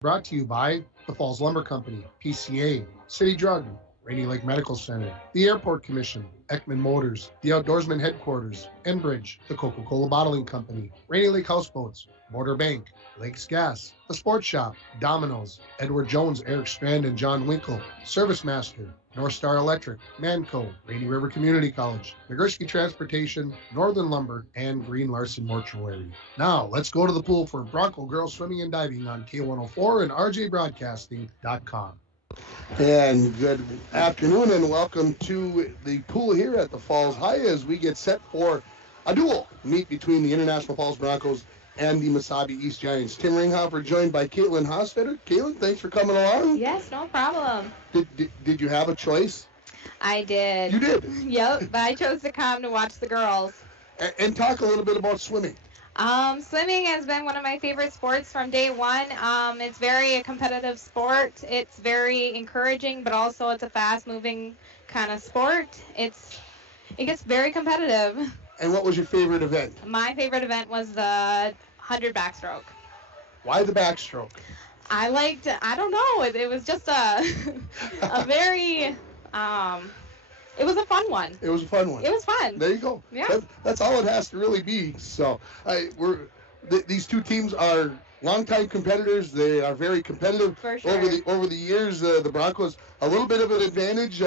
Brought to you by the Falls Lumber Company, PCA, City Drug, Rainy Lake Medical Center, the Airport Commission, Ekman Motors, the Outdoorsman Headquarters, Enbridge, the Coca-Cola Bottling Company, Rainy Lake Houseboats, Border Bank, Lakes Gas, the Sports Shop, Domino's, Edward Jones, Eric Strand, and John Winkle, Service Master, North Star Electric, Manco, Rainy River Community College, Nagurski Transportation, Northern Lumber, and Green Larson Mortuary. Now, let's go to the pool for Bronco Girls Swimming and Diving on K104 and RJBroadcasting.com. And good afternoon and welcome to the pool here at the Falls High as we get set for a dual meet between the International Falls Broncos and the Mesabi East Giants. Tim Ringhofer joined by Caitlin Hosfeder. Caitlin, thanks for coming along. Yes, no problem. Did you have a choice? I did. You did? Yep, but I chose to come to watch the girls. And talk a little bit about swimming. Swimming has been one of my favorite sports from day one. It's very a competitive sport. It's very encouraging, but also it's a fast-moving kind of sport. It gets very competitive. And what was your favorite event? My favorite event was the 100 backstroke. Why the backstroke? I don't know, it was just a very, it was a fun one. It was a fun one. It was fun. There you go. Yeah. That's all it has to really be. So these two teams are longtime competitors. They are very competitive. For sure. Over the years, the Broncos a little bit of an advantage.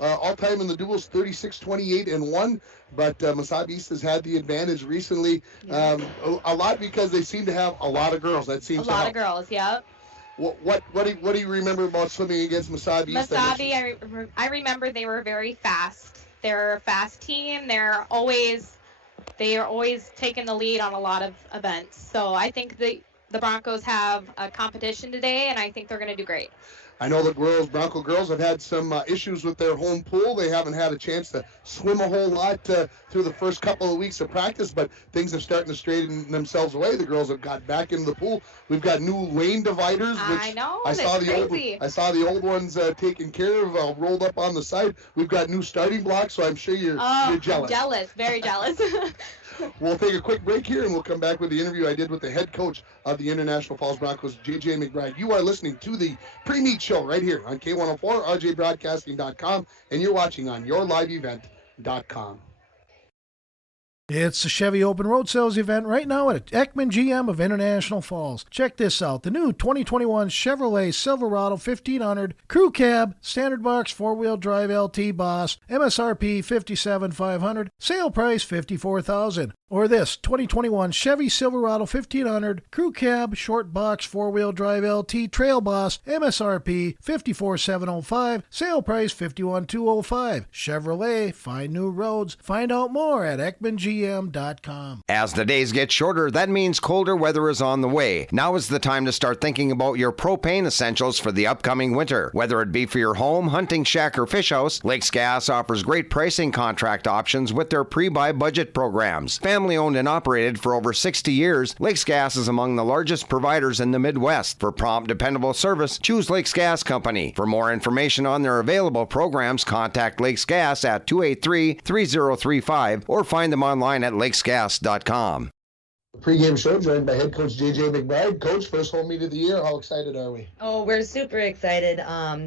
All time in the duels, 36-28-1. But Mesabi East has had the advantage recently. Yeah. A lot because they seem to have a lot of girls. That seems a lot of girls. Yep. What do you remember about swimming against Mesabi East? Mesabi, I remember they were very fast. They're a fast team. They are always taking the lead on a lot of events. So I think the Broncos have a competition today, and I think they're going to do great. I know the Bronco girls have had some issues with their home pool. They haven't had a chance to swim a whole lot through the first couple of weeks of practice, but things are starting to straighten themselves away. The girls have got back into the pool. We've got new lane dividers, which I know, I saw crazy. I saw the old ones taken care of, rolled up on the side. We've got new starting blocks, so I'm sure you're jealous. Jealous, very jealous. We'll take a quick break here, and we'll come back with the interview I did with the head coach of the International Falls Broncos, J.J. McBride. You are listening to the pre-meet show right here on K104, RJBroadcasting.com, and you're watching on YourLiveEvent.com. It's the Chevy Open Road Sales event right now at Ekman GM of International Falls. Check this out. The new 2021 Chevrolet Silverado 1500 Crew Cab Standard Box 4-Wheel Drive LT Boss, MSRP $57,500, sale price $54,000. Or this 2021 Chevy Silverado 1500 Crew Cab Short Box 4-Wheel Drive LT Trail Boss, MSRP $54,705, sale price $51,205. Chevrolet, find new roads. Find out more at EkmanGM.com. As the days get shorter, that means colder weather is on the way. Now is the time to start thinking about your propane essentials for the upcoming winter. Whether it be for your home, hunting shack, or fish house, Lakes Gas offers great pricing contract options with their pre-buy budget programs. Family owned and operated for over 60 years, Lakes Gas is among the largest providers in the Midwest. For prompt, dependable service, choose Lakes Gas Company. For more information on their available programs, contact Lakes Gas at 283-3035 or find them online at lakesgas.com. Pre-game show joined by head coach J.J. McBride. Coach, first home meet of the year. How excited are we? Oh, we're super excited.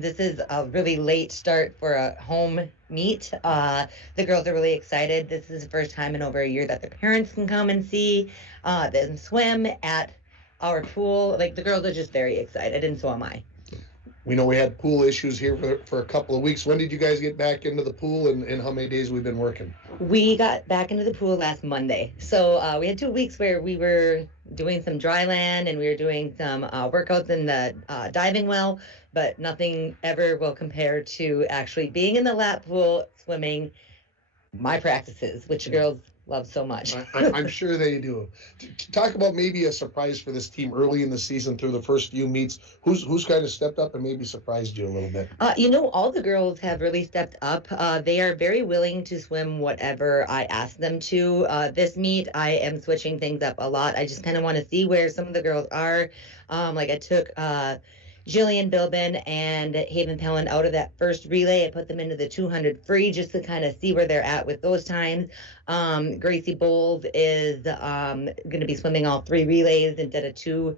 This is a really late start for a home meet. The girls are really excited. This is the first time in over a year that their parents can come and see them swim at our pool. Like, the girls are just very excited, and so am I. We know we had pool issues here for a couple of weeks. When did you guys get back into the pool, and how many days we've been working? We got back into the pool last Monday. So we had 2 weeks where we were doing some dry land and we were doing some workouts in the diving well, but nothing ever will compare to actually being in the lap pool swimming my practices, which the girls love so much. I'm sure they do. Talk about maybe a surprise for this team early in the season through the first few meets. Who's kind of stepped up and maybe surprised you a little bit? All the girls have really stepped up. They are very willing to swim whatever I ask them to. This meet, I am switching things up a lot. I just kind of want to see where some of the girls are. Like I took Jillian Bilbin and Haven Pellin out of that first relay. I put them into the 200 free just to kind of see where they're at with those times. Gracie Bowles is going to be swimming all 3 relays instead of 2.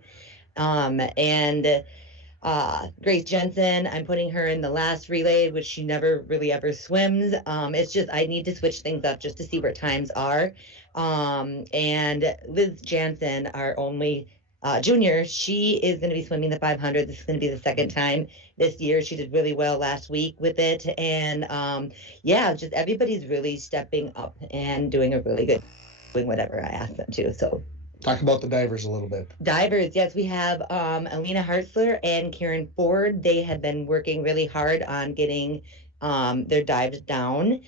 And Grace Jensen, I'm putting her in the last relay, which she never really ever swims. It's just I need to switch things up just to see where times are. And Liz Jansen, our only junior, she is going to be swimming the 500. This is going to be the second time this year. She did really well last week with it. And yeah, just everybody's really stepping up and doing a really good, doing whatever I asked them to. So Talk about the divers a little bit. divers, yes, we have Alina Hartzler and Karen Ford. They have been working really hard on getting their dives down.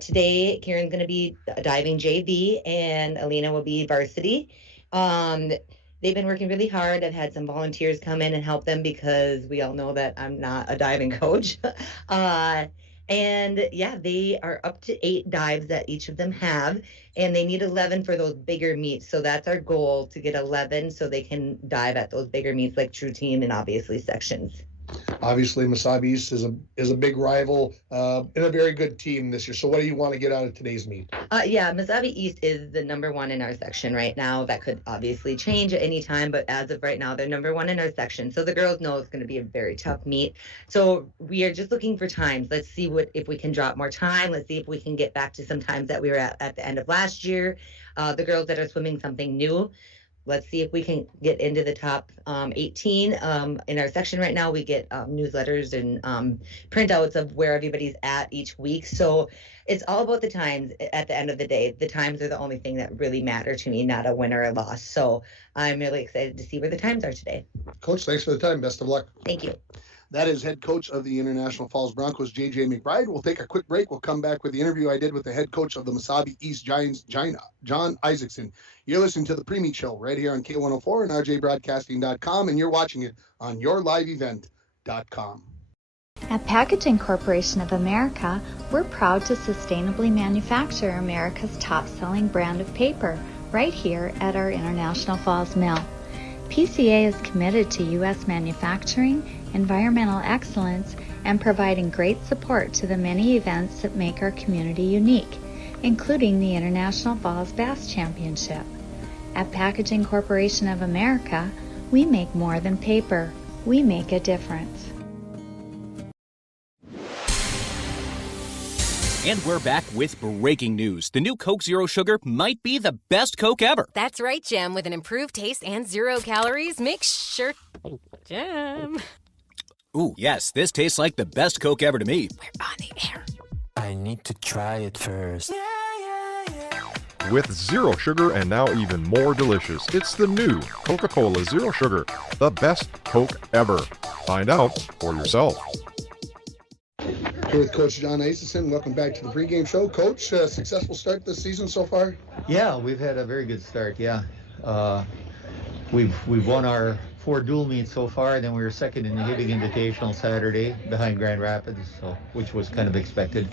Today, Karen's going to be diving JV and Alina will be varsity. They've been working really hard. I've had some volunteers come in and help them because we all know that I'm not a diving coach. And yeah, they are up to 8 dives that each of them have, and they need 11 for those bigger meets. So that's our goal, to get 11 so they can dive at those bigger meets like True Team and obviously sections. Obviously, Mesabi East is a big rival and a very good team this year. So what do you want to get out of today's meet? Yeah, Mesabi East is the number 1 in our section right now. That could obviously change at any time, but as of right now, they're number 1 in our section. So the girls know it's going to be a very tough meet. So we are just looking for times. Let's see if we can drop more time. Let's see if we can get back to some times that we were at the end of last year. The girls that are swimming something new, let's see if we can get into the top 18. In our section right now, we get newsletters and printouts of where everybody's at each week. So it's all about the times at the end of the day. The times are the only thing that really matter to me, not a win or a loss. So I'm really excited to see where the times are today. Coach, thanks for the time. Best of luck. Thank you. That is head coach of the International Falls Broncos, J.J. McBride. We'll take a quick break. We'll come back with the interview I did with the head coach of the Mesabi East Giants, John Isaacson. You're listening to the Pre-Meet Show right here on K104 and rjbroadcasting.com, and you're watching it on yourliveevent.com. At Packaging Corporation of America, we're proud to sustainably manufacture America's top-selling brand of paper right here at our International Falls Mill. PCA is committed to U.S. manufacturing, environmental excellence, and providing great support to the many events that make our community unique, including the International Falls Bass Championship. At Packaging Corporation of America, we make more than paper. We make a difference. And we're back with breaking news. The new Coke Zero Sugar might be the best Coke ever. That's right, Jam. With an improved taste and 0 calories, make sure... Jam. Ooh, yes, this tastes like the best Coke ever to me. We're on the air. I need to try it first. With zero sugar and now even more delicious, it's the new Coca-Cola Zero Sugar, the best Coke ever. Find out for yourself. Here with Coach John Isaacson. Welcome back to the pregame show. Coach, successful start this season so far? Yeah, we've had a very good start, yeah. We've won our 4 dual meets so far, and then we were second in the Hibbing Invitational Saturday behind Grand Rapids, which was kind of expected.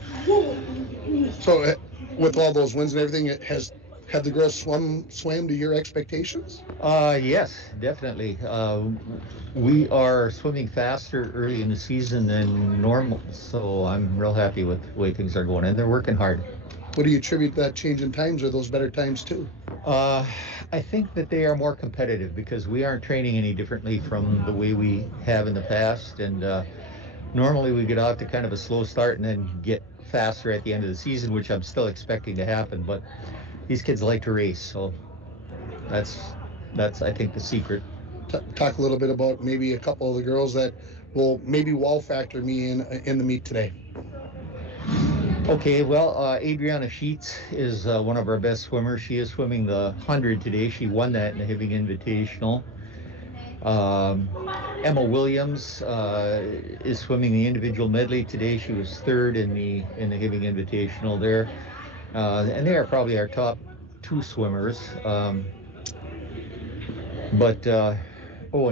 So with all those wins and everything, have the girls swam to your expectations? Yes, definitely. We are swimming faster early in the season than normal, so I'm real happy with the way things are going, and they're working hard. What do you attribute that change in times or those better times to? I think that they are more competitive because we aren't training any differently from the way we have in the past, and normally we get out to kind of a slow start and then get faster at the end of the season, which I'm still expecting to happen, but these kids like to race, so that's I think the secret. Talk a little bit about maybe a couple of the girls that will maybe wow factor me in the meet today. Okay, well, Adriana Sheets is one of our best swimmers. She is swimming the 100 today. She won that in the Hibbing Invitational. Emma Williams is swimming the individual medley today. She was 3rd in the Hibbing Invitational there. And they are probably our top 2 swimmers. And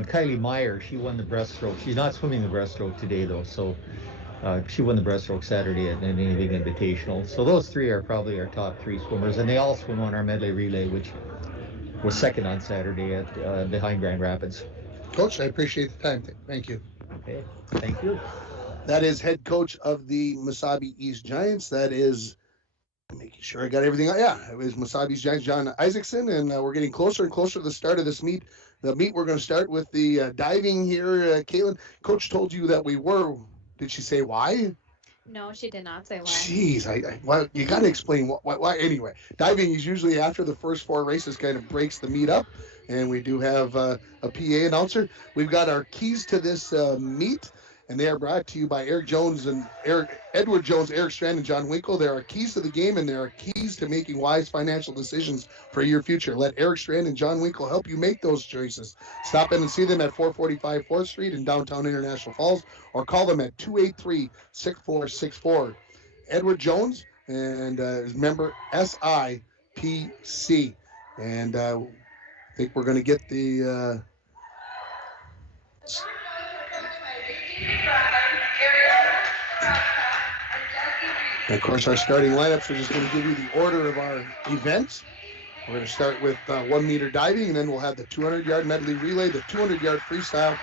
Kylie Meyer, she won the breaststroke. She's not swimming the breaststroke today, though, so she won the breaststroke Saturday at the Hibbing Invitational. So those 3 are probably our top 3 swimmers, and they all swim on our medley relay, which was second on Saturday at behind Grand Rapids. Coach, I appreciate the time. Thank you. Okay, thank you. That is head coach of the Mesabi East Giants. That is... making sure I got everything. Yeah, it was Mesabi's Giants, John Isaacson, and we're getting closer and closer to the start of this meet. the meet, we're going to start with the diving here. Caitlin, Coach told you that we were. Did she say why? No, she did not say why. Jeez, well, you got to explain why. Anyway, diving is usually after the first 4 races, kind of breaks the meet up, and we do have a PA announcer. We've got our keys to this meet, and they are brought to you by Edward Jones, Eric Strand, and John Winkle. There are keys to the game, and there are keys to making wise financial decisions for your future. Let Eric Strand and John Winkle help you make those choices. Stop in and see them at 445 4th Street in downtown International Falls, or call them at 283-6464. Edward Jones, and his member SIPC. And I think we're going to get the... And of course, our starting lineups are just going to give you the order of our events. We're going to start with 1 meter diving, and then we'll have the 200-yard medley relay, the 200-yard freestyle,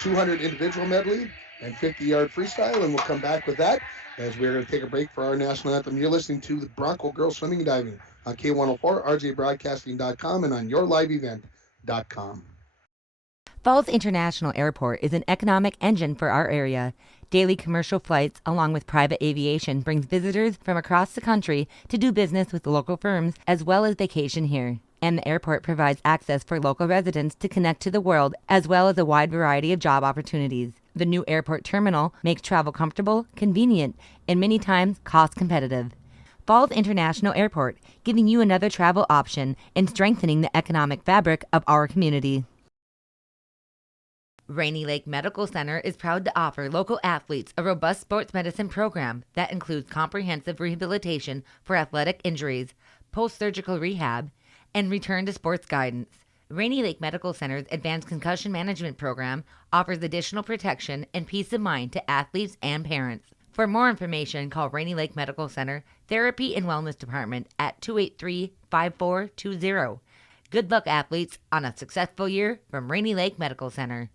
200 individual medley, and 50-yard freestyle, and we'll come back with that as we're going to take a break for our national anthem. You're listening to the Bronco Girls Swimming and Diving on K104, rjbroadcasting.com, and on yourliveevent.com. Falls International Airport is an economic engine for our area. Daily commercial flights, along with private aviation, brings visitors from across the country to do business with local firms as well as vacation here. And the airport provides access for local residents to connect to the world as well as a wide variety of job opportunities. The new airport terminal makes travel comfortable, convenient, and many times cost competitive. Falls International Airport, giving you another travel option and strengthening the economic fabric of our community. Rainy Lake Medical Center is proud to offer local athletes a robust sports medicine program that includes comprehensive rehabilitation for athletic injuries, post-surgical rehab, and return to sports guidance. Rainy Lake Medical Center's Advanced Concussion Management Program offers additional protection and peace of mind to athletes and parents. For more information, call Rainy Lake Medical Center Therapy and Wellness Department at 283-5420. Good luck, athletes, on a successful year from Rainy Lake Medical Center.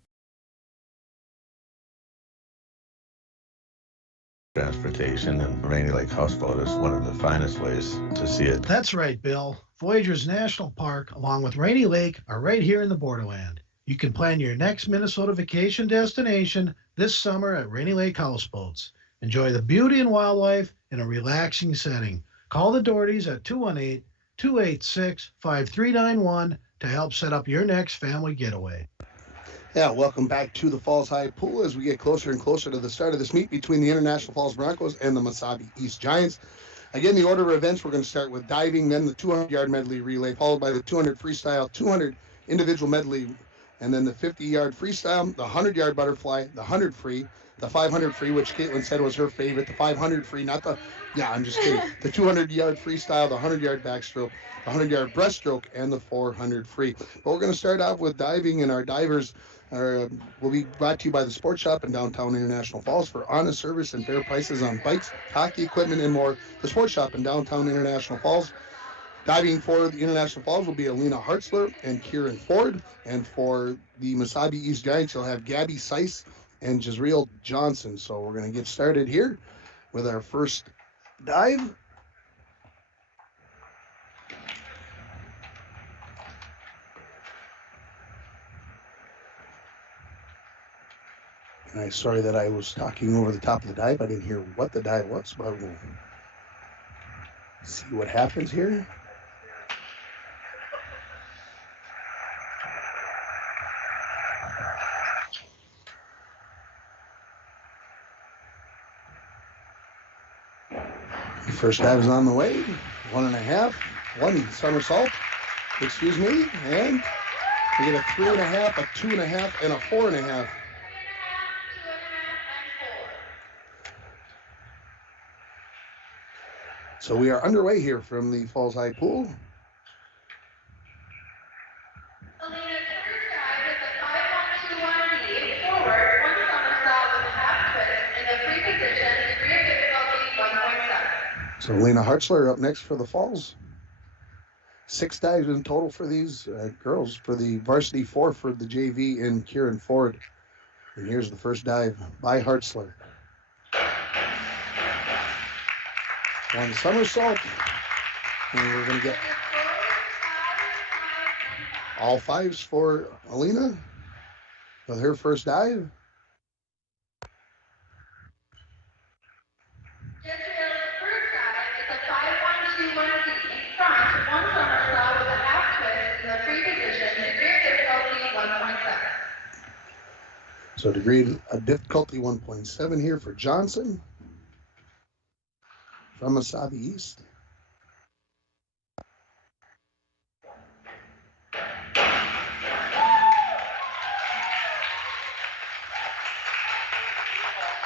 Transportation, and Rainy Lake Houseboat is one of the finest ways to see it. That's right, Bill. Voyageurs National Park, along with Rainy Lake, are right here in the borderland. You can plan your next Minnesota vacation destination this summer at Rainy Lake Houseboats. Enjoy the beauty and wildlife in a relaxing setting. Call the Dohertys at 218-286-5391 to help set up your next family getaway. Yeah, welcome back to the Falls High Pool as we get closer and closer to the start of this meet between the International Falls Broncos and the Mesabi East Giants. Again, the order of events, we're going to start with diving, then the 200-yard medley relay, followed by the 200 freestyle, 200 individual medley, and then the 50-yard freestyle, the 100-yard butterfly, the 100 free, the 500 free, which Caitlin said was her favorite, the 500 free, not the, yeah, I'm just kidding, the 200-yard freestyle, the 100-yard backstroke, the 100-yard breaststroke, and the 400 free. But we're going to start off with diving, and our divers will be brought to you by the Sports Shop in downtown International Falls for honest service and fair prices on bikes, hockey equipment, and more. The Sports Shop in downtown International Falls. Diving for the International Falls will be Alina Hartzler and Kieran Ford. And for the Mesabi East Giants, you'll have Gabby Seiss and Jezreel Johnson. So we're going to get started here with our first dive. And I'm sorry that I was talking over the top of the dive. I didn't hear what the dive was, but we'll see what happens here. The first dive is on the way. 1.5, 1 somersault, excuse me, and we get a 3.5, a 2.5, and a 4.5. So we are underway here from the Falls High Pool. So Lena Hartzler up next for the Falls. 6 dives in total for these girls, for the Varsity 4 for the JV and Kieran Ford. And here's the first dive by Hartzler. 1 somersault, and we're going to get All fives for Alina with her first dive. So degree of difficulty 1.7 here for Johnson from Mesabi East.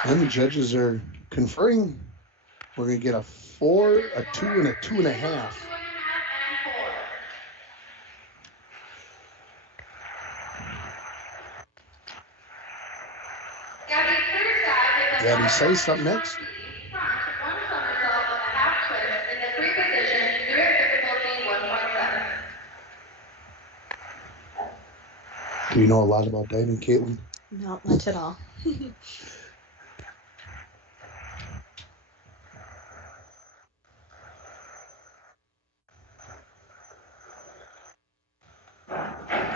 And the judges are conferring. We're going to get a 4, a 2, and a 2.5. Gabby Seiss up next. Do you know a lot about diving, Caitlin? Not much at all.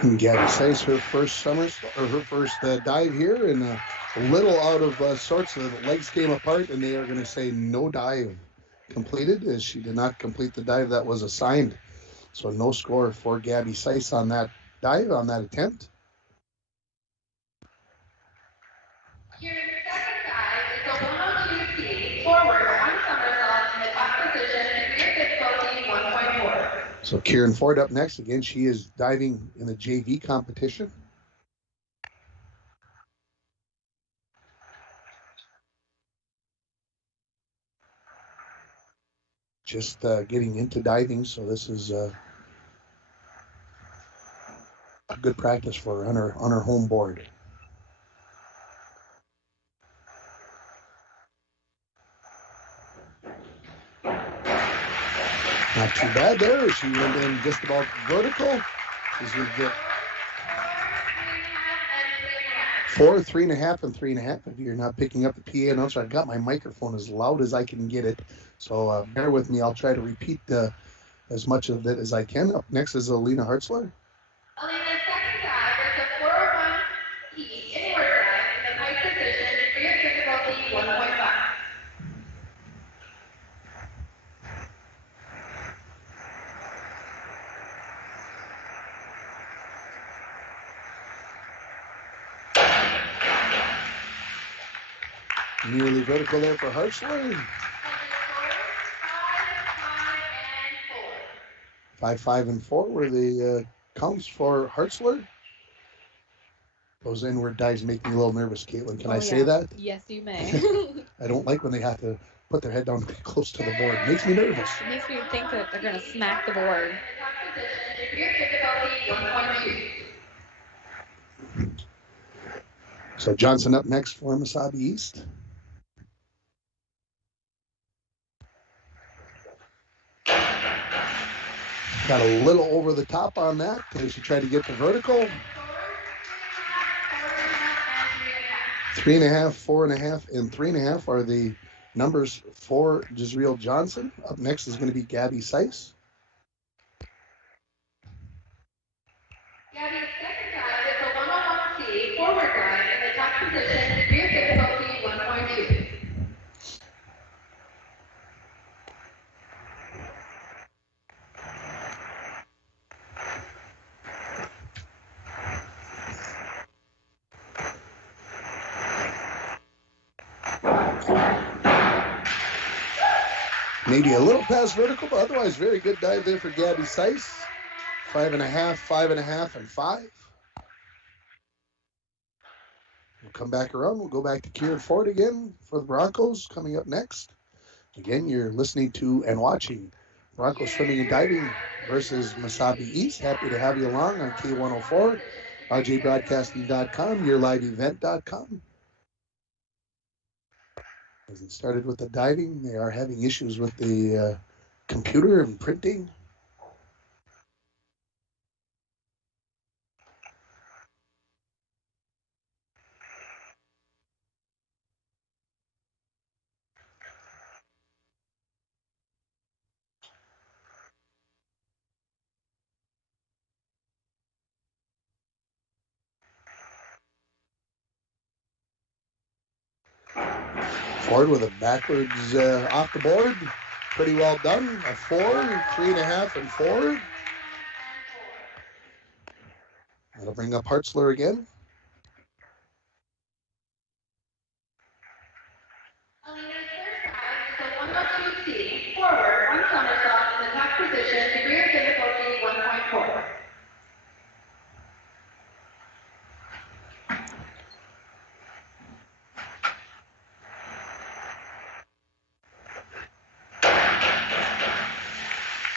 And Gabby Seiss, her first dive here, and a little out of sorts. The legs came apart, and they are going to say no dive completed, as she did not complete the dive that was assigned. So no score for Gabby Seiss on that dive, on that attempt. Your second dive is a 102 forward on somersault in the top position, degree difficulty 1.4. So Kieran Ford up next. Again, she is diving in the JV competition. Just getting into diving, so this is a good practice for her on her home board. Not too bad there. She went in just about vertical. She's going to get 4, 3.5, and 3.5. If you're not picking up the PA announcer, I've got my microphone as loud as I can get it. So bear with me. I'll try to repeat as much of it as I can. Up next is Alina Hartzler. Alina's second dive is a 401 heat inward dive in the tight position, degree of difficulty 1.5. Nearly vertical there for Hartzler. 5, 5, and 4 were the counts for Hartzler. Those inward dives make me a little nervous, Caitlin. Can I say that? Yes, you may. I don't like when they have to put their head down close to the board. It makes me nervous. It makes me think that they're going to smack the board. So Johnson up next for Mesabi East. Got a little over the top on that as she tried to get the vertical. 3.5, 4.5, and 3.5 are the numbers for Jezreel Johnson. Up next is going to be Gabby Seiss. Gabby's second dive is a 101C forward dive in the top position, degree of difficulty 1.2. Maybe a little past vertical, but otherwise very good dive there for Gabby Seiss. 5.5, 5.5, and 5. We'll come back around. We'll go back to Kieran Ford again for the Broncos coming up next. Again, you're listening to and watching Broncos Swimming and Diving versus Mesabi East. Happy to have you along on K104, rjbroadcasting.com, yourliveevent.com. As it started with the diving, they are having issues with the computer and printing. Ford with it backwards off the board. Pretty well done. A 4, 3.5, and 4. That'll bring up Hartzler again. Forward, 1 somersault in the top position, degree of difficulty 1.4.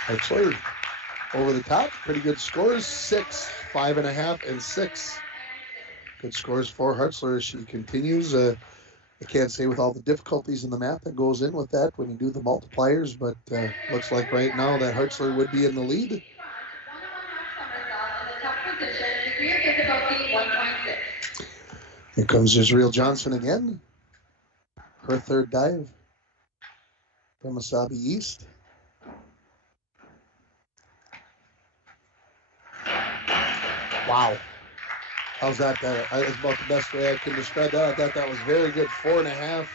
Hartzler over the top. Pretty good scores. 6, 5.5, and 6. Good scores for Hartzler as she continues. I can't say with all the difficulties in the math that goes in with that when you do the multipliers, but looks like right now that Hartzler would be in the lead. Here comes Israel Johnson again. Her third dive from Mesabi East. Wow. How's that? That's about the best way I can describe that. I thought that was very good. 4.5,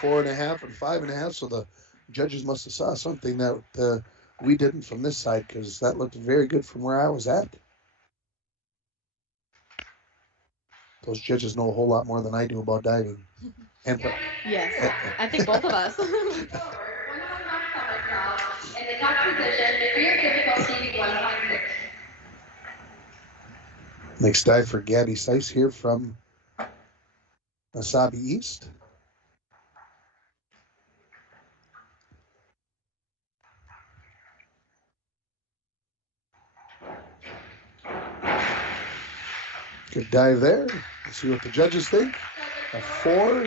4.5, and 5.5. So the judges must have saw something that we didn't from this side, because that looked very good from where I was at. Those judges know a whole lot more than I do about diving. And Yes, I think both of us. In the top position, degree of difficulty 1.6. Next dive for Gabby Seiss here from Mesabi East. Good dive there. Let's see what the judges think. A 4,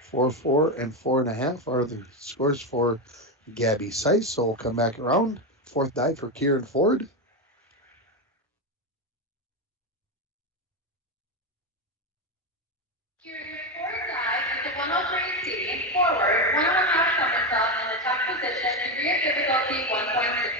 4, 4, and 4.5 are the scores for Gabby Seiss. So we'll come back around. Fourth dive for Kieran Ford. Forward, 1.5 somersault in the top position, degree of difficulty 1.6.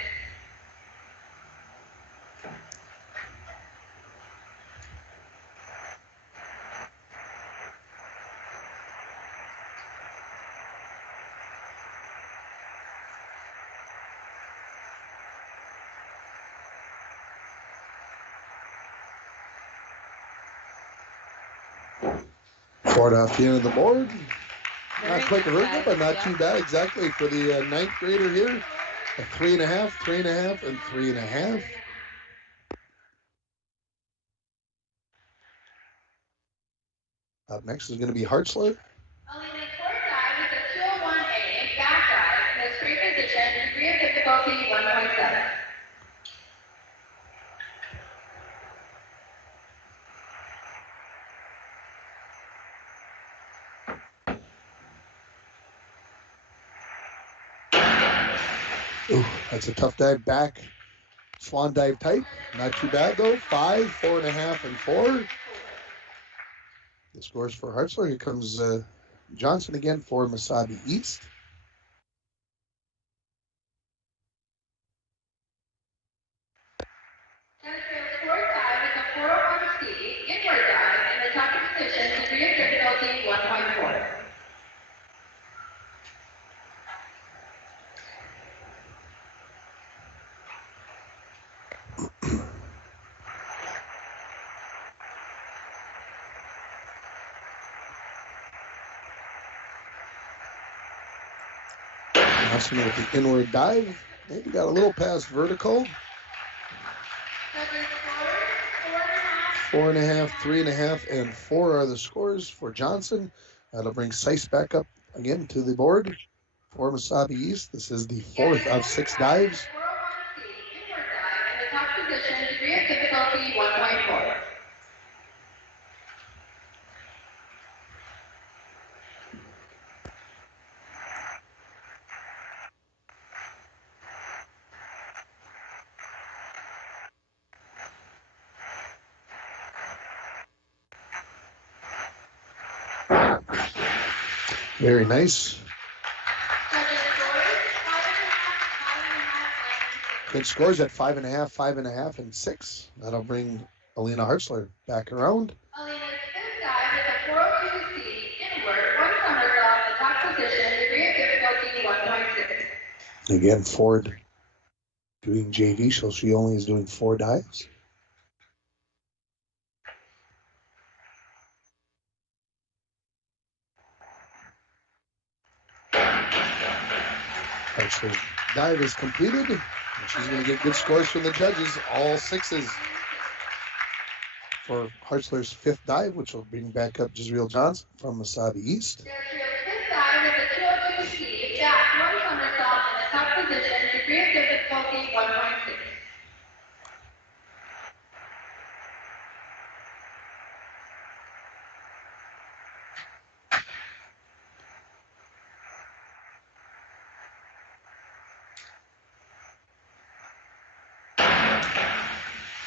Ford off the end of the board. Not quite the hurdle, but not too bad exactly for the ninth grader here. A 3.5, 3.5, and 3.5. Up next is going to be Hartzler. Alina's fourth dive is a 201A back dive in the straight position, degree of difficulty 1.7. Ooh, that's a tough dive back. Swan dive tight. Not too bad though. 5, 4.5, and 4. The scores for Hartzler. Here comes Johnson again for Mesabi East. Tennisfield's fourth dive is a 401C inward dive in the top position, degree of difficulty 1.4. Johnson with the inward dive. Maybe got a little past vertical. 4.5, 3.5, and 4 are the scores for Johnson. That'll bring Seiss back up again to the board for Mesabi East. This is the fourth of 6 dives. 401C inward dive in the top position, degree of difficulty 1.4. Very nice. Good scores at 5.5, 5.5, and 6. That'll bring Alina Hartzler back around. Alina's fifth dive is a 402C Again, Ford doing JV, so she only is doing 4 dives. Hartzler's dive is completed, and she's going to get good scores from the judges, all 6s for Hartzler's 5th dive, which will bring back up Jezreel Johnson from Mesabi East. Jezreel's 5th dive is a 202C, back 1 somersault in the top position, degree of difficulty 1.6.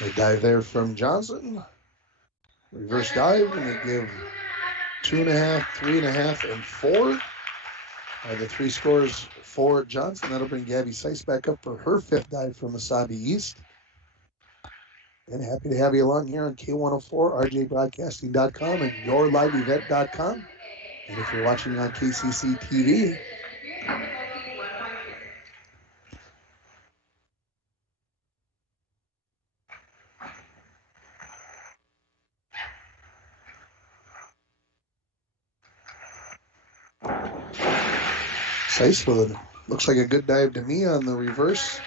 They dive there from Johnson. Reverse dive, and they give 2.5, 3.5, and 4. The 3 scores for Johnson. That'll bring Gabby Seiss back up for her 5th dive from Mesabi East. And happy to have you along here on K104, rjbroadcasting.com, and yourliveevent.com. And if you're watching on KCC TV, Seiss with a, looks like a good dive to me on the reverse.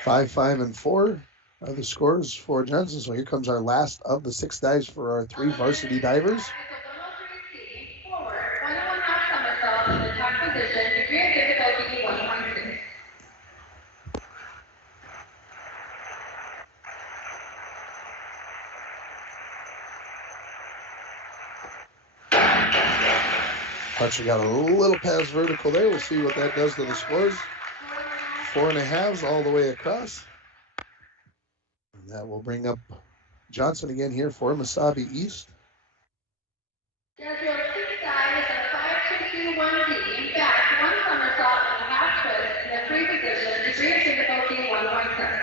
5, 5, and 4 are the scores for Johnson. So here comes our last of the 6 dives for our 3 varsity divers. Hartzler got a little pass vertical there. We'll see what that does to the scores. 4.5s all the way across. And that will bring up Johnson again here for Mesabi East. Jezreel's 6th dive is a 5-2-2-1D, back 1 somersault and a half twist in the 3 position, degree of difficulty 1.7.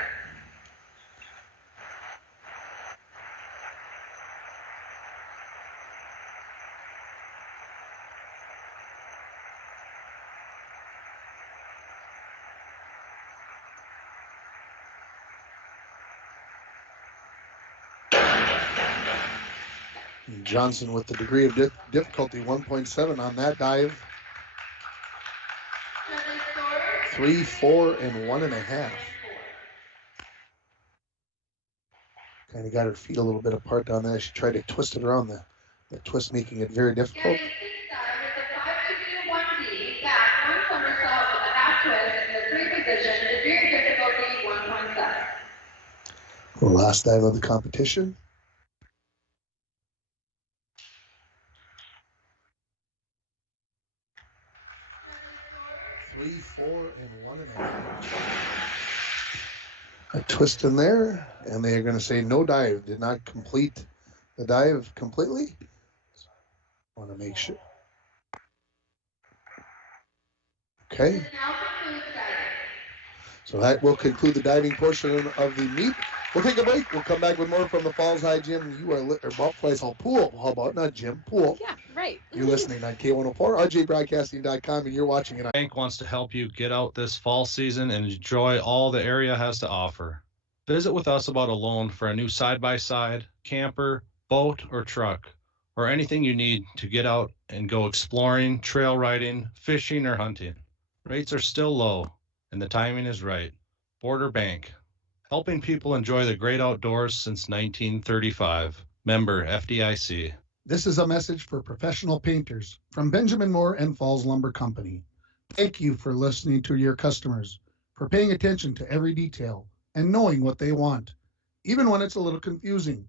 Johnson with the degree of difficulty 1.7 on that dive. 3, 4, and 1.5. Kind of got her feet a little bit apart on that. She tried to twist it around the twist, making it very difficult. Jezreel's 6th dive is a 5-2-2-1D, back 1 somersault with a half twist in the 3 position, degree of difficulty 1.7. The last dive of the competition. 3, 4, and 1.5. A twist in there, and they are going to say no dive. Did not complete the dive completely. Want to make sure. Okay. So that will conclude the diving portion of the meet. We'll take a break. We'll come back with more from the Falls High Gym. You are or Ball Place Hall Pool. How about not gym? Pool. Yeah, right. You're listening on K104, rjbroadcasting.com, and you're watching it on. Bank wants to help you get out this fall season and enjoy all the area has to offer. Visit with us about a loan for a new side-by-side, camper, boat, or truck, or anything you need to get out and go exploring, trail riding, fishing, or hunting. Rates are still low, and the timing is right. Border Bank, helping people enjoy the great outdoors since 1935. Member FDIC. This is a message for professional painters from Benjamin Moore and Falls Lumber Company. Thank you for listening to your customers, for paying attention to every detail and knowing what they want, even when it's a little confusing.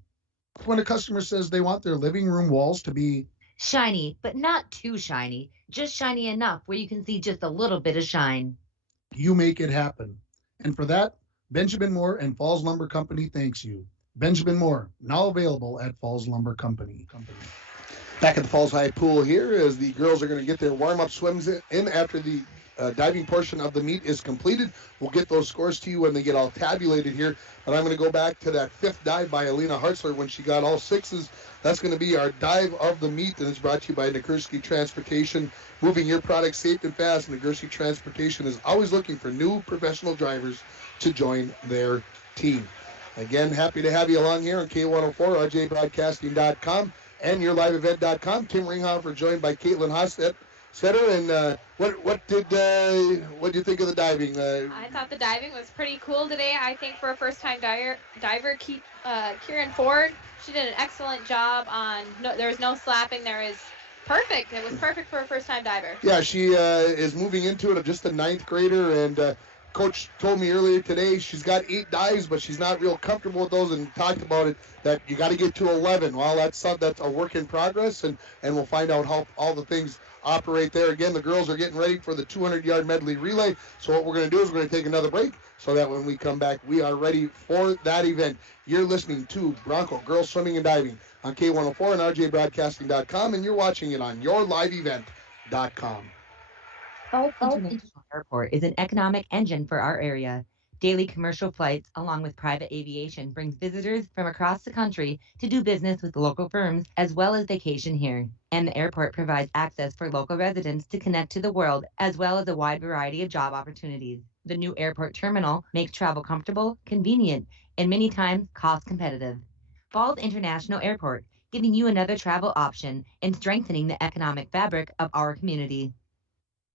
When a customer says they want their living room walls to be shiny, but not too shiny, just shiny enough where you can see just a little bit of shine. You make it happen. And for that, Benjamin Moore and Falls Lumber Company thanks you. Benjamin Moore, now available at Falls Lumber Company. Back at the Falls High Pool here as the girls are going to get their warm-up swims in after the diving portion of the meet is completed. We'll get those scores to you when they get all tabulated here. But I'm going to go back to that fifth dive by Alina Hartzler when she got all sixes. That's going to be our dive of the meet, and it's brought to you by Nagurski Transportation. Moving your product safe and fast, Nagurski Transportation is always looking for new professional drivers to join their team. Again, happy to have you along here on K104, rjbroadcasting.com, and yourliveevent.com. Tim Ringhofer joined by Caitlin Hostetter. And what did you think of the diving? I thought the diving was pretty cool today. I think for a first-time diver, Kieran Ford, she did an excellent job on. There was no slapping. There is perfect. It was perfect for a first-time diver. Yeah, she is moving into it, just a ninth grader, and Coach told me earlier today she's got 8 dives, but she's not real comfortable with those, and talked about it that you got to get to 11. Well, that's a work in progress, and we'll find out how all the things operate there. Again, the girls are getting ready for the 200-yard medley relay. So what we're going to do is we're going to take another break so that when we come back, we are ready for that event. You're listening to Bronco Girls Swimming and Diving on K104 and rjbroadcasting.com, and you're watching it on yourliveevent.com. Falls International Airport is an economic engine for our area. Daily commercial flights, along with private aviation, brings visitors from across the country to do business with local firms as well as vacation here. And the airport provides access for local residents to connect to the world as well as a wide variety of job opportunities. The new airport terminal makes travel comfortable, convenient, and many times cost competitive. Falls International Airport, giving you another travel option and strengthening the economic fabric of our community.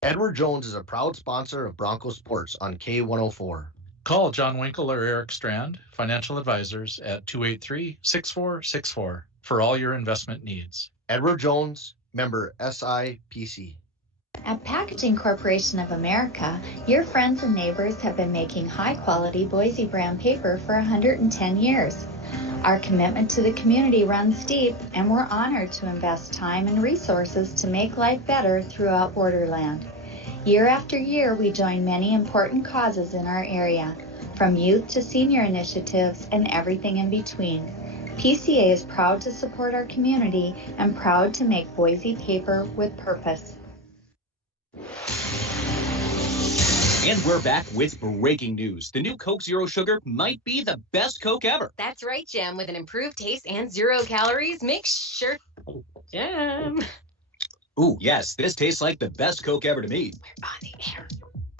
Edward Jones is a proud sponsor of Broncos Sports on K104. Call John Winkle or Eric Strand, financial advisors, at 283-6464 for all your investment needs. Edward Jones, member SIPC. At Packaging Corporation of America, your friends and neighbors have been making high-quality Boise brand paper for 110 years. Our commitment to the community runs deep, and we're honored to invest time and resources to make life better throughout Borderland. Year after year, we join many important causes in our area, from youth to senior initiatives and everything in between. PCA is proud to support our community and proud to make Boise paper with purpose. And we're back with breaking news. The new Coke Zero Sugar might be the best Coke ever. That's right, Jam. With an improved taste and 0 calories, make sure... Jam. Ooh, yes, this tastes like the best Coke ever to me. We're on the air.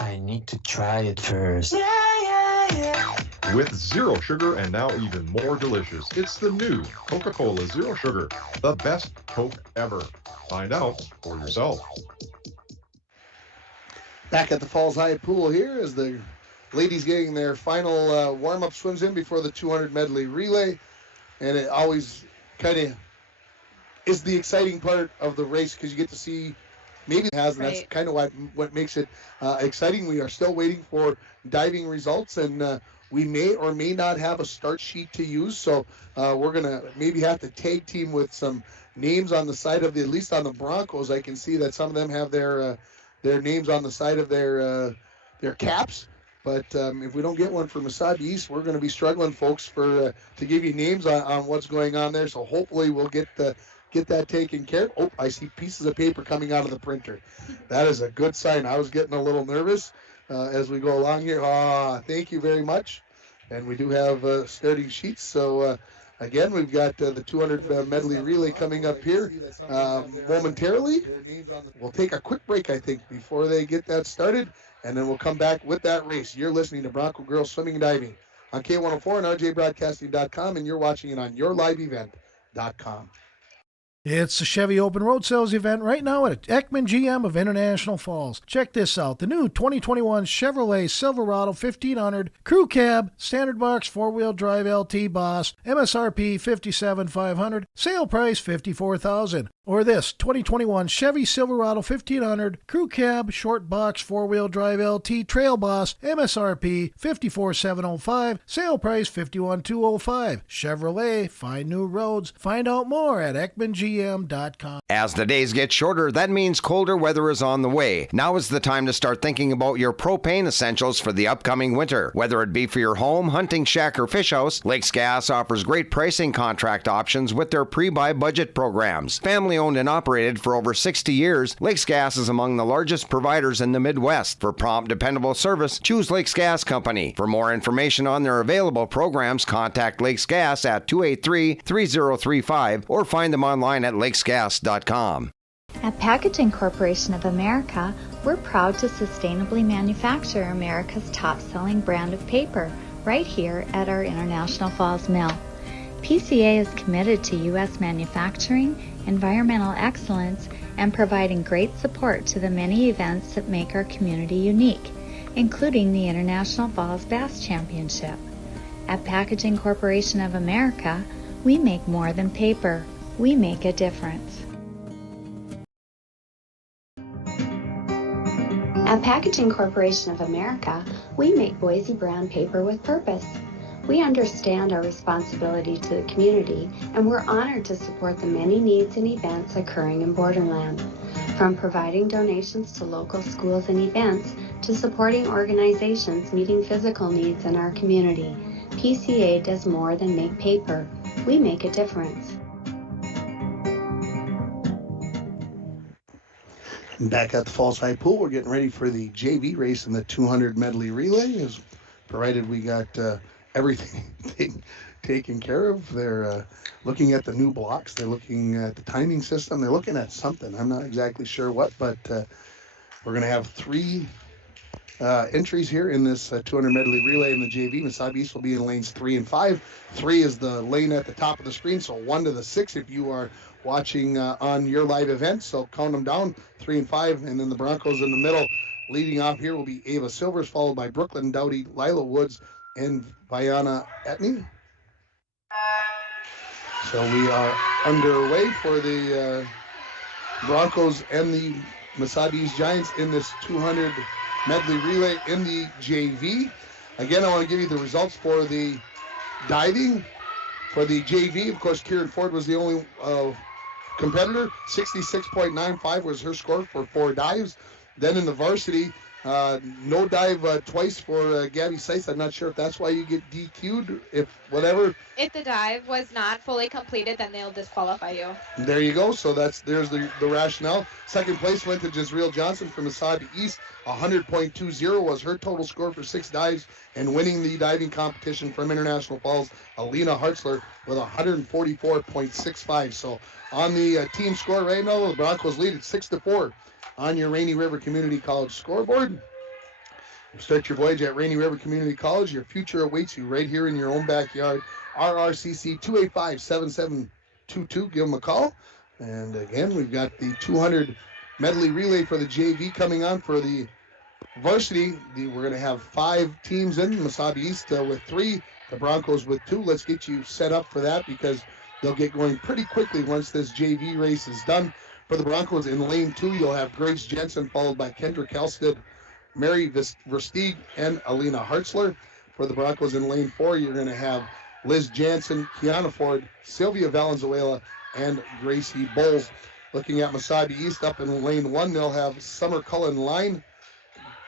I need to try it first. With zero sugar and now even more delicious, it's the new Coca-Cola Zero Sugar, the best Coke ever. Find out for yourself. Back at the Falls High pool here as the ladies getting their final warm-up swims in before the 200 medley relay. And it always kind of is the exciting part of the race because you get to see maybe it has, and that's kind of what makes it exciting. We are still waiting for diving results, and we may or may not have a start sheet to use. So we're going to maybe have to tag team with some names on the side of at least on the Broncos. I can see that some of them have their names on the side of their caps. But if we don't get one for Mesabi East, we're going to be struggling, folks, to give you names on what's going on there. So hopefully we'll get that taken care of. Oh, I see pieces of paper coming out of the printer. That is a good sign. I was getting a little nervous as we go along here. Thank you very much. And we do have starting sheets. So, again, we've got the 200 medley relay coming up here momentarily. We'll take a quick break, I think, before they get that started, and then we'll come back with that race. You're listening to Bronco Girls Swimming and Diving on K104 and rjbroadcasting.com, and you're watching it on yourliveevent.com. It's the Chevy Open Road Sales event right now at Ekman GM of International Falls. Check this out. The new 2021 Chevrolet Silverado 1500 Crew Cab, Standard Box 4-Wheel Drive LT Boss, MSRP $57,500, sale price $54,000. Or this 2021 Chevy Silverado 1500 Crew Cab, Short Box 4-Wheel Drive LT Trail Boss, MSRP $54,705, sale price $51,205. Chevrolet, find new roads. Find out more at Ekman GM EckmanGM.com. As the days get shorter, that means colder weather is on the way. Now is the time to start thinking about your propane essentials for the upcoming winter. Whether it be for your home, hunting shack, or fish house, Lakes Gas offers great pricing contract options with their pre-buy budget programs. Family owned and operated for over 60 years, Lakes Gas is among the largest providers in the Midwest. For prompt, dependable service, choose Lakes Gas Company. For more information on their available programs, contact Lakes Gas at 283-3035 or find them online at lakesgas.com. At Packaging Corporation of America, we're proud to sustainably manufacture America's top-selling brand of paper right here at our International Falls Mill. PCA is committed to U.S. manufacturing, environmental excellence, and providing great support to the many events that make our community unique, including the International Falls Bass Championship. At Packaging Corporation of America, we make more than paper. We make a difference. At Packaging Corporation of America, we make Boise Brown paper with purpose. We understand our responsibility to the community, and we're honored to support the many needs and events occurring in Borderland. From providing donations to local schools and events, to supporting organizations meeting physical needs in our community, PCA does more than make paper. We make a difference. Back at the Falls High Pool, we're getting ready for the JV race in the 200 medley relay. As provided we got everything taken care of. They're looking at the new blocks. They're looking at the timing system. They're looking at something. I'm not exactly sure what, but we're going to have three entries here in this 200 medley relay in the JV. Mesabi East will be in lanes 3 and 5. 3 is the lane at the top of the screen, so 1 to the 6 if you are watching on your live event. So count them down, 3 and 5, and then the Broncos in the middle. Leading off here will be Ava Silvers, followed by Brooklyn Dowdy, Lila Woods, and Viana Etney. So we are underway for the Broncos and the Mesabi East Giants in this 200 medley relay in the JV. Again, I want to give you the results for the diving. For the JV, of course, Kieran Ford was the only competitor. 66.95 was her score for 4 dives. Then in the varsity, no dive twice for Gabby Seitz. I'm not sure if that's why you get DQ'd, if whatever. If the dive was not fully completed, then they'll disqualify you. There you go. So there's the rationale. Second place went to Jezreel Johnson from Mesabi East. 100.20 was her total score for 6 dives, and winning the diving competition from International Falls, Alina Hartzler with 144.65. So on the team score right now, the Broncos lead at 6-4 on your Rainy River Community College scoreboard. Start your voyage at Rainy River Community College. Your future awaits you right here in your own backyard. RRCC 285-7722. Give them a call. And again, we've got the 200 medley relay for the JV coming on. For the varsity, we're going to have 5 teams in. Mesabi East with 3, the Broncos with 2. Let's get you set up for that because they'll get going pretty quickly once this JV race is done. For the Broncos in lane 2, you'll have Grace Jensen, followed by Kendra Kelsted, Mary Versteeg, and Alina Hartzler. For the Broncos in lane 4, you're going to have Liz Jansen, Kiana Ford, Sylvia Valenzuela, and Gracie Bowles. Looking at Mesabi East up in lane 1, they'll have Summer Cullen Line,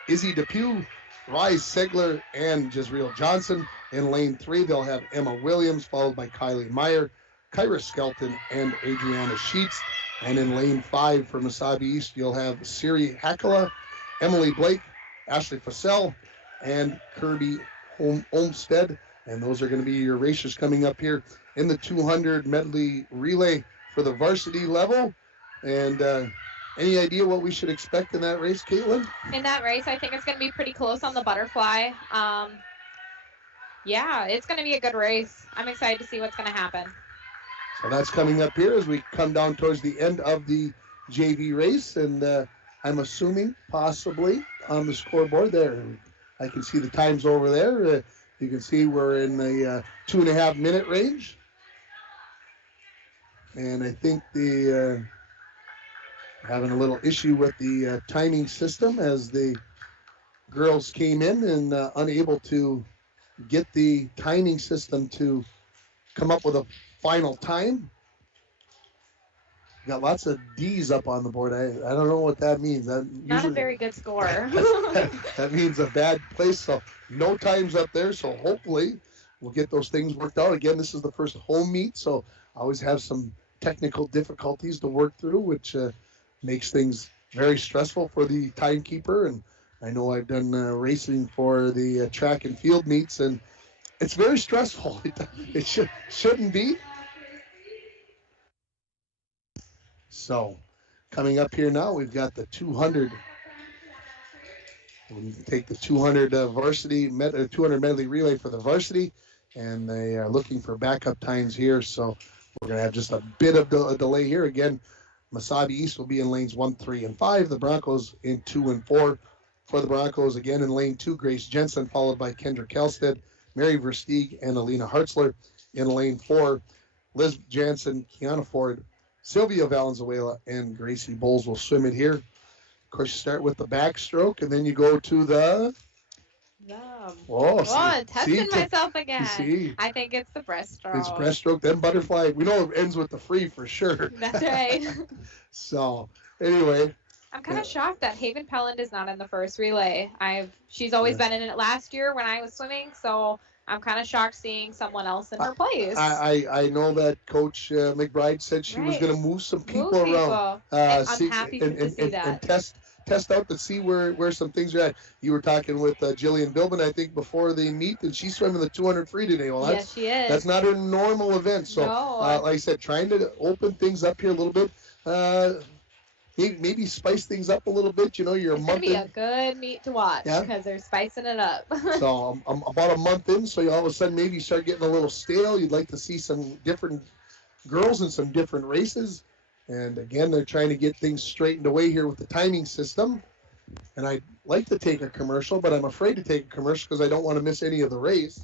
Izzy Depew, Rise Segler, and Jezreel Johnson. In lane 3, they'll have Emma Williams, followed by Kylie Meyer, Kyra Skelton, and Adriana Sheets. And in lane 5 for Mesabi East, you'll have Siri Hakala, Emily Blake, Ashley Fassell, and Kirby Olmstead. And those are going to be your racers coming up here in the 200 medley relay for the varsity level. And any idea what we should expect in that race, Caitlin? In that race, I think it's going to be pretty close on the butterfly. Yeah, it's going to be a good race. I'm excited to see what's going to happen. So that's coming up here as we come down towards the end of the JV race. And I'm assuming possibly on the scoreboard there, I can see the times over there. You can see we're in the 2.5 minute range. And I think the having a little issue with the timing system as the girls came in and unable to get the timing system to come up with a final time. got lots of D's up on the board. I don't know what that means. That Not a very good score. that means a bad place. So no times up there. So hopefully we'll get those things worked out. Again, this is the first home meet, so I always have some technical difficulties to work through, which makes things very stressful for the timekeeper. And I know I've done racing for the track and field meets, and it's very stressful. It shouldn't be. So coming up here now, we've got the 200. We can take the 200 varsity, 200 medley relay for the varsity, and they are looking for backup times here. So we're going to have just a bit of a delay here. Again, Mesabi East will be in lanes 1, 3, and 5. The Broncos in 2 and 4. For the Broncos, again in lane 2, Grace Jensen, followed by Kendra Kelstead, Mary Versteeg, and Alina Hartzler. In lane 4, Liz Jansen, Kiana Ford, Sylvia Valenzuela, and Gracie Bowles will swim it here. Of course, you start with the backstroke, and then you go to the... Testing myself again. I think it's the breaststroke. It's breaststroke, then butterfly. We know it ends with the free for sure. That's right. So, anyway. I'm kind of shocked that Haven Pelland is not in the first relay. She's always been in it last year when I was swimming, so I'm kind of shocked seeing someone else in her place. I know that Coach McBride said she was going to move some people around. I'm happy to see that. And test out to see where some things are at. You were talking with Jillian Bilbin, I think, before the meet, and she's swimming the 200 free today. Well, yes, she is. That's not a normal event. So, like I said, trying to open things up here a little bit. Maybe spice things up a little bit. You know, you're it's a month in. It's going to be a good meet to watch because they're spicing it up. So I'm about a month in, so you all of a sudden maybe start getting a little stale. You'd like to see some different girls in some different races. And again, they're trying to get things straightened away here with the timing system. And I'd like to take a commercial, but I'm afraid to take a commercial because I don't want to miss any of the race.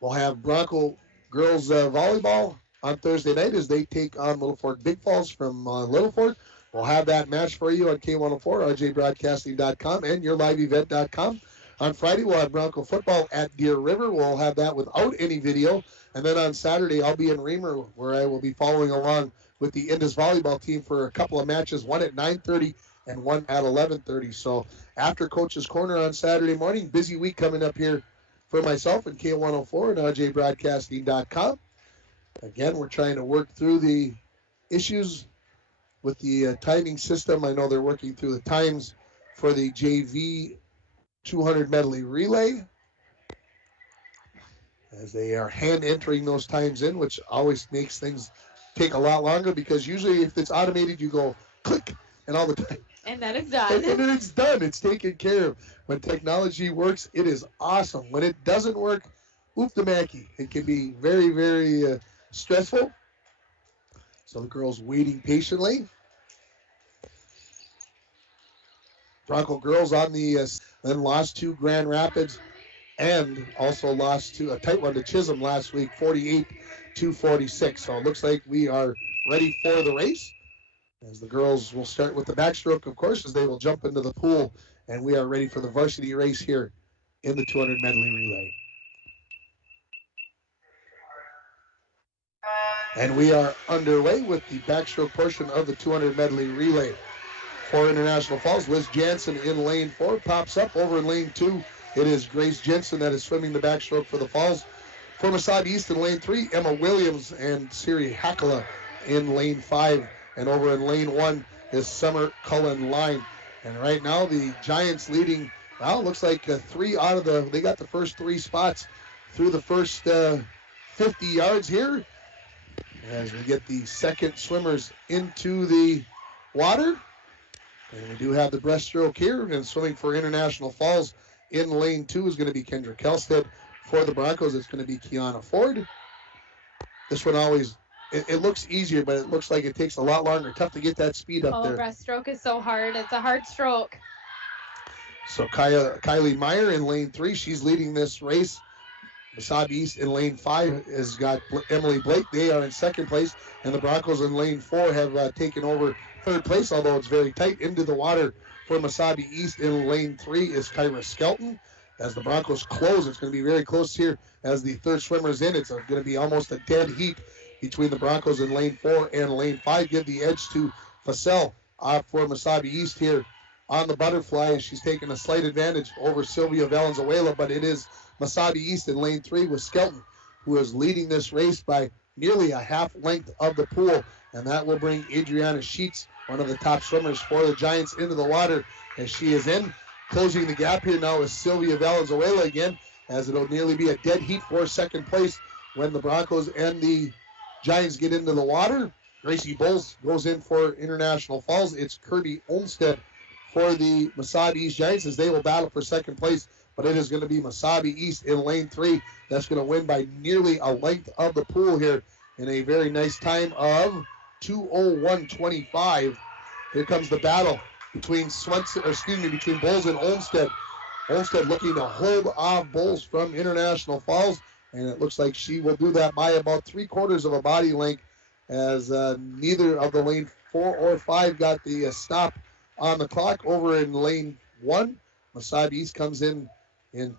We'll have Bronco girls volleyball on Thursday night as they take on Little Fork Big Falls from Little Fork. We'll have that match for you on K104, rjbroadcasting.com, and yourliveevent.com. On Friday, we'll have Bronco football at Deer River. We'll have that without any video. And then on Saturday, I'll be in Reamer, where I will be following along with the Indus volleyball team for a couple of matches, one at 9:30 and one at 11:30. So after Coach's Corner on Saturday morning, busy week coming up here for myself and K104 and rjbroadcasting.com. Again, we're trying to work through the issues with the timing system. I know they're working through the times for the JV 200 medley relay as they are hand entering those times in, which always makes things take a lot longer because usually if it's automated, you go click and all the time. And then it's done. And then it's done. It's taken care of. When technology works, it is awesome. When it doesn't work, oop-de-mackey. It can be very, very stressful. So the girls waiting patiently. Bronco girls on the then lost to Grand Rapids and also lost to a tight one to Chisholm last week, 48-46. So it looks like we are ready for the race. As the girls will start with the backstroke, of course, as they will jump into the pool. And we are ready for the varsity race here in the 200 medley relay. And we are underway with the backstroke portion of the 200 medley relay. For International Falls, Liz Jansen in lane 4 pops up. Over in lane 2, it is Grace Jensen that is swimming the backstroke for the Falls. For Mesabi East in lane 3, Emma Williams and Siri Hakala in lane 5. And over in lane 1 is Summer Cullen Line. And right now the Giants leading, well, it looks like 3 out of they got the first 3 spots through the first 50 yards here. As we get the second swimmers into the water. And we do have the breaststroke here. And swimming for International Falls in lane 2 is going to be Kendra Kelstead. For the Broncos, it's going to be Kiana Ford. This one always, it looks easier, but it looks like it takes a lot longer. Tough to get that speed up there. Breaststroke is so hard. It's a hard stroke. So Kylie Meyer in lane 3, she's leading this race. Mesabi East in lane 5 has got Emily Blake. They are in second place. And the Broncos in lane 4 have taken over third place, although it's very tight. Into the water for Mesabi East in lane 3 is Kyra Skelton. As the Broncos close, it's going to be very close here as the third swimmer's in. It's going to be almost a dead heat between the Broncos in lane 4 and lane 5. Give the edge to Facel for Mesabi East here on the butterfly. She's taking a slight advantage over Sylvia Valenzuela, but it is Mesabi East in lane 3 with Skelton, who is leading this race by nearly a half length of the pool, and that will bring Adriana Sheets, one of the top swimmers for the Giants, into the water as she is in. Closing the gap here now is Sylvia Valenzuela again, as it'll nearly be a dead heat for second place when the Broncos and the Giants get into the water. Gracie Bowles goes in for International Falls. It's Kirby Olmstead for the Mesabi East Giants as they will battle for second place, but it is going to be Mesabi East in lane 3 that's going to win by nearly a length of the pool here in a very nice time of 2:01.25. Here comes the battle between between Bowles and Olmstead. Olmstead looking to hold off Bowles from International Falls, and it looks like she will do that by about 3/4 of a body length, as neither of the lane 4 or 5 got the stop on the clock. Over in lane 1, Mesabi East comes in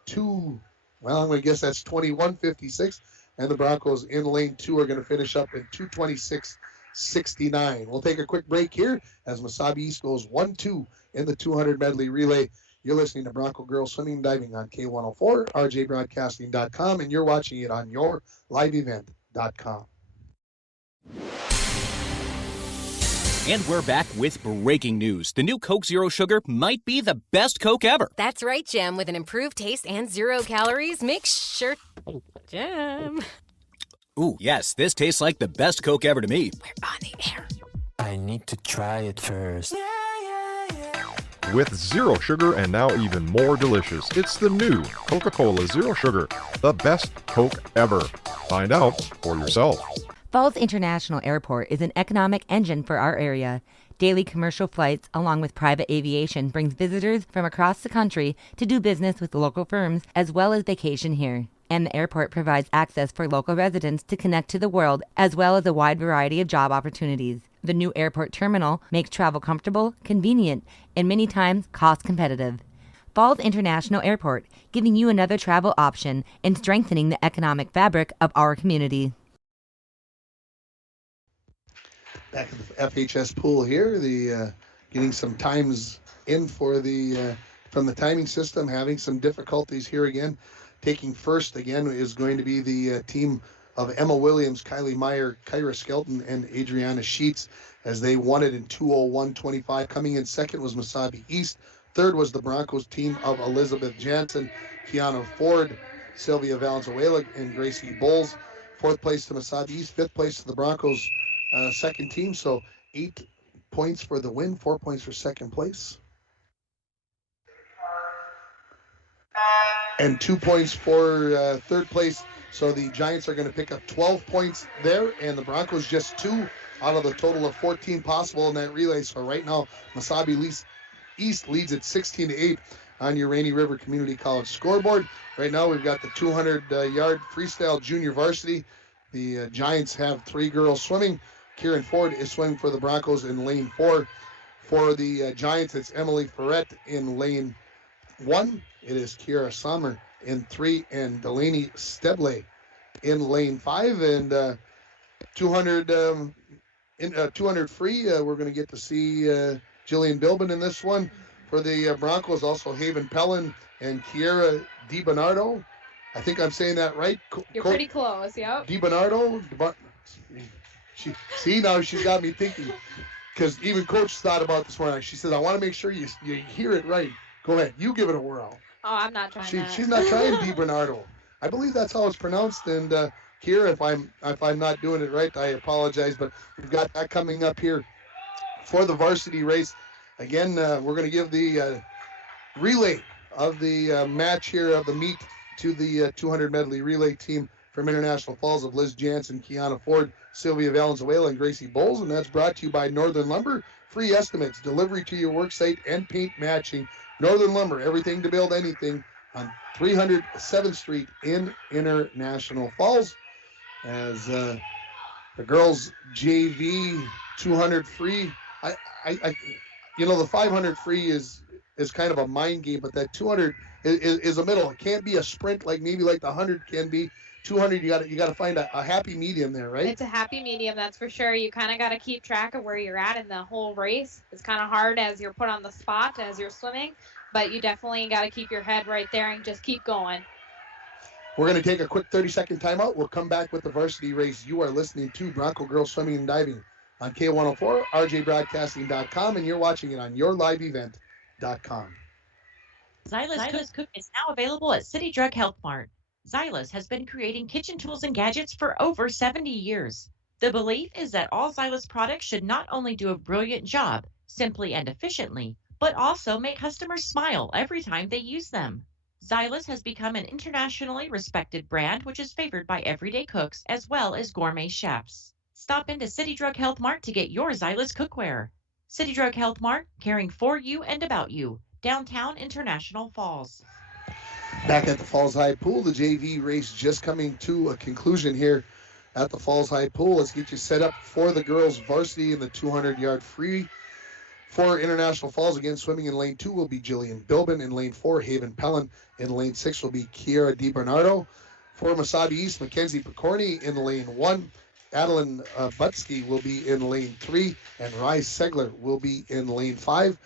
2, well, I'm going to guess that's 21:56, and the Broncos in lane 2 are going to finish up in 2:26.69. We'll take a quick break here as Mesabi East goes 1-2 in the 200 medley relay. You're listening to Bronco Girls Swimming and Diving on K104, rjbroadcasting.com, and you're watching it on yourliveevent.com. And we're back with breaking news. The new Coke Zero Sugar might be the best Coke ever. That's right, Jim. With an improved taste and 0 calories, make sure... Jim. Ooh, yes, this tastes like the best Coke ever to me. We're on the air. I need to try it first. With zero sugar and now even more delicious, it's the new Coca-Cola Zero Sugar, the best Coke ever. Find out for yourself. Falls International Airport is an economic engine for our area. Daily commercial flights, along with private aviation, brings visitors from across the country to do business with local firms as well as vacation here. And the airport provides access for local residents to connect to the world as well as a wide variety of job opportunities. The new airport terminal makes travel comfortable, convenient, and many times cost competitive. Falls International Airport, giving you another travel option and strengthening the economic fabric of our community. Back at the FHS pool here, getting some times in for from the timing system, having some difficulties here again. Taking first again is going to be the team of Emma Williams, Kylie Meyer, Kyra Skelton, and Adriana Sheets, as they won it in 2:01.25. Coming in second was Mesabi East. Third was the Broncos team of Elizabeth Jansen, Kiana Ford, Sylvia Valenzuela, and Gracie Bowles. Fourth place to Mesabi East. Fifth place to the Broncos second team. So 8 points for the win, 4 points for second place, and 2 points for third place. So the Giants are going to pick up 12 points there, and the Broncos just 2 out of the total of 14 possible in that relay. So right now, Mesabi East leads at 16-8 on your Rainy River Community College scoreboard. Right now, we've got the 200-yard freestyle junior varsity. The Giants have 3 girls swimming. Kieran Ford is swimming for the Broncos in lane 4. For the Giants, it's Emily Ferret in lane 1. It is Kiara Sommer in 3, and Delaney Stebley in lane 5. And 200 free, we're going to get to see Jillian Bilbin in this one. For the Broncos, also Haven Pellin and Kiera DiBernardo. I think I'm saying that right. You're pretty close, yep. DiBernardo. Now she's got me thinking, because even Coach thought about this morning. She says, I want to make sure you hear it right. Go ahead. You give it a whirl. Oh, I'm not trying that. She's not trying DiBernardo. I believe that's how it's pronounced. And Kiera, if I'm not doing it right, I apologize. But we've got that coming up here for the varsity race. Again, we're going to give the relay of the match here of the meet to the 200 medley relay team from International Falls of Liz Jansen, Kiana Ford, Sylvia Valenzuela, and Gracie Bowles. And that's brought to you by Northern Lumber. Free estimates, delivery to your work site, and paint matching. Northern Lumber, everything to build anything, on 307th Street in International Falls. As the girls JV 200 free, the 500 free is kind of a mind game, but that 200 is a middle. It can't be a sprint like maybe like the 100 can be. 200, you got to find a happy medium there, right? It's a happy medium, that's for sure. You kind of got to keep track of where you're at in the whole race. It's kind of hard as you're put on the spot as you're swimming, but you definitely got to keep your head right there and just keep going. We're going to take a quick 30-second timeout. We'll come back with the varsity race. You are listening to Bronco Girls Swimming and Diving on K104, rjbroadcasting.com, and you're watching it on yourliveevent.com. Xylus Cook is now available at City Drug Health Mart. Xylus has been creating kitchen tools and gadgets for over 70 years. The belief is that all Xylus products should not only do a brilliant job, simply and efficiently, but also make customers smile every time they use them. Xylus has become an internationally respected brand which is favored by everyday cooks as well as gourmet chefs. Stop into City Drug Health Mart to get your Xylus cookware. City Drug Health Mart, caring for you and about you. Downtown International Falls. Back at the Falls High Pool, the JV race just coming to a conclusion here at the Falls High Pool. Let's get you set up for the girls varsity in the 200-yard free. For International Falls, again, swimming in lane 2 will be Jillian Bilbin. In lane 4, Haven Pellin. In lane 6 will be Kiera DiBernardo. For Mesabi East, Mackenzie Picorni in lane 1. Adeline Butsky will be in lane 3. And Rise Segler will be in lane 5.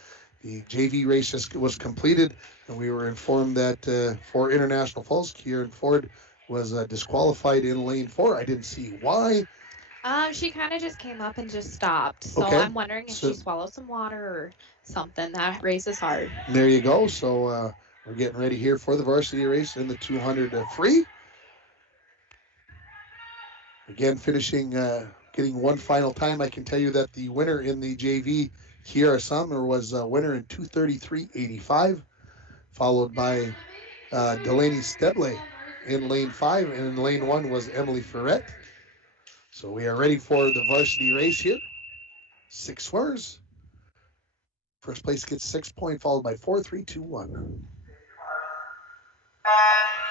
The JV race just was completed, and we were informed that for International Falls, Kieran Ford was disqualified in lane 4. I didn't see why. She kind of just came up and just stopped. So Okay. I'm wondering if she swallowed some water or something. That race is hard. There you go. So we're getting ready here for the varsity race in the 200 free. Again, finishing, getting one final time. I can tell you that the winner in the JV, Kiera Summer, was a winner in 2:33.85, followed by Delaney Stedley in lane 5, and in lane 1 was Emily Ferret. So we are ready for the varsity race here. 6 swimmers. First place gets 6 points, followed by 4, 3, 2, 1.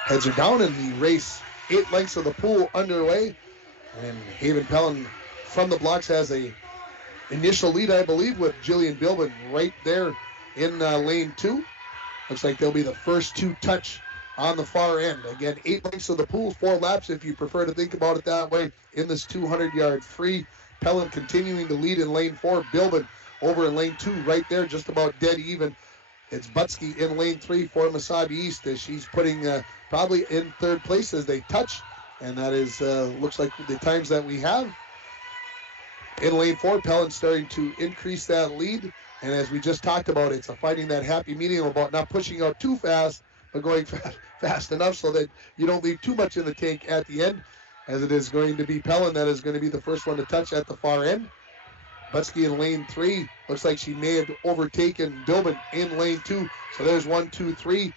Heads are down in the race. 8 lengths of the pool underway. And Haven Pellin from the blocks has a initial lead, I believe, with Jillian Bilbin right there in lane 2. Looks like they'll be the first to touch on the far end. Again, 8 lengths of the pool, 4 laps if you prefer to think about it that way in this 200-yard free. Pellin continuing to lead in lane 4. Bilbin over in lane 2 right there, just about dead even. It's Butsky in lane 3 for Mesabi East as she's putting probably in 3rd place as they touch. And that is, looks like the times that we have. In lane 4, Pellin starting to increase that lead. And as we just talked about, it's finding that happy medium about not pushing out too fast, but going fast enough so that you don't leave too much in the tank at the end, as it is going to be Pellin that is going to be the first one to touch at the far end. Butsky in lane 3. Looks like she may have overtaken Bilbin in lane 2. So there's 1, 2, 3.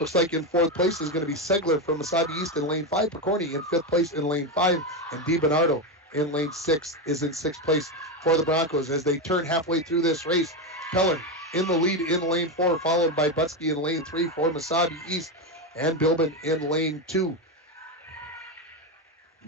Looks like in 4th place is going to be Segler from Mesabi East in lane 5. Picorni in 5th place in lane 5. And DiBernardo in lane 6 is in 6th place for the Broncos as they turn halfway through this race. Pellin in the lead in lane 4, followed by Butsky in lane 3 for Mesabi East, and Bilbin in lane 2.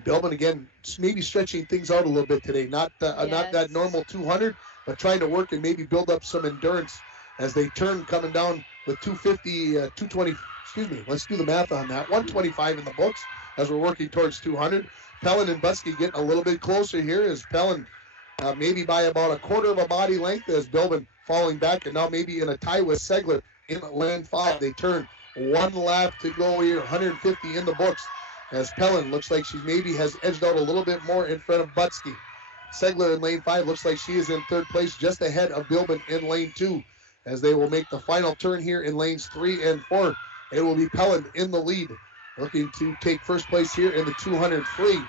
Bilbin again maybe stretching things out a little bit today. Not that normal 200, but trying to work and maybe build up some endurance as they turn, coming down with 220, excuse me, let's do the math on that. 125 in the books as we're working towards 200. Pellin and Butsky getting a little bit closer here as Pellin maybe by about a quarter of a body length as Bilbin falling back, and now maybe in a tie with Segler in lane 5. They turn 1 lap to go here, 150 in the books as Pellin looks like she maybe has edged out a little bit more in front of Butsky. Segler in lane 5 looks like she is in 3rd place, just ahead of Bilbin in lane 2 as they will make the final turn here in lanes 3 and 4. It will be Pellin in the lead, looking to take first place here in the 200 free.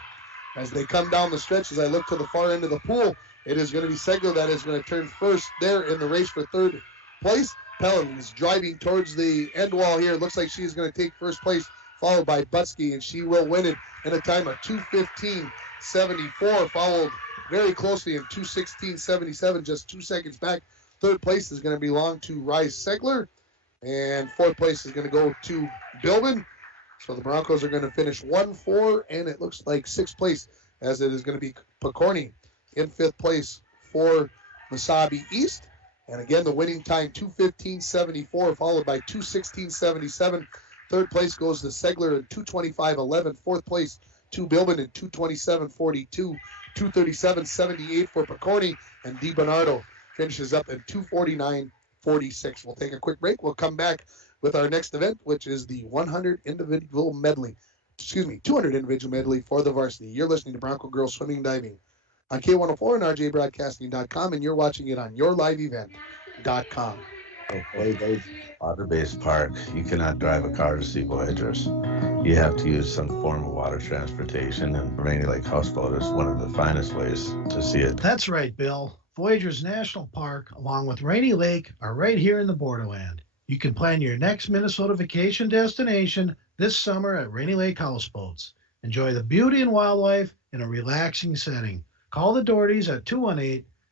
As they come down the stretch, as I look to the far end of the pool, it is going to be Segler that is going to turn first there in the race for 3rd place. Pellin is driving towards the end wall here. Looks like she is going to take first place, followed by Butsky, and she will win it in a time of 2:15.74, followed very closely in 2:16.77, just 2 seconds back. 3rd place is going to belong to Rise Segler, and 4th place is going to go to Bilbin. So the Broncos are going to finish 1, 4, and it looks like 6th place, as it is going to be Picorni in 5th place for Mesabi East. And again, the winning time, 2:15.74, followed by 2:16.77. Third place goes to Segler at 2:25.11. Fourth place to Bilbin at 2:27.42. 2:37.78 for Picorni. And DiBernardo finishes up at 2:49.46. We'll take a quick break. We'll come back with our next event, which is the 200 individual medley for the varsity. You're listening to Bronco Girls Swimming and Diving on K104 and RJBroadcasting.com, and you're watching it on yourliveevent.com. Okay, water-based park. You cannot drive a car to see Voyagers. You have to use some form of water transportation, and Rainy Lake Houseboat is one of the finest ways to see it. That's right, Bill. Voyagers National Park, along with Rainy Lake, are right here in the borderland. You can plan your next Minnesota vacation destination this summer at Rainy Lake Houseboats. Enjoy the beauty and wildlife in a relaxing setting. Call the Dohertys at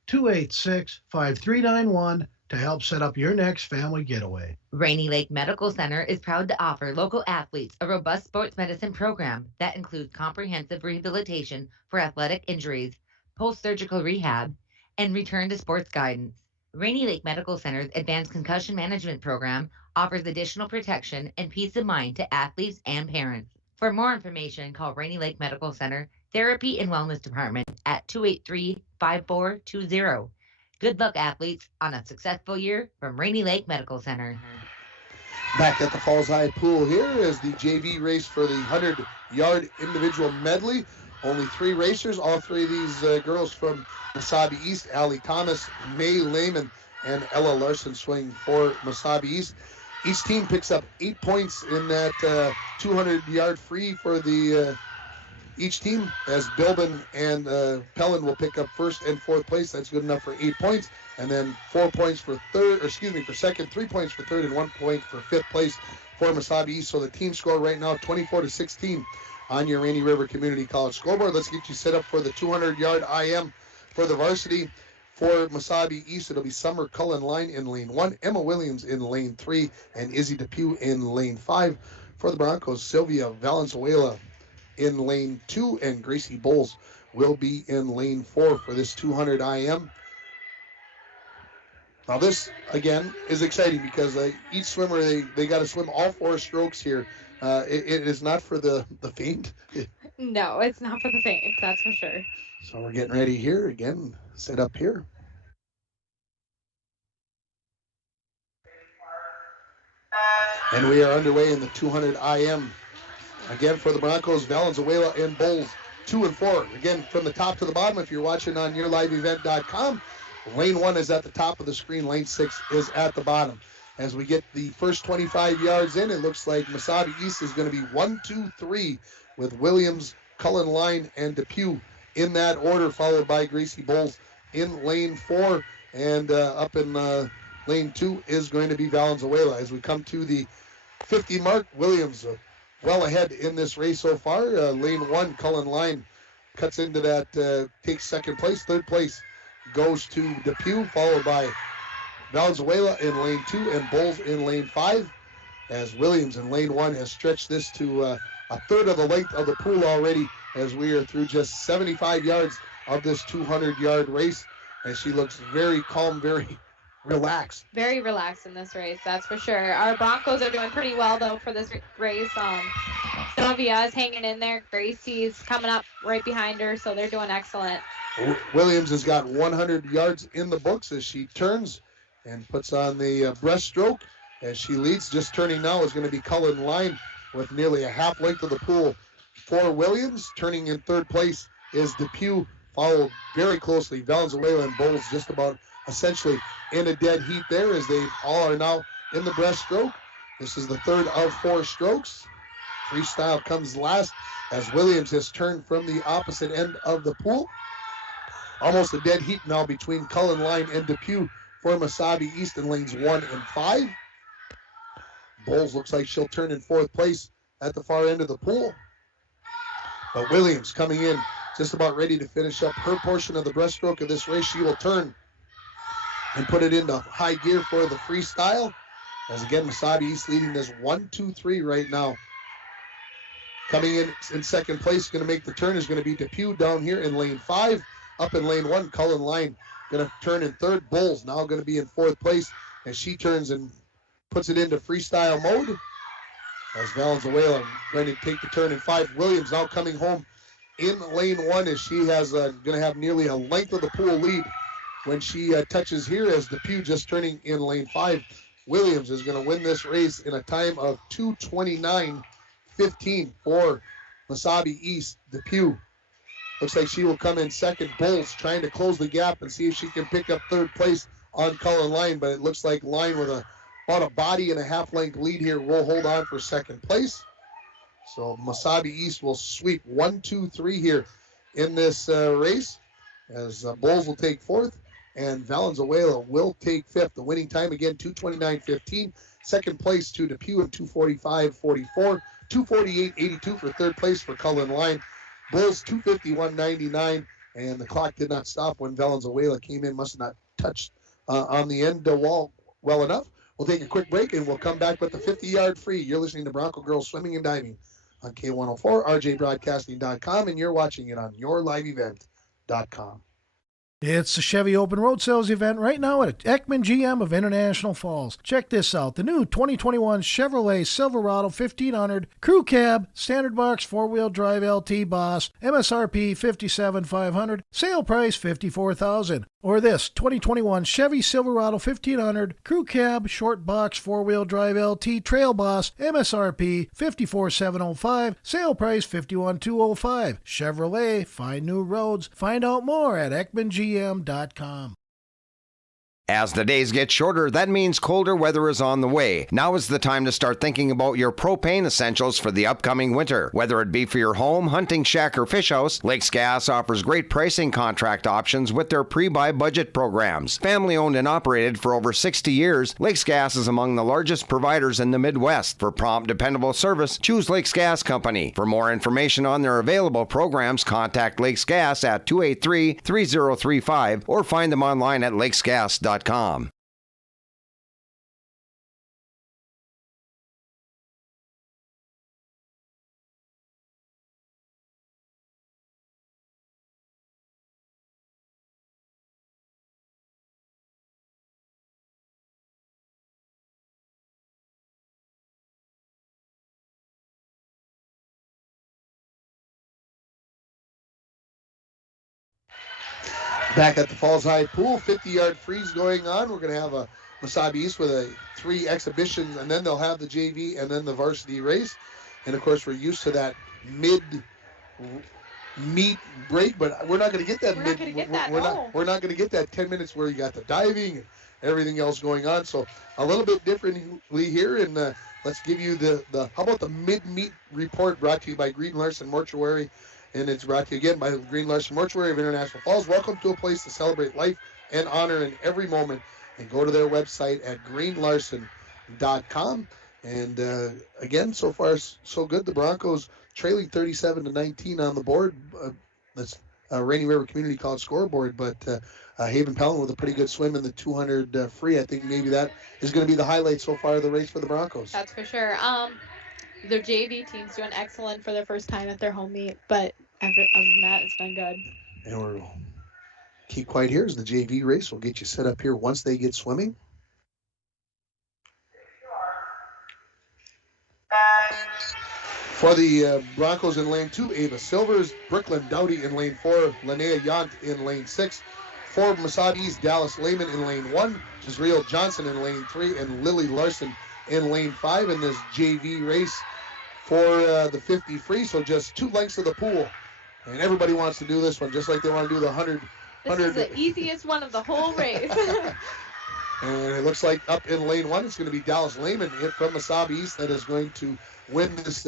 218-286-5391 to help set up your next family getaway. Rainy Lake Medical Center is proud to offer local athletes a robust sports medicine program that includes comprehensive rehabilitation for athletic injuries, post-surgical rehab, and return to sports guidance. Rainy Lake Medical Center's advanced concussion management program offers additional protection and peace of mind to athletes and parents. For more information, call Rainy Lake Medical Center Therapy and Wellness Department at 283-5420. Good luck, athletes, on a successful year from Rainy Lake Medical Center. Back at the Falls High pool here is the JV race for the 100-yard individual medley. Only 3 racers, all 3 of these girls from Mesabi East. Allie Thomas, May Lehman, and Ella Larson swing for Mesabi East. Each team picks up 8 points in that 200-yard free for the each team, as Bilbin and Pellin will pick up first and fourth place. That's good enough for 8 points. And then 4 points for second, 3 points for third, and 1 point for fifth place for Mesabi East. So the team score right now, 24-16 on your Rainy River Community College scoreboard. Let's get you set up for the 200-yard IM for the varsity. For Mesabi East, it'll be Summer Cullen-Line in lane 1, Emma Williams in lane 3, and Izzy Depew in lane 5. For the Broncos, Sylvia Valenzuela in lane 2, and Gracie Bowles will be in lane 4 for this 200 IM. Now this, again, is exciting because each swimmer, they got to swim all 4 strokes here. It is not for the faint. No, it's not for the faint, that's for sure. So we're getting ready here, again, set up here. And we are underway in the 200 IM. Again, for the Broncos, Valenzuela and Bowles, 2 and 4. Again, from the top to the bottom, if you're watching on yourliveevent.com, lane 1 is at the top of the screen, lane 6 is at the bottom. As we get the first 25 yards in, it looks like Mesabi East is going to be 1, 2, 3 with Williams, Cullen-Line, and Depew in that order, followed by Gracie Bowles in lane 4. And up in lane 2 is going to be Valenzuela. As we come to the 50 mark, Williams well ahead in this race so far. Lane 1, Cullen-Line cuts into that, takes second place. Third place goes to Depew, followed by Valenzuela in lane 2 and Bowles in lane 5. As Williams in lane 1 has stretched this to a third of the length of the pool already, as we are through just 75 yards of this 200-yard race. And she looks very calm, very relaxed. Very relaxed in this race, that's for sure. Our Broncos are doing pretty well, though, for this race. Sylvia is hanging in there. Gracie's coming up right behind her, so they're doing excellent. Williams has got 100 yards in the books as she turns and puts on the breaststroke as she leads. Just turning now is going to be Cullen-Line with nearly a half length of the pool for Williams. Turning in third place is Depew, followed very closely Valenzuela and Bowles, just about essentially in a dead heat there, as they all are now in the breaststroke. This is the third of 4 strokes. Freestyle comes last as Williams has turned from the opposite end of the pool. Almost a dead heat now between Cullen-Line and Depew for Mesabi East in lanes 1 and 5. Bowles looks like she'll turn in fourth place at the far end of the pool. But Williams coming in just about ready to finish up her portion of the breaststroke of this race. She will turn and put it into high gear for the freestyle. As again, Mesabi East leading this 1, 2, 3 right now. Coming in second place, going to make the turn is going to be Depew down here in lane 5. up in lane 1. Cullen Line going to turn in third. Bulls now going to be in fourth place as she turns and puts it into freestyle mode. As Valenzuela going to take the turn in 5. Williams now coming home in lane 1 as she has going to have nearly a length of the pool lead when she touches here as Depew just turning in lane 5. Williams is going to win this race in a time of 2:29.15 for Mesabi East. Depew looks like she will come in second. Bulls trying to close the gap and see if she can pick up third place on Cullen Line, but it looks like Line with about a body and a half-length lead here will hold on for second place. So Mesabi East will sweep 1, 2, 3 here in this race as Bulls will take fourth and Valenzuela will take fifth. The winning time again 2:29.15. Second place to Depew in 2:45.44. 2:48.82 for third place for Cullen Line. Bulls 2:51.99, and the clock did not stop when Valenzuela came in. Must have not touched on the end wall well enough. We'll take a quick break and we'll come back with the 50-yard free. You're listening to Bronco Girls Swimming and Diving on K104, rjbroadcasting.com, and you're watching it on yourliveevent.com. It's the Chevy Open Road Sales event right now at Ekman GM of International Falls. Check this out. The new 2021 Chevrolet Silverado 1500 Crew Cab, Standard Box 4-Wheel Drive LT Boss, MSRP $57,500, sale price $54,000. Or this 2021 Chevy Silverado 1500 Crew Cab, Short Box 4-Wheel Drive LT Trail Boss, MSRP $54,705, sale price $51,205. Chevrolet, find new roads. Find out more at EkmanGM.com. As the days get shorter, that means colder weather is on the way. Now is the time to start thinking about your propane essentials for the upcoming winter. Whether it be for your home, hunting shack, or fish house, Lakes Gas offers great pricing contract options with their pre-buy budget programs. Family owned and operated for over 60 years, Lakes Gas is among the largest providers in the Midwest. For prompt, dependable service, choose Lakes Gas Company. For more information on their available programs, contact Lakes Gas at 283-3035 or find them online at lakesgas.com. Back at the Falls High Pool, 50-yard freeze going on. We're going to have a Mesabi East with 3 exhibitions, and then they'll have the JV and then the varsity race. And, of course, we're used to that mid-meet break, but we're not going to get that. We're not going to get that 10 minutes where you got the diving and everything else going on. So a little bit differently here, and let's give you how about the mid-meet report brought to you by Green Larson Mortuary. And it's brought to you again by the Green Larson Mortuary of International Falls. Welcome to a place to celebrate life and honor in every moment. And go to their website at greenlarson.com. And again, so far so good. The Broncos trailing 37-19 on the board. That's Rainy River Community College scoreboard. But Haven Pellin with a pretty good swim in the 200 free. I think maybe that is going to be the highlight so far of the race for the Broncos. That's for sure. Their JV team's doing excellent for their first time at their home meet, but other than that, it's been good. And we'll keep quiet here as the JV race will get you set up here once they get swimming. For the Broncos in lane 2, Ava Silvers, Brooklyn Dowdy in lane 4, Linnea Yant in lane 6. For Mesabi East, Dallas Lehman in lane 1, Jezreel Johnson in lane 3, and Lily Larson in lane 5 in this JV race for the 50 free. So just 2 lengths of the pool. And everybody wants to do this one, just like they want to do the 100. This is the easiest one of the whole race. And it looks like up in lane 1, it's going to be Dallas Lehman from Mesabi East that is going to win this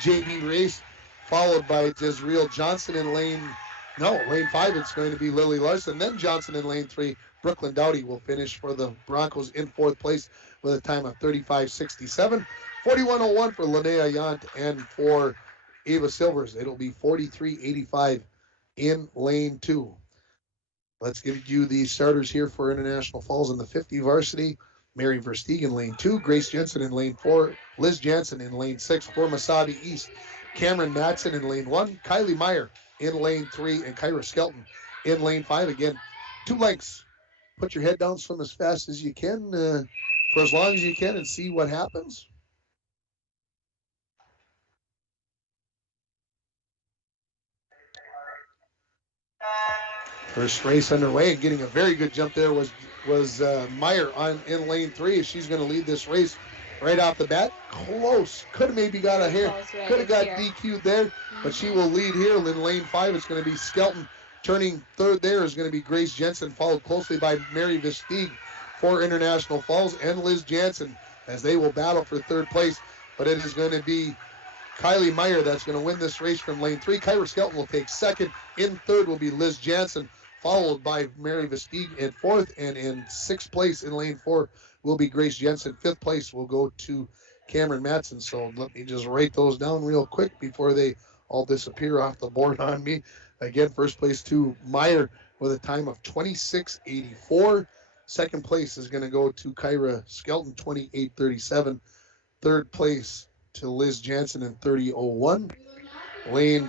JV race, followed by Jezreel Johnson in lane 5. It's going to be Lily Larson. Then Johnson in lane 3. Brooklyn Dowdy will finish for the Broncos in 4th place with a time of 35.67. 41.01 for Linnea Yant, and for Ava Silvers, it'll be 43.85 in lane 2. Let's give you the starters here for International Falls in the 50 varsity. Mary Versteeg in lane 2, Grace Jensen in lane 4, Liz Jansen in lane 6 for Mesabi East, Cameron Matson in lane 1, Kylie Meyer in lane 3, and Kyra Skelton in lane 5. Again, 2 lengths. Put your head down, swim as fast as you can for as long as you can and see what happens. First race underway, and getting a very good jump there was Meyer in lane 3. She's going to lead this race right off the bat. Close. Could have maybe got a hair. Could have got DQ'd there, but she will lead here. In lane 5, it's going to be Skelton. Turning third there is going to be Grace Jensen, followed closely by Mary Vestig for International Falls and Liz Jansen as they will battle for third place. But it is going to be Kylie Meyer that's going to win this race from lane 3. Kyra Skelton will take second. In third will be Liz Jansen, followed by Mary Vestig in fourth. And in sixth place in lane 4 will be Grace Jensen. Fifth place will go to Cameron Matson. So let me just write those down real quick before they all disappear off the board on me. Again, first place to Meyer with a time of 26:84. Second place is going to go to Kyra Skelton, 28:37. Third place to Liz Jansen in 30:01. Lane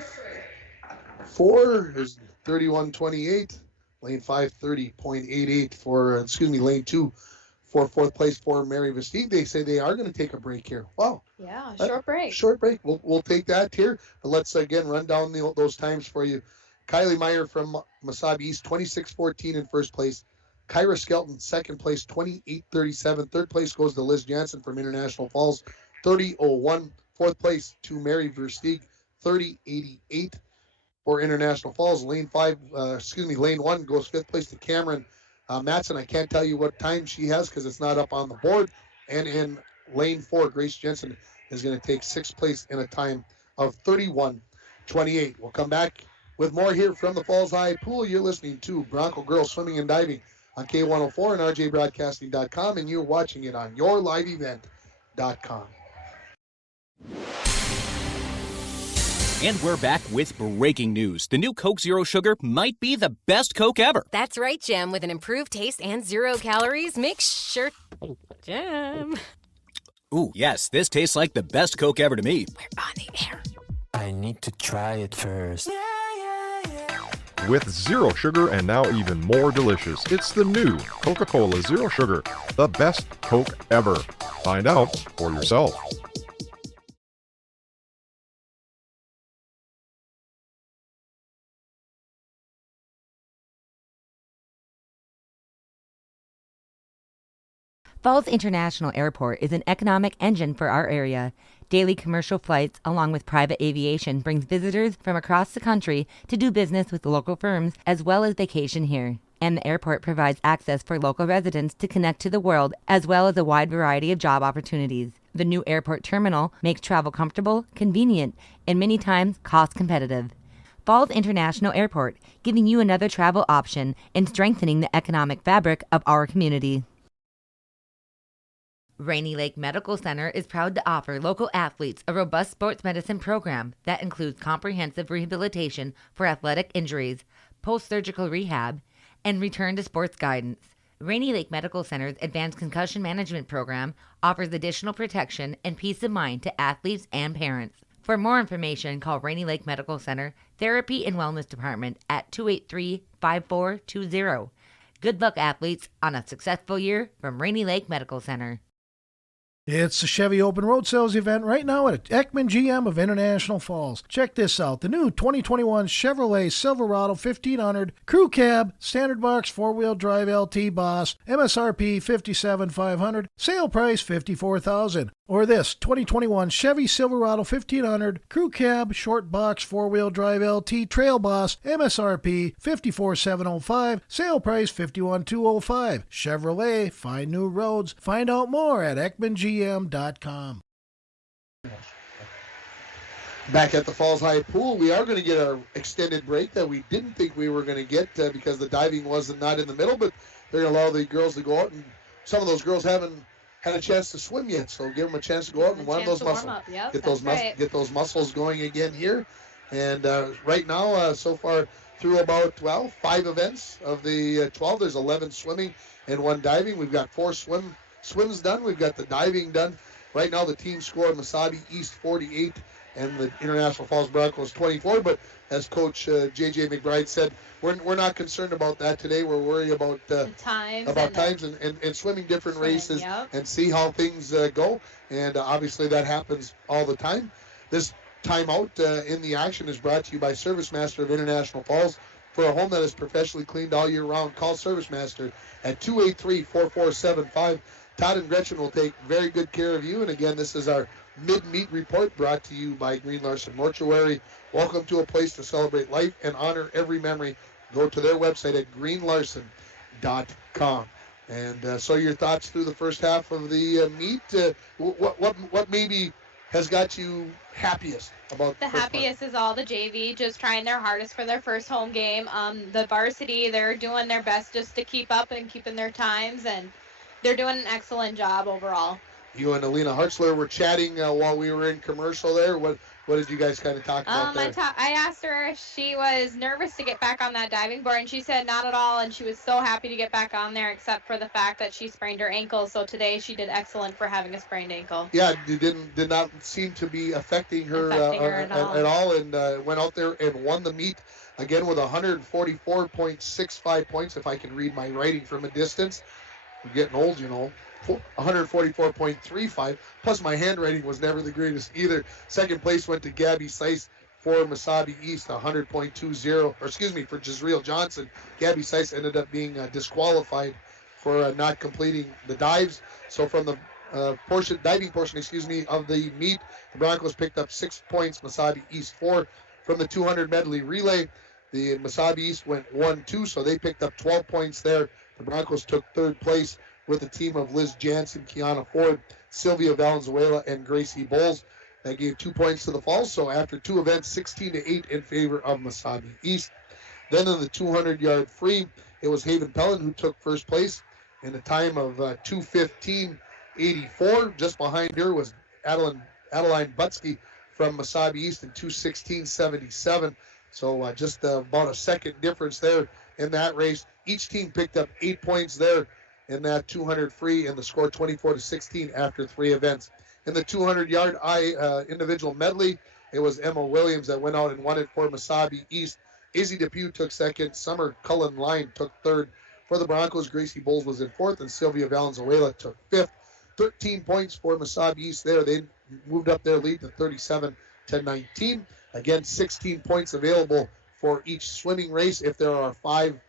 4 is 31:28. Lane 5, 30.88 for, lane 2 for fourth place for Mary Vestig. They say they are going to take a break here. Wow. Yeah, short break. Short break. We'll take that here. But let's again run down those times for you. Kylie Meyer from Mesabi East, 26:14 in first place. Kyra Skelton, second place, 28:37. Third place goes to Liz Jansen from International Falls, 30:01. Fourth place to Mary Vestig, 30:88 for International Falls. Lane 1 goes fifth place to Cameron Matson. I can't tell you what time she has because it's not up on the board. And in lane 4, Grace Jensen is going to take sixth place in a time of 31:28. We'll come back with more here from the Falls High Pool. You're listening to Bronco Girls Swimming and Diving on K104 and RJBroadcasting.com, and you're watching it on YourLiveEvent.com. And we're back with breaking news. The new Coke Zero Sugar might be the best Coke ever. That's right, Jim. With an improved taste and 0 calories, make sure... Jim. Ooh, yes, this tastes like the best Coke ever to me. We're on the air. I need to try it first. With zero sugar and now even more delicious, it's the new Coca-Cola Zero Sugar, the best Coke ever. Find out for yourself. Falls International Airport is an economic engine for our area. Daily commercial flights, along with private aviation, brings visitors from across the country to do business with local firms as well as vacation here. And the airport provides access for local residents to connect to the world as well as a wide variety of job opportunities. The new airport terminal makes travel comfortable, convenient, and many times cost competitive. Falls International Airport, giving you another travel option and strengthening the economic fabric of our community. Rainy Lake Medical Center is proud to offer local athletes a robust sports medicine program that includes comprehensive rehabilitation for athletic injuries, post-surgical rehab, and return to sports guidance. Rainy Lake Medical Center's Advanced Concussion Management Program offers additional protection and peace of mind to athletes and parents. For more information, call Rainy Lake Medical Center Therapy and Wellness Department at 283-5420. Good luck, athletes, on a successful year from Rainy Lake Medical Center. It's the Chevy Open Road Sales event right now at Ekman GM of International Falls. Check this out. The new 2021 Chevrolet Silverado 1500 Crew Cab, Standard Box 4-Wheel Drive LT Boss, MSRP $57,500, sale price $54,000. Or this 2021 Chevy Silverado 1500 Crew Cab, Short Box 4-Wheel Drive LT Trail Boss, MSRP $54,705, sale price $51,205. Chevrolet, find new roads. Find out more at EkmanGM.com. Back at the Falls High Pool, we are going to get our extended break that we didn't think we were going to get because the diving wasn't not in the middle, but they're going to allow the girls to go out, and some of those girls haven't had a chance to swim yet, so give them a chance to go out and warm those muscles. Yep, get those muscles going again here. And right now, so far through about 5 events of the 12, there's 11 swimming and 1 diving. We've got 4 swims done. We've got the diving done. Right now, the team score Mesabi East 48 and the International Falls Broncos 24. But as Coach J.J. McBride said, we're not concerned about that today. We're worried about times and swimming different races yep. and see how things go. And obviously that happens all the time. This timeout in the action is brought to you by Service Master of International Falls. For a home that is professionally cleaned all year round, call Service Master at 283-4475. Todd and Gretchen will take very good care of you. And again, this is our mid-meet report brought to you by Green Larson Mortuary. Welcome to a place to celebrate life and honor every memory. Go to their website at greenlarson.com. And so your thoughts through the first half of the meet, what maybe has got you happiest about the happiest is all the JV just trying their hardest for their first home game. The varsity, they're doing their best just to keep up and keeping their times, and they're doing an excellent job overall. You and Alina Hartzler were chatting while we were in commercial there. What did you guys kind of talk about there? I asked her if she was nervous to get back on that diving board, and she said not at all, and she was so happy to get back on there, except for the fact that she sprained her ankle. So today she did excellent for having a sprained ankle. Yeah, it did not seem to be affecting her at all, and went out there and won the meet again with 144.65 points, if I can read my writing from a distance. I'm getting old, 144.35, plus my handwriting was never the greatest either. Second place went to Gabby Seiss for Mesabi East, 100.20, or excuse me, for Jezreel Johnson. Gabby Seiss ended up being disqualified for not completing the dives. So from the diving portion of the meet, the Broncos picked up 6 points, Mesabi East 4. From the 200 medley relay, the Mesabi East went 1-2, so they picked up 12 points there. The Broncos took third place with a team of Liz Jansen, Kiana Ford, Sylvia Valenzuela, and Gracie Bowles. That gave 2 points to the Falls. So after two events, 16-8 in favor of Mesabi East. Then in the 200-yard free, it was Haven Pellin who took first place in a time of 2:15.84. Just behind her was Adeline Butsky from Mesabi East in 2:16.77. So just about a second difference there in that race. Each team picked up 8 points there in that 200 free, and the score 24-16 after three events. In the 200-yard individual medley, it was Emma Williams that went out and won it for Mesabi East. Izzy Depew took second. Summer Cullen-Line took third. For the Broncos, Gracie Bowles was in fourth, and Sylvia Valenzuela took fifth. 13 points for Mesabi East there. They moved up their lead to 37-19. Again, 16 points available for each swimming race if there are 5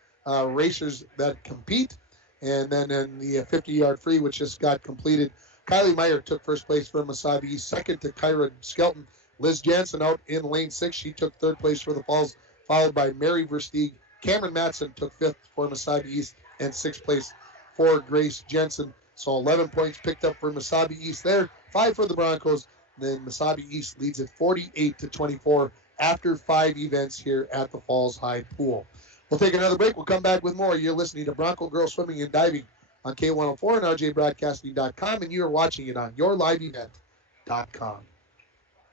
racers that compete. And then in the 50-yard free, which just got completed, Kylie Meyer took first place for Mesabi East, second to Kyra Skelton. Liz Jansen out in lane 6. She took third place for the Falls, followed by Mary Versteeg. Cameron Matson took fifth for Mesabi East, and sixth place for Grace Jensen. So 11 points picked up for Mesabi East there, 5 for the Broncos. Then Mesabi East leads at 48-24 after 5 events here at the Falls High Pool. We'll take another break. We'll come back with more. You're listening to Bronco Girls Swimming and Diving on K104 and RJBroadcasting.com, and you're watching it on YourLiveEvent.com.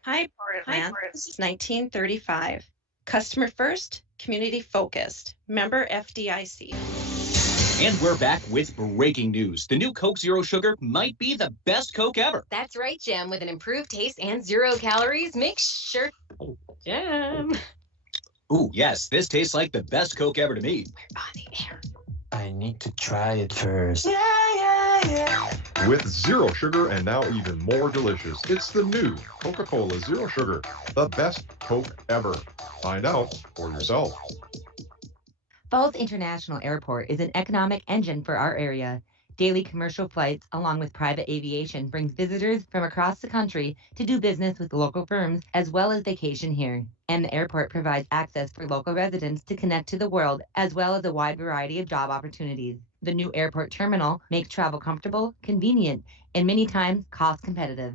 Hi, Portland. This is 1935. Customer first, community focused. Member FDIC. And we're back with breaking news. The new Coke Zero Sugar might be the best Coke ever. That's right, Jim. With an improved taste and 0 calories, make sure... Jim. Ooh, yes, this tastes like the best Coke ever to me. We're on the air. I need to try it first. With zero sugar and now even more delicious, it's the new Coca-Cola Zero Sugar, the best Coke ever. Find out for yourself. Falls International Airport is an economic engine for our area. Daily commercial flights, along with private aviation, brings visitors from across the country to do business with local firms as well as vacation here. And the airport provides access for local residents to connect to the world as well as a wide variety of job opportunities. The new airport terminal makes travel comfortable, convenient, and many times cost competitive.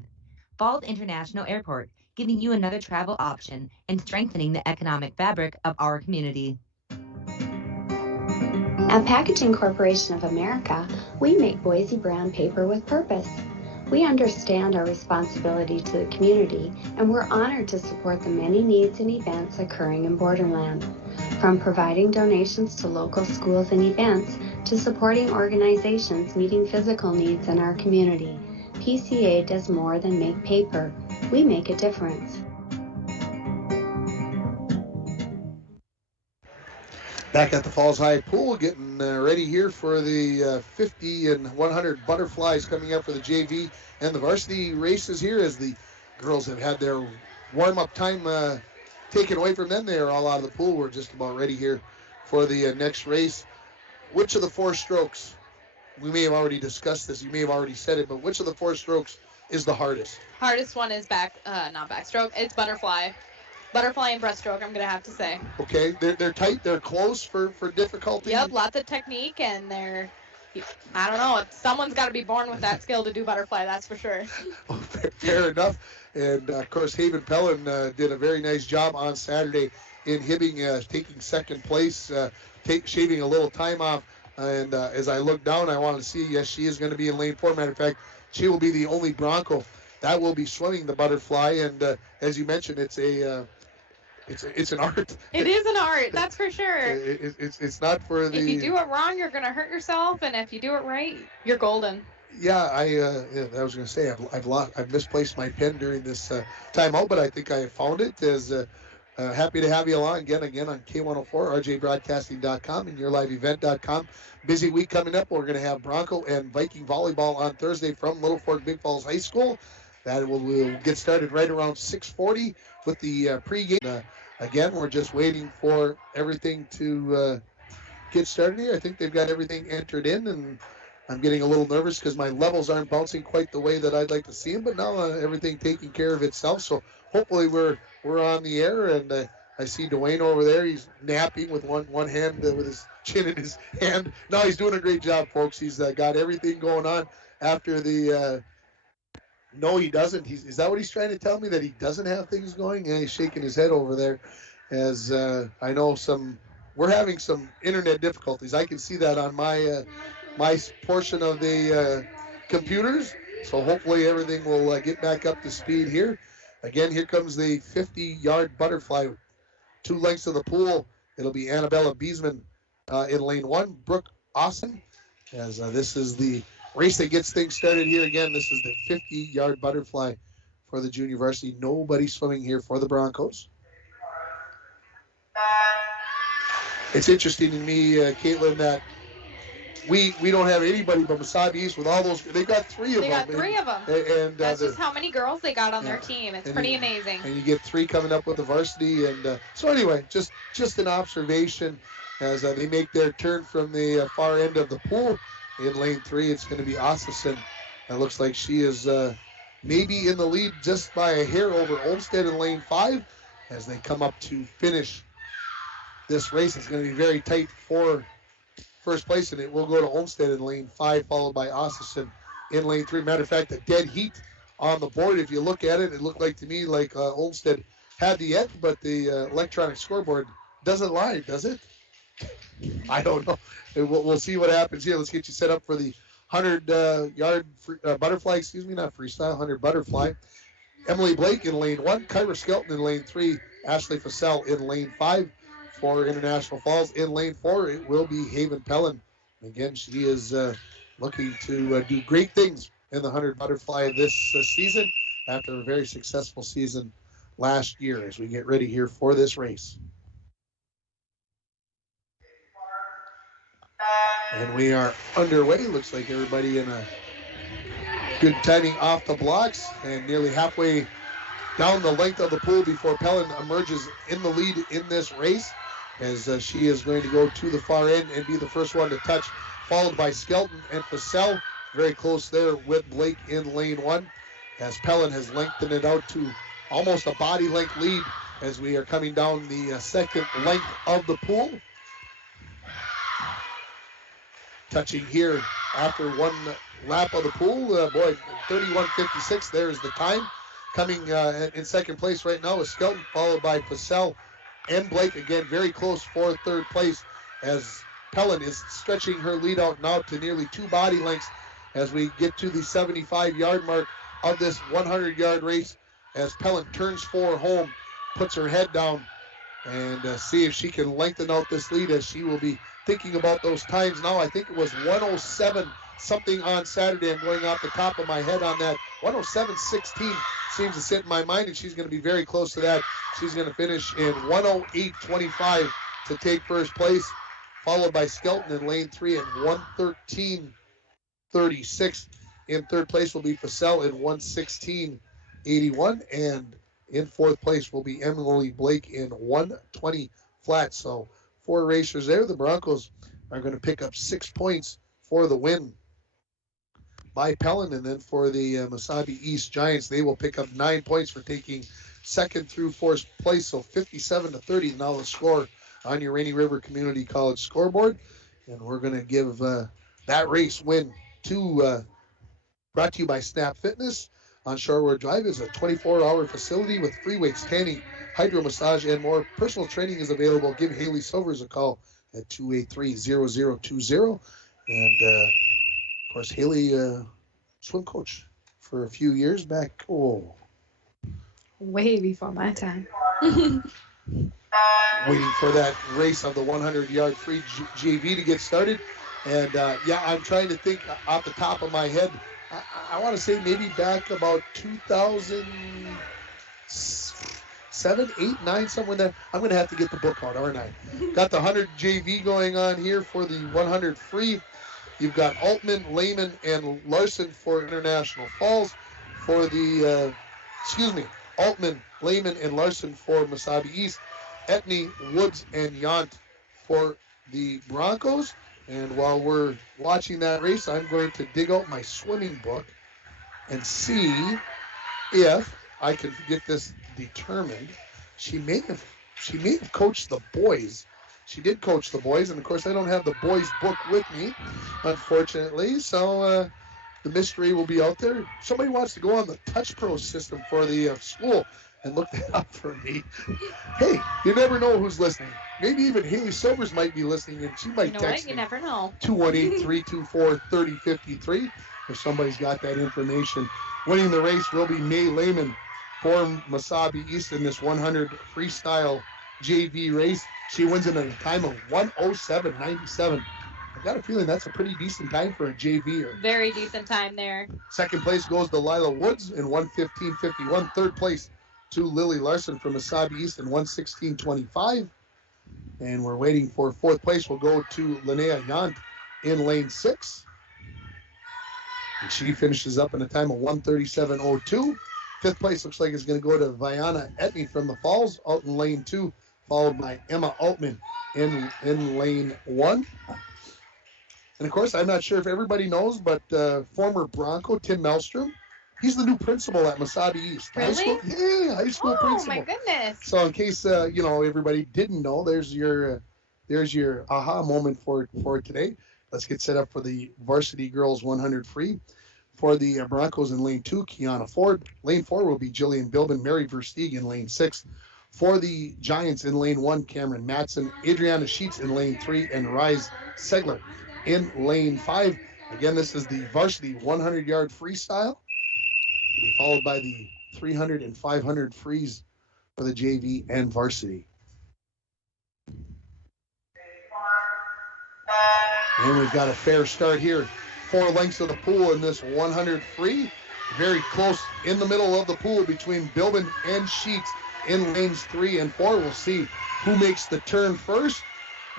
Falls International Airport, giving you another travel option and strengthening the economic fabric of our community. At Packaging Corporation of America, we make Boise brown paper with purpose. We understand our responsibility to the community, and we're honored to support the many needs and events occurring in Borderland. From providing donations to local schools and events, to supporting organizations meeting physical needs in our community, PCA does more than make paper. We make a difference. Back at the Falls High Pool, getting ready here for the 50 and 100 butterflies coming up for the JV and the varsity races here, as the girls have had their warm-up time taken away from them. They are all out of the pool. We're just about ready here for the next race. Which of the 4 strokes, we may have already discussed this, you may have already said it, but which of the 4 strokes is the hardest? Hardest one is not backstroke. It's butterfly. Butterfly and breaststroke, I'm going to have to say. Okay, they're tight, they're close for difficulty. Yep, lots of technique, and I don't know, someone's got to be born with that skill to do butterfly, that's for sure. Fair enough. And, of course, Haven Pellin did a very nice job on Saturday in Hibbing, taking second place, shaving a little time off. And as I look down, I want to see, yes, she is going to be in lane 4. Matter of fact, she will be the only Bronco that will be swimming the butterfly. And as you mentioned, it's an art. It is an art, that's for sure. It's not for the... If you do it wrong, you're going to hurt yourself, and if you do it right, you're golden. Yeah, I was going to say, I've misplaced my pen during this timeout, but I think I found it. As happy to have you along again on K104, rjbroadcasting.com, and yourliveevent.com. Busy week coming up. We're going to have Bronco and Viking volleyball on Thursday from Little Fork Big Falls High School. That will get started right around 6:40 with the pregame. Again, we're just waiting for everything to get started here. I think they've got everything entered in, and I'm getting a little nervous because my levels aren't bouncing quite the way that I'd like to see them. But now everything taking care of itself. So hopefully we're on the air. And I see Dwayne over there. He's napping with one hand, with his chin in his hand. No, he's doing a great job, folks. He's got everything going on after the. No, he doesn't. Is that what he's trying to tell me, that he doesn't have things going? Yeah, he's shaking his head over there, as I know we're having some internet difficulties. I can see that on my portion of the computers. So hopefully everything will get back up to speed here. Again, here comes the 50-yard butterfly. 2 lengths of the pool. It'll be Annabella Beesman in lane 1. Brooke Austin, as this is the race that gets things started here. Again, this is the 50-yard butterfly for the junior varsity. Nobody swimming here for the Broncos. It's interesting to me, Caitlin, that we don't have anybody but Mesabi East with all those. They got 3 of them. They got 3 of them. And that's just how many girls they got on their team. It's pretty amazing. And you get 3 coming up with the varsity. And so anyway, just an observation as they make their turn from the far end of the pool. In lane 3, it's going to be Osselson. It looks like she is maybe in the lead just by a hair over Olmsted in lane 5 as they come up to finish this race. It's going to be very tight for first place, and it will go to Olmsted in lane 5, followed by Osselson in lane 3. Matter of fact, a dead heat on the board. If you look at it, it looked like to me like Olmsted had the edge, but the electronic scoreboard doesn't lie, does it? I don't know. We'll see what happens here. Let's get you set up for the 100-yard butterfly, not freestyle, 100 butterfly. Emily Blake in lane 1, Kyra Skelton in lane 3, Ashley Fassell in lane 5 for International Falls. In lane 4, it will be Haven Pellin. Again, she is looking to do great things in the 100 butterfly this season after a very successful season last year as we get ready here for this race. And we are underway. Looks like everybody in a good timing off the blocks and nearly halfway down the length of the pool before Pellin emerges in the lead in this race, as she is going to go to the far end and be the first one to touch, followed by Skelton and Fassell. Very close there with Blake in lane 1, as Pellin has lengthened it out to almost a body length lead as we are coming down the second length of the pool. Touching here after one lap of the pool. 31:56. There's the time. Coming in second place right now is Skelton, followed by Fassell and Blake. Again, very close for third place, as Pellin is stretching her lead out now to nearly 2 body lengths as we get to the 75-yard mark of this 100-yard race, as Pellin turns for home, puts her head down, and see if she can lengthen out this lead, as she will be thinking about those times now. I think it was 107 something on Saturday. I'm going off the top of my head on that. 107.16 seems to sit in my mind, and she's going to be very close to that. She's going to finish in 108.25 to take first place. followed by Skelton in lane 3 at 1:13.36. In third place will be Facel in 1:16.81. And in fourth place will be Emily Blake in 1:20 flat. So 4 racers there. The Broncos are going to pick up 6 points for the win by Pellin. And then for the Mesabi East Giants, they will pick up 9 points for taking second through fourth place. So 57-30 now the score on your Rainy River Community College scoreboard. And we're going to give that race win to, brought to you by Snap Fitness. On Shoreward Drive is a 24-hour facility with free weights, tanning, hydro massage, and more. Personal training is available. Give Haley Silvers a call at 283-0020. And, of course, Haley, swim coach for a few years back. Oh, Way before my time. waiting for that race of the 100-yard free JV to get started. And, I'm trying to think off the top of my head. I want to say maybe back about 2007, 8, 9, somewhere there. I'm going to have to get the book out, aren't I? Got the 100 JV going on here for the 100 free. You've got Altman, Lehman, and Larson for International Falls. For the, Altman, Lehman, and Larson for Mesabi East. Etney, Woods, and Yant for the Broncos. And while we're watching that race, I'm going to dig out my swimming book and see if I can get this determined. She may have coached the boys. She did coach the boys, and of course I don't have the boys' book with me, unfortunately. So the mystery will be out there. Somebody wants to go on the Touch Pro system for the school and look that up for me. Hey, you never know who's listening. Maybe even Haley Silvers might be listening, and she might text You never know. 218-324-3053 if somebody's got that information. Winning the race will be May Lehman for Mesabi East in this 100 freestyle JV race. She wins it in a time of 1:07.97. I got a feeling that's a pretty decent time for a JV. Very decent time there. Second place goes to Lila Woods in 1:15.51. Third place to Lily Larson from Mesabi East in 1:16.25. And we're waiting for fourth place. We'll go to Linnea Yant in lane 6. And she finishes up in a time of 1:37.02. Fifth place looks like it's going to go to Viana Etney from the Falls out in lane 2, followed by Emma Altman in lane 1. And, of course, I'm not sure if everybody knows, but former Bronco Tim Melstrom, he's the new principal at Mesabi East. Really? High school principal. Oh, my goodness. So in case, everybody didn't know, there's your aha moment for today. Let's get set up for the Varsity Girls 100 free. For the Broncos in lane 2, Kiana Ford. Lane 4 will be Jillian Bilbin, Mary Versteeg in lane 6. For the Giants in lane 1, Cameron Matson, Adriana Sheets in lane 3, and Rise Segler in lane 5. Again, this is the Varsity 100-yard freestyle, to be followed by the 300 and 500 frees for the JV and Varsity. And we've got a fair start here. 4 lengths of the pool in this 100 free. Very close in the middle of the pool between Bilbin and Sheets in lanes 3 and 4. We'll see who makes the turn first.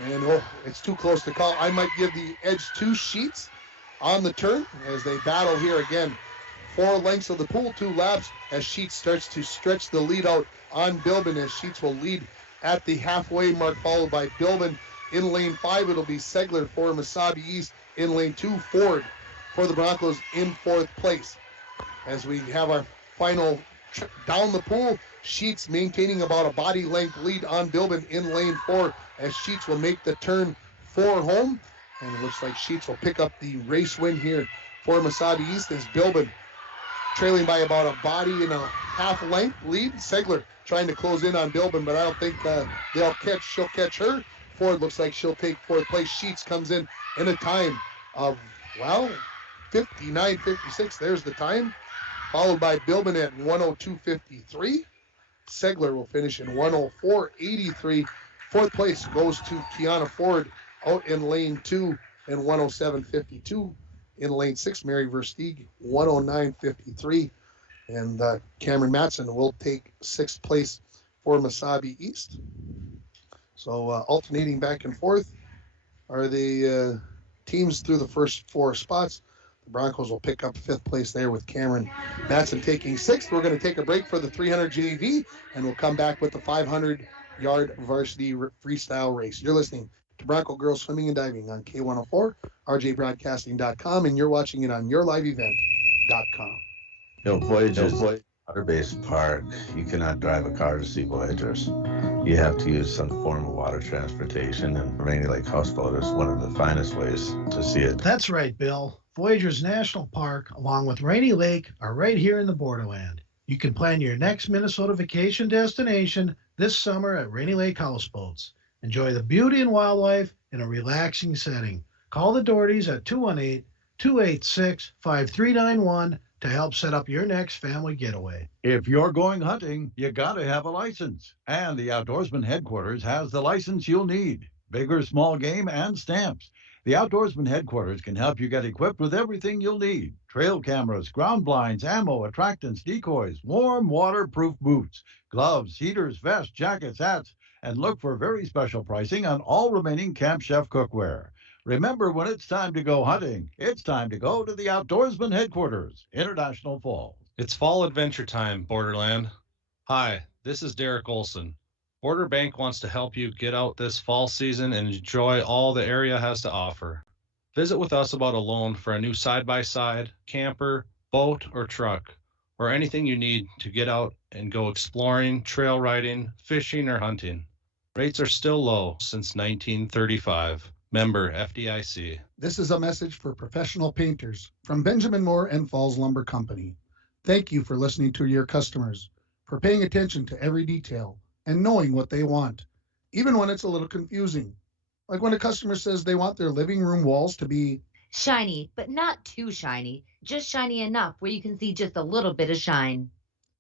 And it's too close to call. I might give the edge to Sheets on the turn as they battle here again. 4 lengths of the pool, 2 laps as Sheets starts to stretch the lead out on Bilbin, as Sheets will lead at the halfway mark, followed by Bilbin. In lane 5, it'll be Segler for Mesabi East. In lane 2, Ford for the Broncos in 4th place. As we have our final trip down the pool, Sheets maintaining about a body length lead on Bilbin in lane 4, as Sheets will make the turn for home. And it looks like Sheets will pick up the race win here for Mesabi East, as Bilbin trailing by about a body and a half length lead. Segler trying to close in on Bilbin, but I don't think she'll catch her. Ford looks like she'll take 4th place. Sheets comes in a time of, 59.56. There's the time. Followed by Bilbin at 1:02.53. Segler will finish in 1:04.83. 4th place goes to Kiana Ford out in lane 2 in 1:07.52. In lane 6, Mary Versteeg, 1:09.53. And Cameron Matson will take 6th place for Mesabi East. So alternating back and forth. are the teams through the first 4 spots. The Broncos will pick up 5th place there with Cameron Matson taking 6th. We're going to take a break for the 300 JV, and we'll come back with the 500-yard varsity freestyle race. You're listening to Bronco Girls Swimming and Diving on K104, rjbroadcasting.com, and you're watching it on yourliveevent.com. Voyagers water-based park. You cannot drive a car to see Voyagers. You have to use some form of water transportation, and Rainy Lake Houseboat is one of the finest ways to see it. That's right, Bill. Voyagers National Park, along with Rainy Lake, are right here in the borderland. You can plan your next Minnesota vacation destination this summer at Rainy Lake Houseboats. Enjoy the beauty and wildlife in a relaxing setting. Call the Dohertys at 218-286-5391 to help set up your next family getaway. If you're going hunting, you gotta have a license. And the Outdoorsman Headquarters has the license you'll need. Big or small game and stamps. The Outdoorsman Headquarters can help you get equipped with everything you'll need. Trail cameras, ground blinds, ammo, attractants, decoys, warm, waterproof boots, gloves, heaters, vests, jackets, hats, and look for very special pricing on all remaining Camp Chef cookware. Remember, when it's time to go hunting, it's time to go to the Outdoorsman Headquarters, International Falls. It's fall adventure time, Borderland. Hi, this is Derek Olson. Border Bank wants to help you get out this fall season and enjoy all the area has to offer. Visit with us about a loan for a new side-by-side, camper, boat, or truck, or anything you need to get out and go exploring, trail riding, fishing, or hunting. Rates are still low since 1935. Member FDIC. This is a message for professional painters from Benjamin Moore and Falls Lumber Company. Thank you for listening to your customers, for paying attention to every detail and knowing what they want, even when it's a little confusing. Like when a customer says they want their living room walls to be shiny, but not too shiny. Just shiny enough where you can see just a little bit of shine.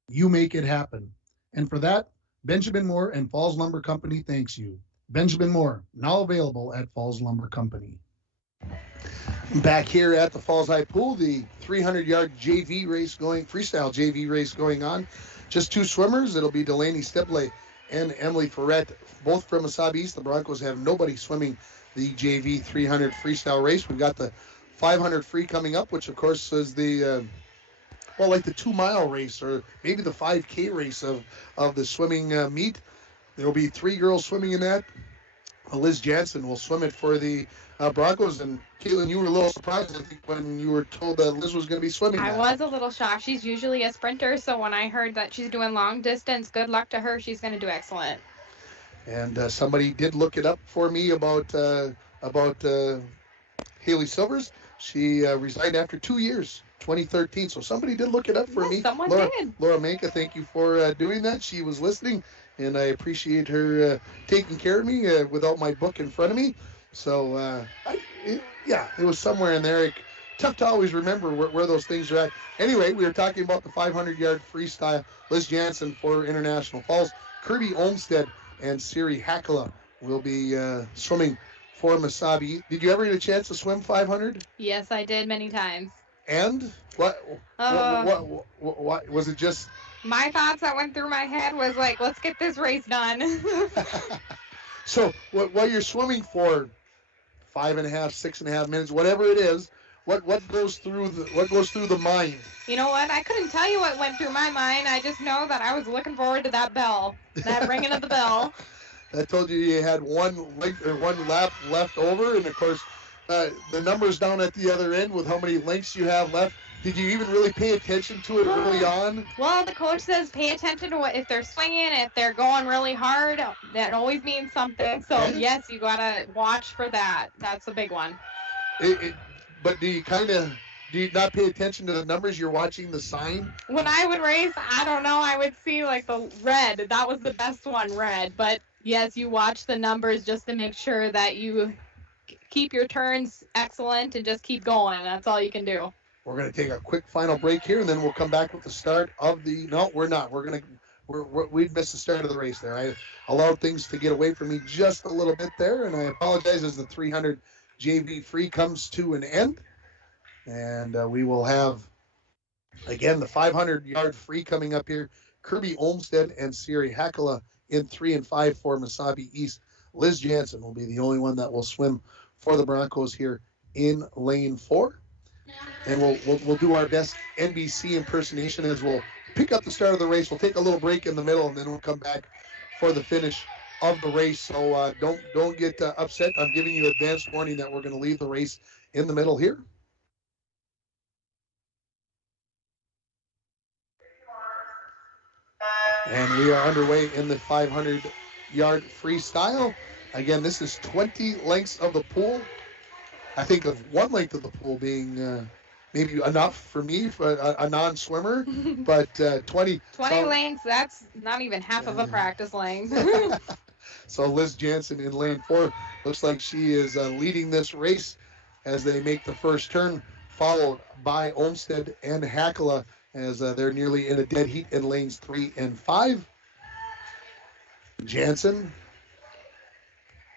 You make it happen. And for that, Benjamin Moore and Falls Lumber Company thanks you. Benjamin Moore, now available at Falls Lumber Company. Back here at the Falls High Pool, the 300-yard JV race going, freestyle JV race going on. Just 2 swimmers. It'll be Delaney Stipley and Emily Ferret, both from Mesabi East. The Broncos have nobody swimming the JV 300 freestyle race. We've got the 500 free coming up, which of course is the like the 2-mile race, or maybe the 5K race of the swimming meet. There will be 3 girls swimming in that. Liz Jansen will swim it for the Broncos. And Caitlin, you were a little surprised, I think, when you were told that Liz was going to be swimming I that. was a little shocked. She's usually a sprinter, so when I heard that she's doing long distance, good luck to her. She's going to do excellent. And somebody did look it up for me about Haley Silvers. She resigned after 2 years, 2013. So somebody did look it up for me. Someone Laura, did. Laura Manka, thank you for doing that. She was listening, and I appreciate her taking care of me without my book in front of me. So, it was somewhere in there. Tough to always remember where those things are at. Anyway, we were talking about the 500-yard freestyle. Liz Jansen for International Falls. Kirby Olmstead and Siri Hakala will be swimming for Mesabi. Did you ever get a chance to swim 500? Yes, I did many times. And what was it? Just my thoughts that went through my head was like, let's get this race done. So while you're swimming for 5.5, 6.5 minutes, whatever it is, what goes through the mind? You know what? I couldn't tell you what went through my mind. I just know that I was looking forward to that bell, that ringing of the bell. I told you had one lap left over, and of course, the numbers down at the other end with how many lengths you have left. Did you even really pay attention to it early on? Well, the coach says pay attention to if they're swinging, if they're going really hard. That always means something. So, yes, you got to watch for that. That's a big one. But do you not pay attention to the numbers? You're watching the sign? When I would race, I don't know, I would see like the red. That was the best one, red. But, yes, you watch the numbers just to make sure that you keep your turns excellent and just keep going. That's all you can do. We're going to take a quick final break here, and then we'll come back with the start of the... No, we're not. We've missed the start of the race there. I allowed things to get away from me just a little bit there, and I apologize as the 300 JV free comes to an end. And we will have, again, the 500-yard free coming up here. Kirby Olmstead and Siri Hakala in 3 and 5 for Mesabi East. Liz Jansen will be the only one that will swim for the Broncos here in lane 4. And we'll do our best NBC impersonation as we'll pick up the start of the race. We'll take a little break in the middle, and then we'll come back for the finish of the race. So don't get upset. I'm giving you advance warning that we're going to leave the race in the middle here. And we are underway in the 500-yard freestyle. Again, this is 20 lengths of the pool. I think of one length of the pool being maybe enough for me, for a non-swimmer, but 20 lengths, that's not even half of a practice length. So Liz Jansen in lane 4 looks like she is leading this race as they make the first turn, followed by Olmsted and Hackala as they're nearly in a dead heat in lanes 3 and 5. Jansen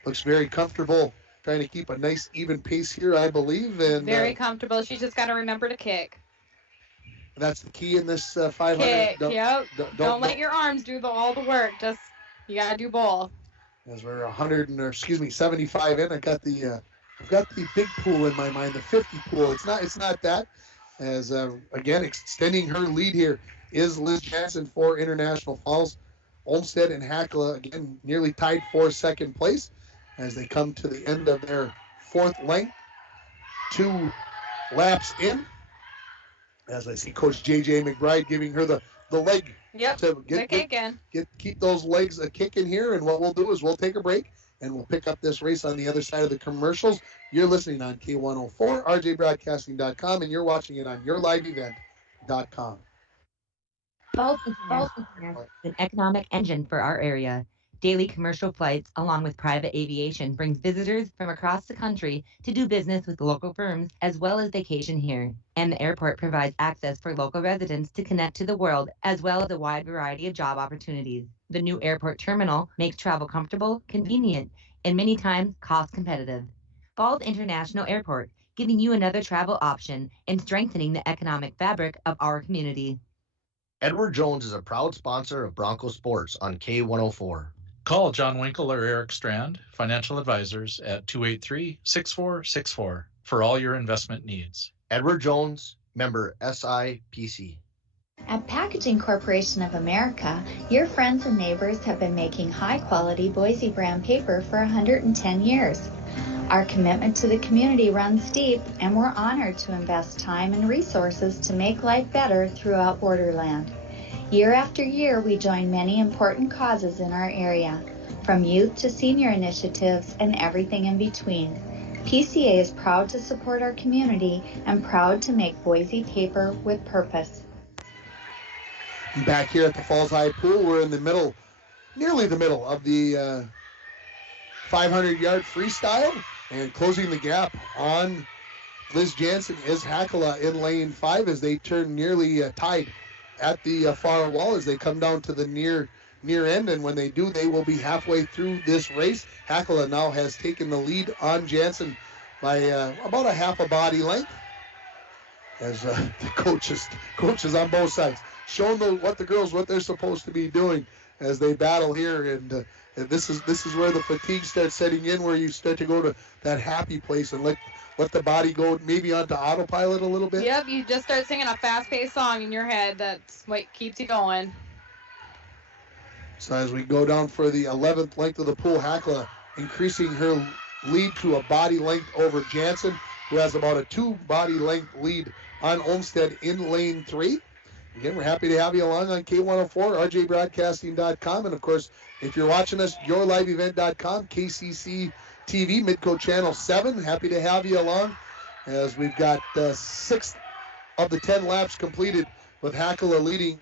looks very comfortable, trying to keep a nice even pace here, I believe. And very comfortable. She's just got to remember to kick. That's the key in this 500. Kick, yep. Don't let your arms do all the work. Just, you got to do both. As we're 75 in, I've got the big pool in my mind, the 50 pool. It's not that. As again, extending her lead here is Liz Jansen for International Falls. Olmsted and Hackala again nearly tied for second place as they come to the end of their fourth length. 2 laps in. As I see Coach JJ McBride giving her the leg. Yep, keep those legs kicking here. And what we'll do is we'll take a break and we'll pick up this race on the other side of the commercials. You're listening on K104, rjbroadcasting.com, and you're watching it on yourliveevent.com. Falls International is an economic engine for our area. Daily commercial flights, along with private aviation, brings visitors from across the country to do business with local firms as well as vacation here. And the airport provides access for local residents to connect to the world as well as a wide variety of job opportunities. The new airport terminal makes travel comfortable, convenient, and many times cost competitive. Falls International Airport, giving you another travel option and strengthening the economic fabric of our community. Edward Jones is a proud sponsor of Broncos Sports on K104. Call John Winkle or Eric Strand, financial advisors, at 283-6464 for all your investment needs. Edward Jones, member SIPC. At Packaging Corporation of America, your friends and neighbors have been making high-quality Boise brand paper for 110 years. Our commitment to the community runs deep, and we're honored to invest time and resources to make life better throughout Borderland. Year after year, we join many important causes in our area, from youth to senior initiatives and everything in between. PCA is proud to support our community and proud to make Boise paper with purpose. Back here at the Falls High Pool, we're in the middle, nearly the middle of the 500-yard freestyle, and closing the gap on Liz Jansen is Hackala in lane 5 as they turn nearly tied at the far wall as they come down to the near end, and when they do, they will be halfway through this race. Hackala now has taken the lead on Jansen by about a half a body length as the coaches on both sides showing what they're supposed to be doing as they battle here, and this is where the fatigue starts setting in, where you start to go to that happy place and let the body go maybe onto autopilot a little bit. Yep, you just start singing a fast-paced song in your head. That's what keeps you going. So as we go down for the 11th length of the pool, Hackala increasing her lead to a body length over Jansen, who has about a 2 body length lead on Olmsted in lane 3. Again, we're happy to have you along on K104, rjbroadcasting.com, and of course, if you're watching us, yourliveevent.com, KCC TV, Midco Channel 7. Happy to have you along as we've got 6 of the 10 laps completed with Hackala leading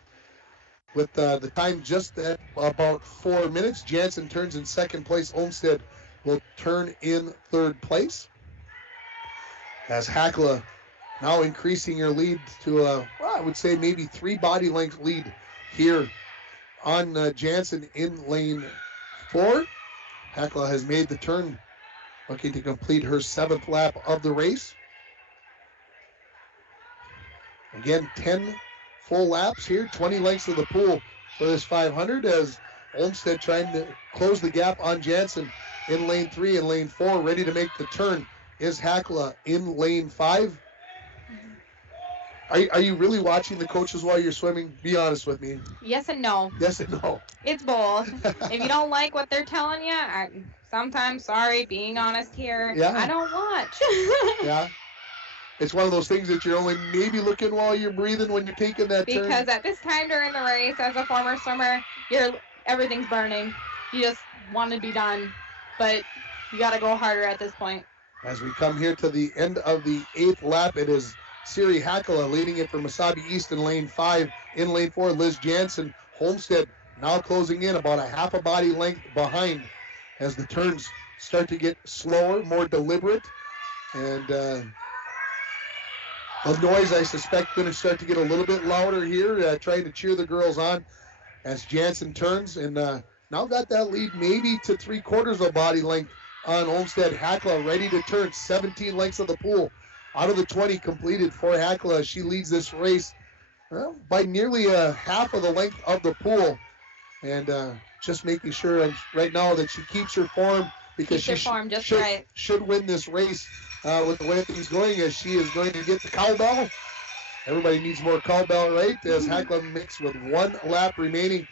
with the time just at about 4 minutes. Jansen turns in second place. Olmsted will turn in third place as Hackala now increasing her lead to I would say maybe 3 body length lead here on Jansen in lane 4. Hackala has made the turn, looking to complete her 7th lap of the race. Again, 10 full laps here, 20 lengths of the pool for this 500 as Olmsted trying to close the gap on Jansen in lane 3 and lane 4, ready to make the turn is Hakla in lane 5. Are you really watching the coaches while you're swimming? Be honest with me. Yes and no. Yes and no. It's both. If you don't like what they're telling you, sometimes, sorry, being honest here, Yeah. I don't watch. Yeah. It's one of those things that you're only maybe looking while you're breathing when you're taking that turn. Because at this time during the race, as a former swimmer, everything's burning. You just want to be done, but you got to go harder at this point. As we come here to the end of the 8th lap, it is Siri Hakala leading it for Mesabi East in lane 5. In lane 4, Liz Jansen. Homestead now closing in about a half a body length behind as the turns start to get slower, more deliberate. And the noise, I suspect, going to start to get a little bit louder here, trying to cheer the girls on as Jansen turns and now got that lead maybe to 3/4 of a body length on Olmsted. Hakla ready to turn, 17 lengths of the pool. Out of the 20 completed for Hakla as she leads this race by nearly a half of the length of the pool. And just making sure right now that she keeps her form because she should win this race with the way things going, as she is going to get the cowbell. Everybody needs more cowbell, right? As Hakla mixed with 1 lap remaining.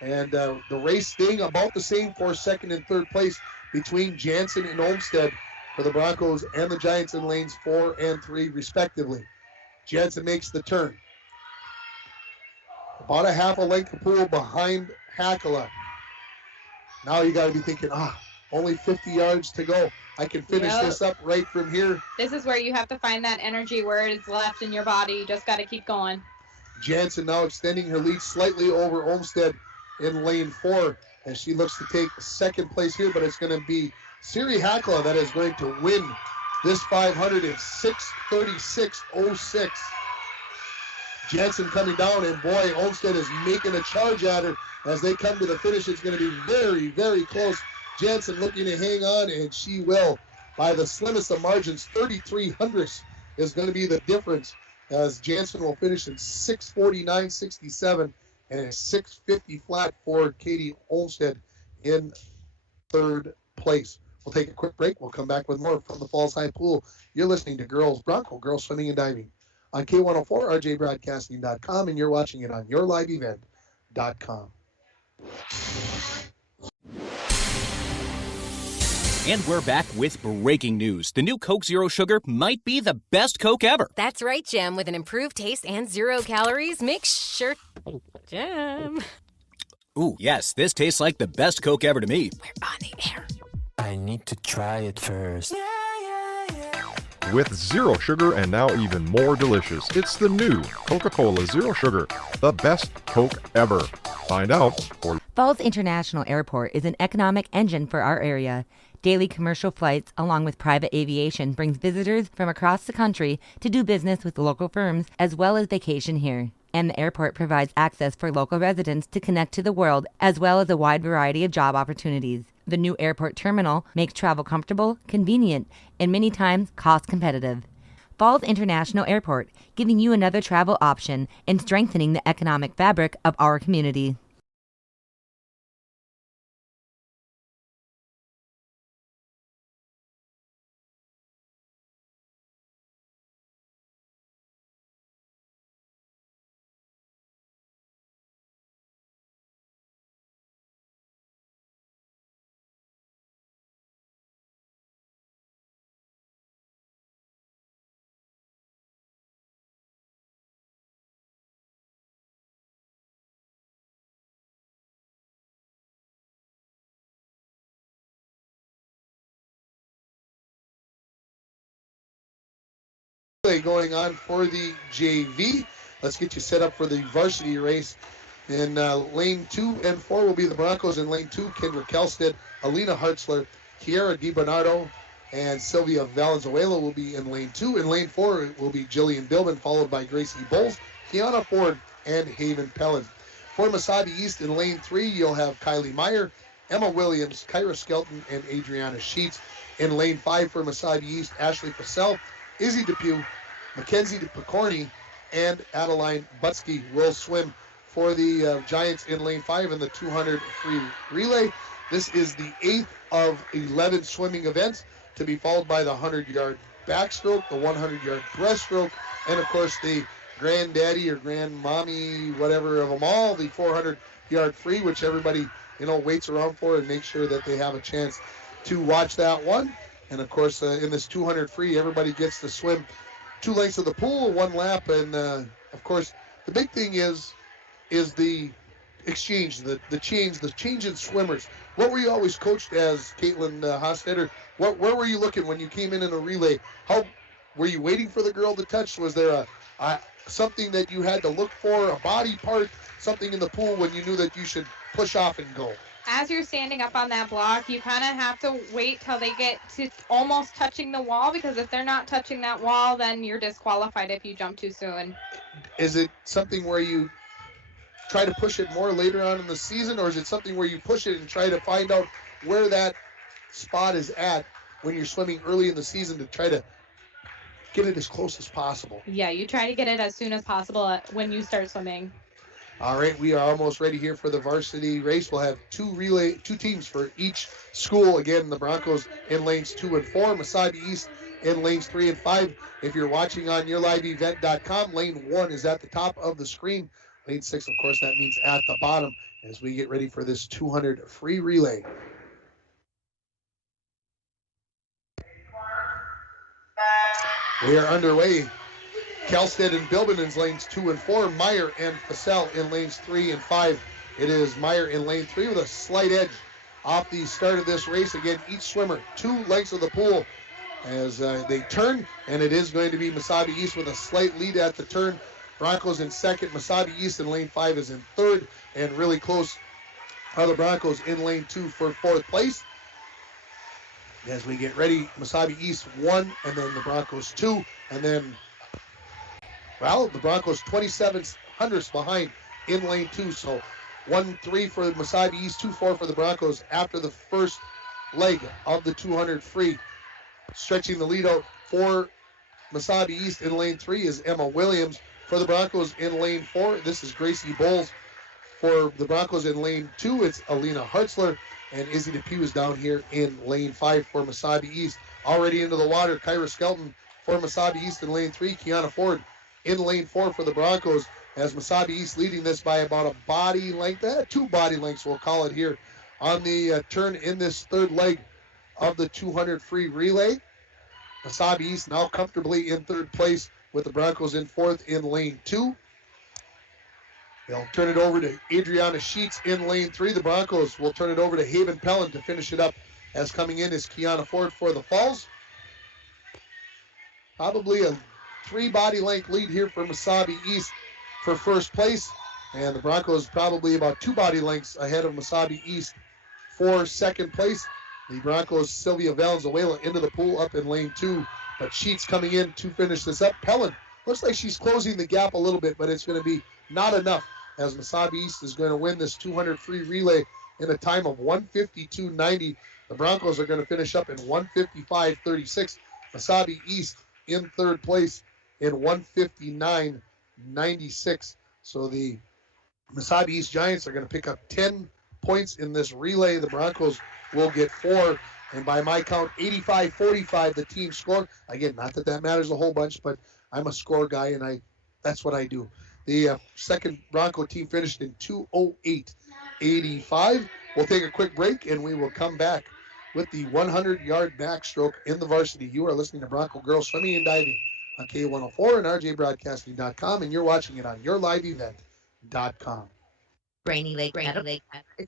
And the race staying about the same for 2nd and 3rd place between Jansen and Olmsted for the Broncos and the Giants in lanes 4 and 3, respectively. Jansen makes the turn. About a half a length of pool behind Hakala. Now you got to be thinking, only 50 yards to go. I can finish this up right from here. This is where you have to find that energy where it's left in your body. You just got to keep going. Jansen now extending her lead slightly over Olmsted in lane 4 as she looks to take 2nd place here, but it's going to be Siri Hakla that is going to win this 500 in 6:36.06. Jansen coming down, and boy, Olmsted is making a charge at her as they come to the finish. It's going to be very, very close. Jansen looking to hang on, and she will. By the slimmest of margins, 33 hundredths is going to be the difference as Jansen will finish in 6:49.67 and a 6:50 flat for Katie Olmsted in 3rd place. We'll take a quick break. We'll come back with more from the Falls High Pool. You're listening to Bronco Girls Swimming and Diving on K104, rjbroadcasting.com, and you're watching it on yourliveevent.com. And we're back with breaking news. The new Coke Zero Sugar might be the best Coke ever. That's right, Jim. With an improved taste and 0 calories, make sure... Jim. Ooh, yes, this tastes like the best Coke ever to me. We're on the air. I need to try it first. With zero sugar and now even more delicious, it's the new Coca-Cola Zero Sugar, the best Coke ever. Find out for... Falls International Airport is an economic engine for our area. Daily commercial flights, along with private aviation, brings visitors from across the country to do business with local firms as well as vacation here. And the airport provides access for local residents to connect to the world as well as a wide variety of job opportunities. The new airport terminal makes travel comfortable, convenient, and many times cost competitive. Falls International Airport, giving you another travel option and strengthening the economic fabric of our community. Going on for the JV. Let's get you set up for the varsity race. In lane 2 and 4 will be the Broncos. In lane 2, Kendra Kelstead, Alina Hartzler, Kiara DiBernardo, and Sylvia Valenzuela will be in lane 2. In lane 4, it will be Jillian Billman, followed by Gracie Bowles, Kiana Ford, and Haven Pellin. For Mesabi East, in lane 3, you'll have Kylie Meyer, Emma Williams, Kyra Skelton, and Adriana Sheets. In lane 5 for Mesabi East, Ashley Purcell, Izzy Depew, Mackenzie DePicorni, and Adeline Butsky will swim for the Giants in lane 5 in the 200 free relay. This is the 8th of 11 swimming events to be followed by the 100-yard backstroke, the 100-yard breaststroke, and of course the granddaddy or grandmommy, whatever of them all, the 400-yard free, which everybody, waits around for and makes sure that they have a chance to watch that one. And of course, in this 200 free, everybody gets to swim 2 lengths of the pool, 1 lap, and of course, the big thing is the exchange, the change in swimmers. What were you always coached as, Caitlin Hostetter? Where were you looking when you came in a relay? How were you waiting for the girl to touch? Was there a something that you had to look for, a body part, something in the pool when you knew that you should push off and go? As you're standing up on that block, you kind of have to wait till they get to almost touching the wall, because if they're not touching that wall, then you're disqualified if you jump too soon. Is it something where you try to push it more later on in the season, or is it something where you push it and try to find out where that spot is at when you're swimming early in the season to try to get it as close as possible? Yeah, you try to get it as soon as possible when you start swimming. All right, we are almost ready here for the varsity race. We'll have 2 teams for each school. Again, the Broncos in lanes 2 and 4, Mesabi East in lanes 3 and 5. If you're watching on yourliveevent.com, lane 1 is at the top of the screen. Lane 6, of course, that means at the bottom as we get ready for this 200 free relay. We are underway. Kelstead and Bilbin in lanes 2 and 4. Meyer and Fassel in lanes 3 and 5. It is Meyer in lane 3 with a slight edge off the start of this race. Again, each swimmer 2 lengths of the pool as they turn, and it is going to be Mesabi East with a slight lead at the turn. Broncos in second. Mesabi East in lane 5 is in third, and really close are the Broncos in lane 2 for 4th place. As we get ready, Mesabi East 1, and then the Broncos 2, and then the Broncos 27 hundredths behind in lane 2. So 1-3 for Mesabi East, 2-4 for the Broncos after the first leg of the 200 free. Stretching the lead out for Mesabi East in lane 3 is Emma Williams. For the Broncos in lane 4, this is Gracie Bowles. For the Broncos in lane 2, it's Alina Hartzler. And Izzy DePew is down here in lane 5 for Mesabi East. Already into the water, Kyra Skelton for Mesabi East in lane 3. Kiana Ford in lane 4 for the Broncos, as Mesabi East leading this by about a body length, 2 body lengths we'll call it here, on the turn in this third leg of the 200 free relay. Mesabi East now comfortably in third place with the Broncos in 4th in lane 2. They'll turn it over to Adriana Sheets in lane 3. The Broncos will turn it over to Haven Pellin to finish it up, as coming in is Kiana Ford for the Falls. Probably a 3 body length lead here for Mesabi East for first place, and the Broncos probably about 2 body lengths ahead of Mesabi East for second place. The Broncos, Sylvia Valenzuela into the pool up in lane 2, but Sheets coming in to finish this up. Pellin looks like she's closing the gap a little bit, but it's going to be not enough, as Mesabi East is going to win this 200 free relay in a time of 1:52.90. The Broncos are going to finish up in 1:55.36. Mesabi East in third place in 1:59.96. So the Mesabi East Giants are going to pick up 10 points in this relay. The Broncos will get 4. And by my count, 85-45 the team score. Again, not that that matters a whole bunch, but I'm a score guy, and that's what I do. The second Bronco team finished in 2:08.85. We'll take a quick break, and we will come back with the 100-yard backstroke in the varsity. You are listening to Bronco Girls Swimming and Diving on K104 and RJBroadcasting.com, and you're watching it on yourliveevent.com. Rainy Lake Medical is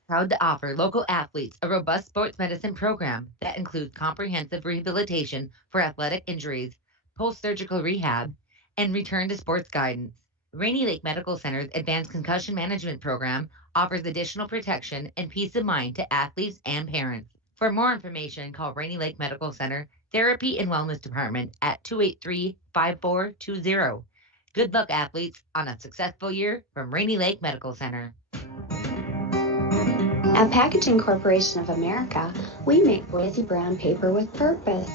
proud to offer local athletes a robust sports medicine program that includes comprehensive rehabilitation for athletic injuries, post-surgical rehab, and return to sports guidance. Rainy Lake Medical Center's Advanced Concussion Management Program offers additional protection and peace of mind to athletes and parents. For more information, call Rainy Lake Medical Center Therapy and Wellness Department at 283-5420. Good luck, athletes, on a successful year from Rainy Lake Medical Center. At Packaging Corporation of America, we make Boise brown paper with purpose.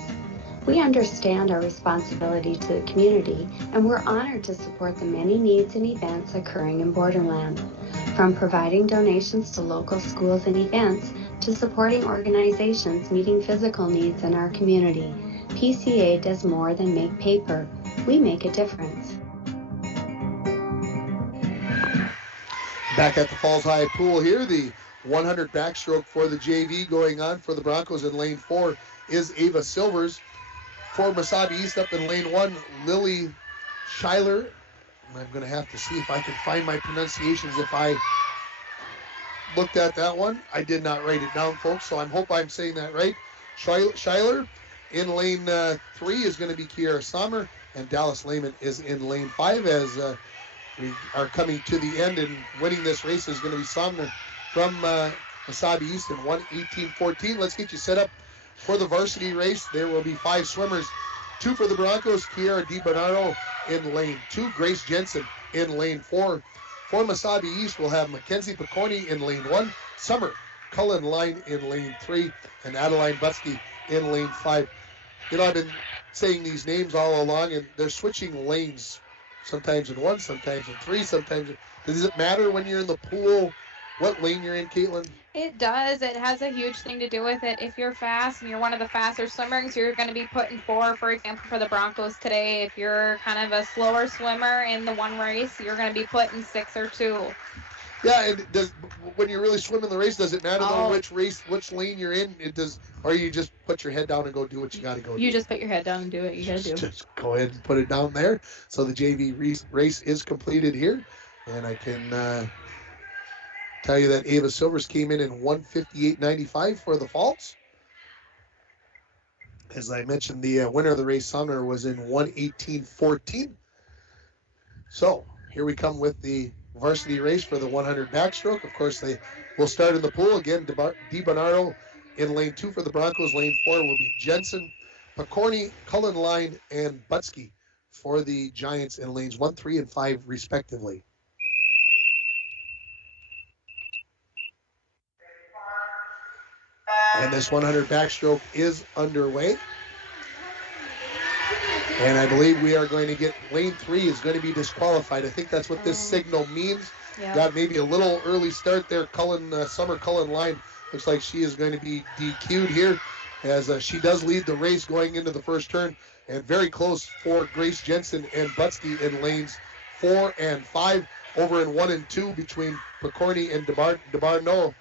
We understand our responsibility to the community, and we're honored to support the many needs and events occurring in Borderland. From providing donations to local schools and events, to supporting organizations meeting physical needs in our community. PCA does more than make paper. We make a difference. Back at the Falls High pool here, the 100 backstroke for the JV going on for the Broncos in lane 4 is Ava Silvers. For Mesabi East up in lane 1, Lily Schuyler. I'm going to have to see if I can find my pronunciations if I looked at that one. I did not write it down, folks, so I hope I'm saying that right. Schuyler. In lane 3 is going to be Kiara Sommer, and Dallas Lehman is in lane 5 as we are coming to the end, and winning this race is going to be Sommer from Mesabi East in 1:18.14. Let's get you set up for the varsity race. There will be 5 swimmers. 2 for the Broncos, Kiara DiBernardo in lane 2, Grace Jensen in lane 4. For Mesabi East, we'll have Mackenzie Picorni in lane 1, Summer Cullen Line in lane 3, and Adeline Butsky in lane 5. You know, I've been saying these names all along, and they're switching lanes, sometimes in 1, sometimes in 3, sometimes. Does it matter when you're in the pool what lane you're in, Caitlin? It does. It has a huge thing to do with it. If you're fast and you're one of the faster swimmers, you're going to be put in 4, for example, for the Broncos today. If you're kind of a slower swimmer in the one race, you're going to be put in 6 or 2. Yeah, and when you're really swimming the race, does it matter though which lane you're in? It does, or you just put your head down and go do what you got to go do? You just put your head down and do what you got to do. Just go ahead and put it down there. So the JV race is completed here, and I can tell you that Ava Silvers came in 1:58.95 for the Falls. As I mentioned, the winner of the race, Sumner, was in 1:18.14. So here we come with the varsity race for the 100 backstroke. Of course, they will start in the pool. Again, DiBernardo in lane 2 for the Broncos. Lane 4 will be Jensen, Picorni, Cullen Line, and Butsky for the Giants in lanes 1, 3, and 5, respectively. And this 100 backstroke is underway. And I believe we are going to get lane 3 is going to be disqualified. I think that's what this signal means. Yeah. Got maybe a little early start there. Summer Cullen Line looks like she is going to be DQ'd here as she does lead the race going into the first turn. And very close for Grace Jensen and Butsky in lanes 4 and 5. Over in 1 and 2 between Picorni and DiBernardo,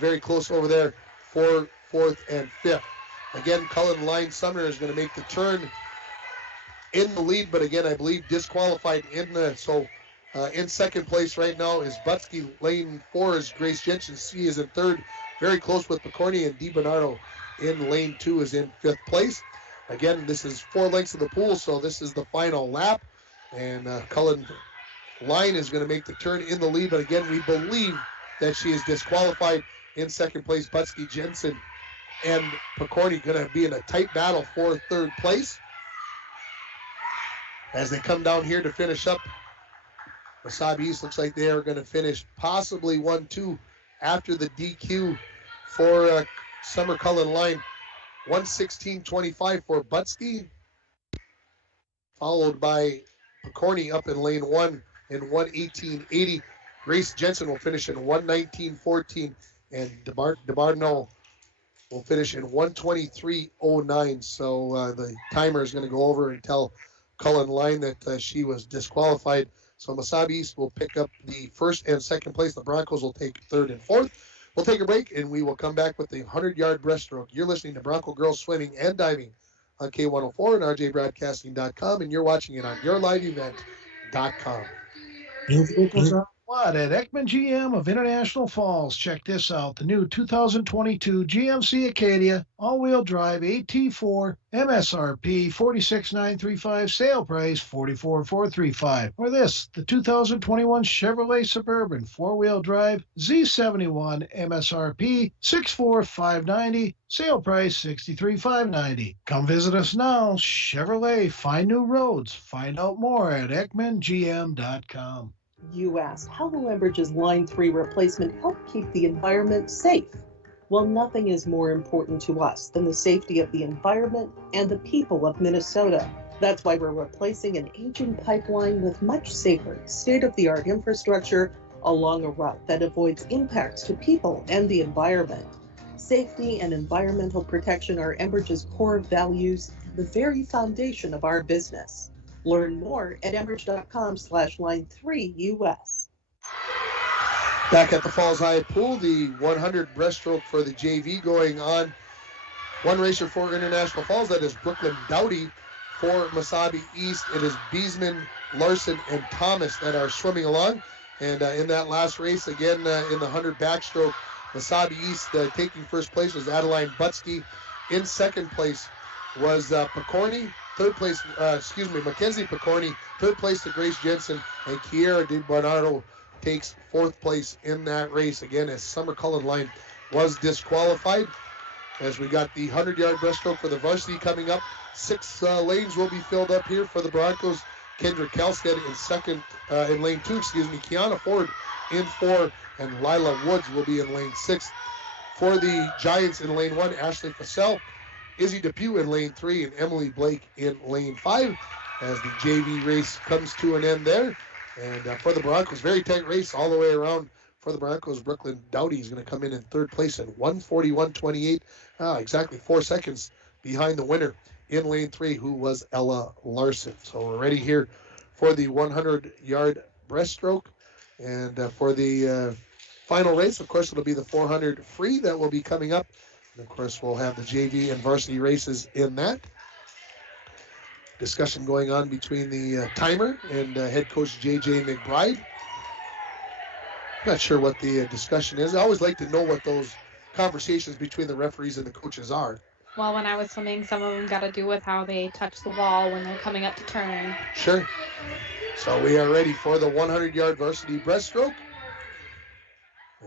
very close over there for 4th and 5th. Again, Cullen Line Sumner is going to make the turn in the lead, but again, I believe disqualified in second place right now is Butsky. Lane 4 is Grace Jensen. She is in 3rd, very close with Picorni, and DiBernardo in lane 2 is in 5th place. Again, this is 4 lengths of the pool, so this is the final lap, and Cullen Line is going to make the turn in the lead, but again, we believe that she is disqualified. In second place, Butsky, Jensen, and Picorni going to be in a tight battle for 3rd place. As they come down here to finish up, Mesabi East looks like they are going to finish possibly 1-2 after the DQ for Summer Cullen Line. 1:16.25 for Butsky, followed by Picorni up in lane 1 in 1:18.80. Grace Jensen will finish in 1:19.14, and DiBernardo will finish in 1:23.09. So the timer is going to go over and tell Cullen Line that she was disqualified. So Mesabi East will pick up the 1st and 2nd place. The Broncos will take 3rd and 4th. We'll take a break, and we will come back with the 100-yard breaststroke. You're listening to Bronco Girls Swimming and Diving on K104 and RJBroadcasting.com, and you're watching it on YourLiveEvent.com. What at Ekman GM of International Falls. Check this out. The new 2022 GMC Acadia all-wheel drive AT4 MSRP $46,935, sale price $44,435. Or this, the 2021 Chevrolet Suburban four-wheel drive Z71 MSRP $64,590, sale price $63,590. Come visit us now. Chevrolet, find new roads. Find out more at EkmanGM.com. You ask, how will Enbridge's Line 3 replacement help keep the environment safe? Well, nothing is more important to us than the safety of the environment and the people of Minnesota. That's why we're replacing an aging pipeline with much safer, state-of-the-art infrastructure along a route that avoids impacts to people and the environment. Safety and environmental protection are Enbridge's core values, the very foundation of our business. Learn more at enbridge.com/line3US. Back at the Falls High Pool, the 100 breaststroke for the JV going on. One racer for International Falls, that is Brooklyn Dowdy. For Mesabi East, it is Beesman, Larson, and Thomas that are swimming along. And in that last race, again, in the 100 backstroke, Mesabi East taking first place was Adeline Butsky. In second place was Picorni. Third place, Mackenzie Picorni. Third place to Grace Jensen. And Kiera DiBernardo takes fourth place in that race. Again, as Summer Cullen Line was disqualified. As we got the 100-yard breaststroke for the varsity coming up. 6 lanes will be filled up here for the Broncos. Kendra Kelstead in lane 2, Kiana Ford in 4, and Lila Woods will be in lane 6. For the Giants in lane 1, Ashley Fassell, Izzy Depew in lane 3, and Emily Blake in lane 5 as the JV race comes to an end there. And for the Broncos, very tight race all the way around. For the Broncos, Brooklyn Dowdy is going to come in third place at 1:41.28, exactly 4 seconds behind the winner in lane 3, who was Ella Larson. So we're ready here for the 100-yard breaststroke. And for the final race, of course, it'll be the 400 free that will be coming up. And of course, we'll have the JV and varsity races in that. Discussion going on between the timer and head coach J.J. McBride. Not sure what the discussion is. I always like to know what those conversations between the referees and the coaches are. Well, when I was swimming, some of them got to do with how they touch the wall when they're coming up to turn. Sure. So we are ready for the 100-yard varsity breaststroke.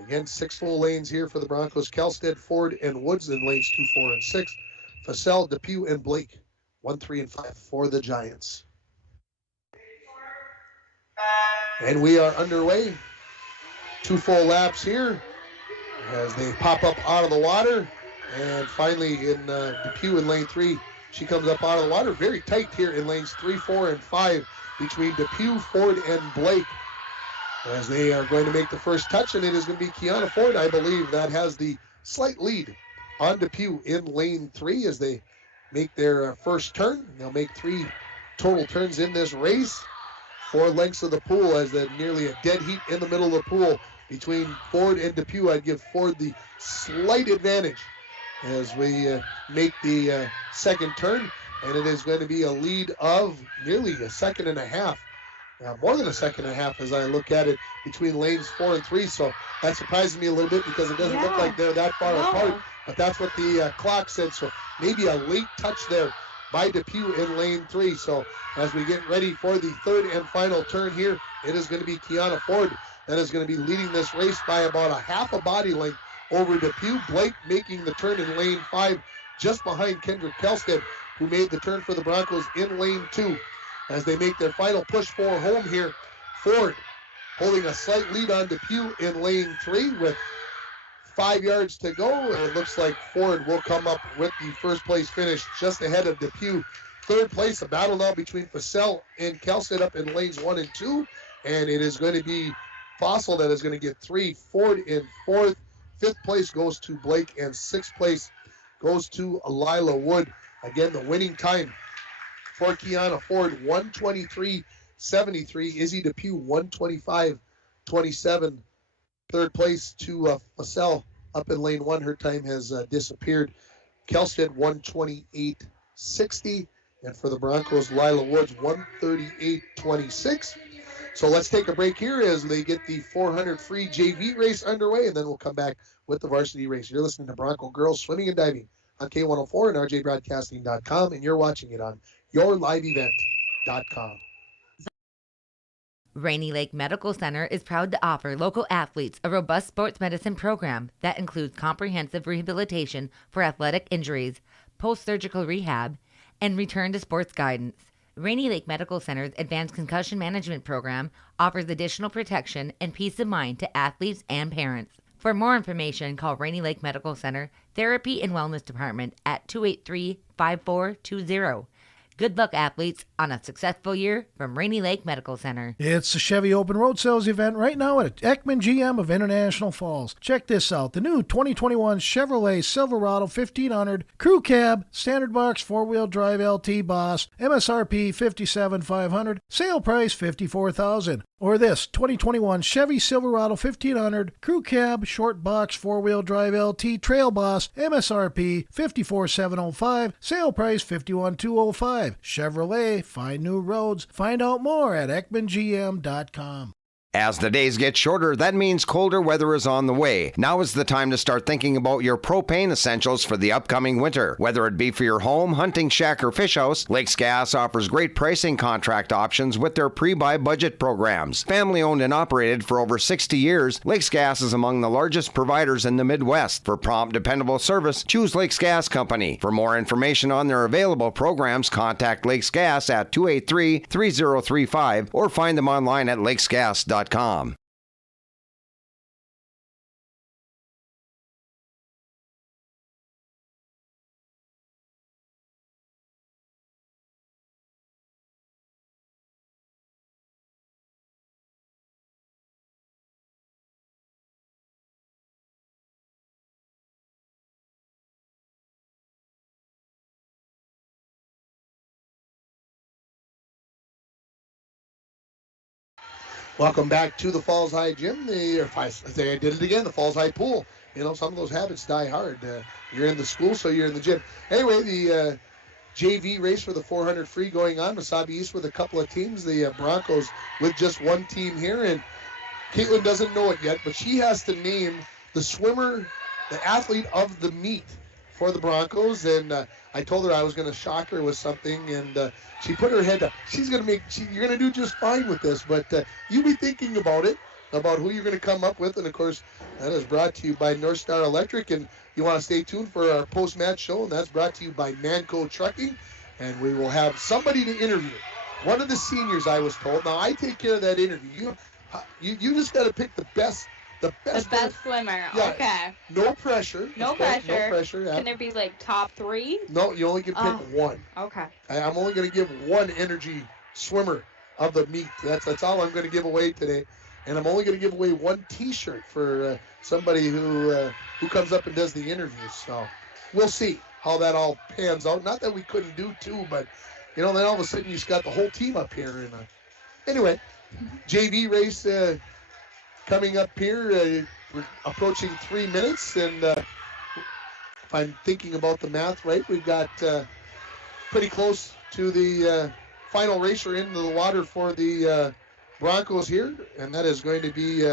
Again, 6 full lanes here for the Broncos. Kelstead, Ford, and Woods in lanes 2, 4, and 6. Fassell, Depew, and Blake, 1, 3, and 5 for the Giants. And we are underway. 2 full laps here as they pop up out of the water. And finally, in Depew in lane 3, she comes up out of the water. Very tight here in lanes 3, 4, and 5 between Depew, Ford, and Blake as they are going to make the first touch. And it is going to be Kiana Ford, I believe, that has the slight lead on Depew in lane 3 as they make their first turn. They'll make 3 total turns in this race. 4 lengths of the pool as nearly a dead heat in the middle of the pool between Ford and Depew. I'd give Ford the slight advantage as we make the second turn, and it is going to be a lead of nearly a second and a half, more than a second and a half as I look at it between lanes 4 and 3. So that surprises me a little bit because it doesn't look like they're that far apart, but that's what the clock said. So maybe a late touch there by Depew in lane 3. So as we get ready for the third and final turn here, it is going to be Kiana Ford that is going to be leading this race by about a half a body length over Depew. Blake making the turn in lane 5 just behind Kendrick Kelstead, who made the turn for the Broncos in lane 2. As they make their final push for home here, Ford holding a slight lead on Depew in lane 3 with 5 yards to go. And it looks like Ford will come up with the first place finish just ahead of Depew. Third place, a battle now between Fassell and Kelstead up in lanes 1 and 2. And it is going to be Fossil that is going to get 3. Ford in 4th. 5th place goes to Blake, and 6th place goes to Lila Wood. Again, the winning time for Kiana Ford, 1:23.73. Izzy Depew, 1:25.27. Third place to Fassell up in lane 1. Her time has disappeared. Kelstead, 1:28.60. And for the Broncos, Lila Woods, 1:38.26. So let's take a break here as they get the 400 free JV race underway, and then we'll come back with the varsity race. You're listening to Bronco Girls Swimming and Diving on K104 and rjbroadcasting.com, and you're watching it on yourliveevent.com. Rainy Lake Medical Center is proud to offer local athletes a robust sports medicine program that includes comprehensive rehabilitation for athletic injuries, post-surgical rehab, and return to sports guidance. Rainy Lake Medical Center's Advanced Concussion Management Program offers additional protection and peace of mind to athletes and parents. For more information, call Rainy Lake Medical Center Therapy and Wellness Department at 283-5420. Good luck, athletes, on a successful year from Rainy Lake Medical Center. It's the Chevy Open Road Sales event right now at Ekman GM of International Falls. Check this out. The new 2021 Chevrolet Silverado 1500 Crew Cab, Standard Box 4-Wheel Drive LT Boss, MSRP $57,500, sale price $54,000. Or this 2021 Chevy Silverado 1500 Crew Cab, Short Box 4-Wheel Drive LT Trail Boss, MSRP $54,705, sale price $51,205. Chevrolet, find new roads. Find out more at EkmanGM.com. As the days get shorter, that means colder weather is on the way. Now is the time to start thinking about your propane essentials for the upcoming winter. Whether it be for your home, hunting shack, or fish house, Lakes Gas offers great pricing contract options with their pre-buy budget programs. Family owned and operated for over 60 years, Lakes Gas is among the largest providers in the Midwest. For prompt, dependable service, choose Lakes Gas Company. For more information on their available programs, contact Lakes Gas at 283-3035 or find them online at lakesgas.com. Welcome back to the Falls High Gym. I did it again, the Falls High Pool. You know, some of those habits die hard. You're in the school, so you're in the gym. Anyway, the JV race for the 400 free going on. Mesabi East with a couple of teams. The Broncos with just one team here. And Caitlin doesn't know it yet, but she has to name the swimmer, the athlete of the meet for the Broncos. And I told her I was going to shock her with something, and she put her head up. She's going to you're going to do just fine with this, but you be thinking about it, about who you're going to come up with. And of course, that is brought to you by North Star Electric. And you want to stay tuned for our post-match show, and that's brought to you by Manco Trucking. And we will have somebody to interview. One of the seniors, I was told. Now, I take care of that interview. You just got to pick the best swimmer. Yeah. Okay. No pressure. No pressure. No pressure. Can there be like top 3? No, you only can pick one. Okay. I'm only going to give one energy swimmer of the meet. That's all I'm going to give away today. And I'm only going to give away one T-shirt for somebody who comes up and does the interview. So we'll see how that all pans out. Not that we couldn't do two, but then all of a sudden you just got the whole team up here. And anyway, JV race coming up here. We're approaching 3 minutes, and if I'm thinking about the math right, we've got pretty close to the final racer into the water for the Broncos here, and that is going to be,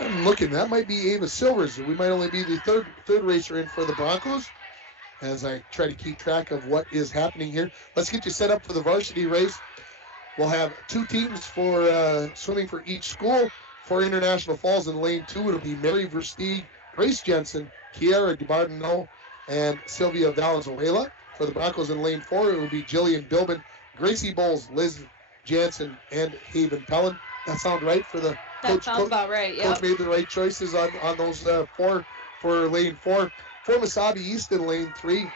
I'm looking, that might be Ava Silvers. We might only be the third racer in for the Broncos as I try to keep track of what is happening here. Let's get you set up for the varsity race. We'll have 2 teams for swimming for each school. For International Falls in lane 2, it'll be Mary Versteeg, Grace Jensen, Kiara DeBardino, and Sylvia Valenzuela. For the Broncos in lane 4, it will be Jillian Bilbin, Gracie Bowles, Liz Jansen, and Haven Pellin. That sound right for the coach? That sounds about right, yeah. Coach made the right choices on those 4 for lane 4. For Mesabi East in lane 3,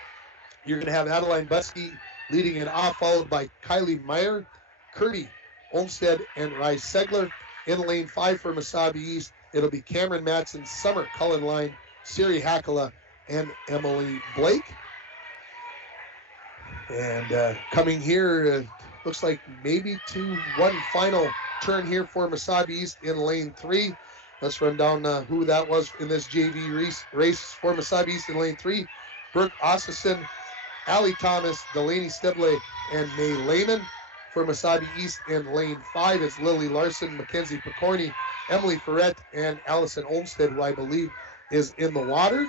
you're going to have Adeline Busky leading it off, followed by Kylie Meyer, Curdy Olmstead, and Rice Segler. In lane 5 for Mesabi East, it'll be Cameron Matson, Summer Cullenline, Siri Hakala, and Emily Blake. And coming here, looks like maybe to one final turn here for Mesabi East in lane 3. Let's run down who that was in this JV race for Mesabi East in lane 3. Brooke Ossison, Allie Thomas, Delaney Steble, and May Lehman. For Mesabi East in lane 5, it's Lily Larson, Mackenzie Picorni, Emily Ferret, and Allison Olmstead, who I believe is in the water.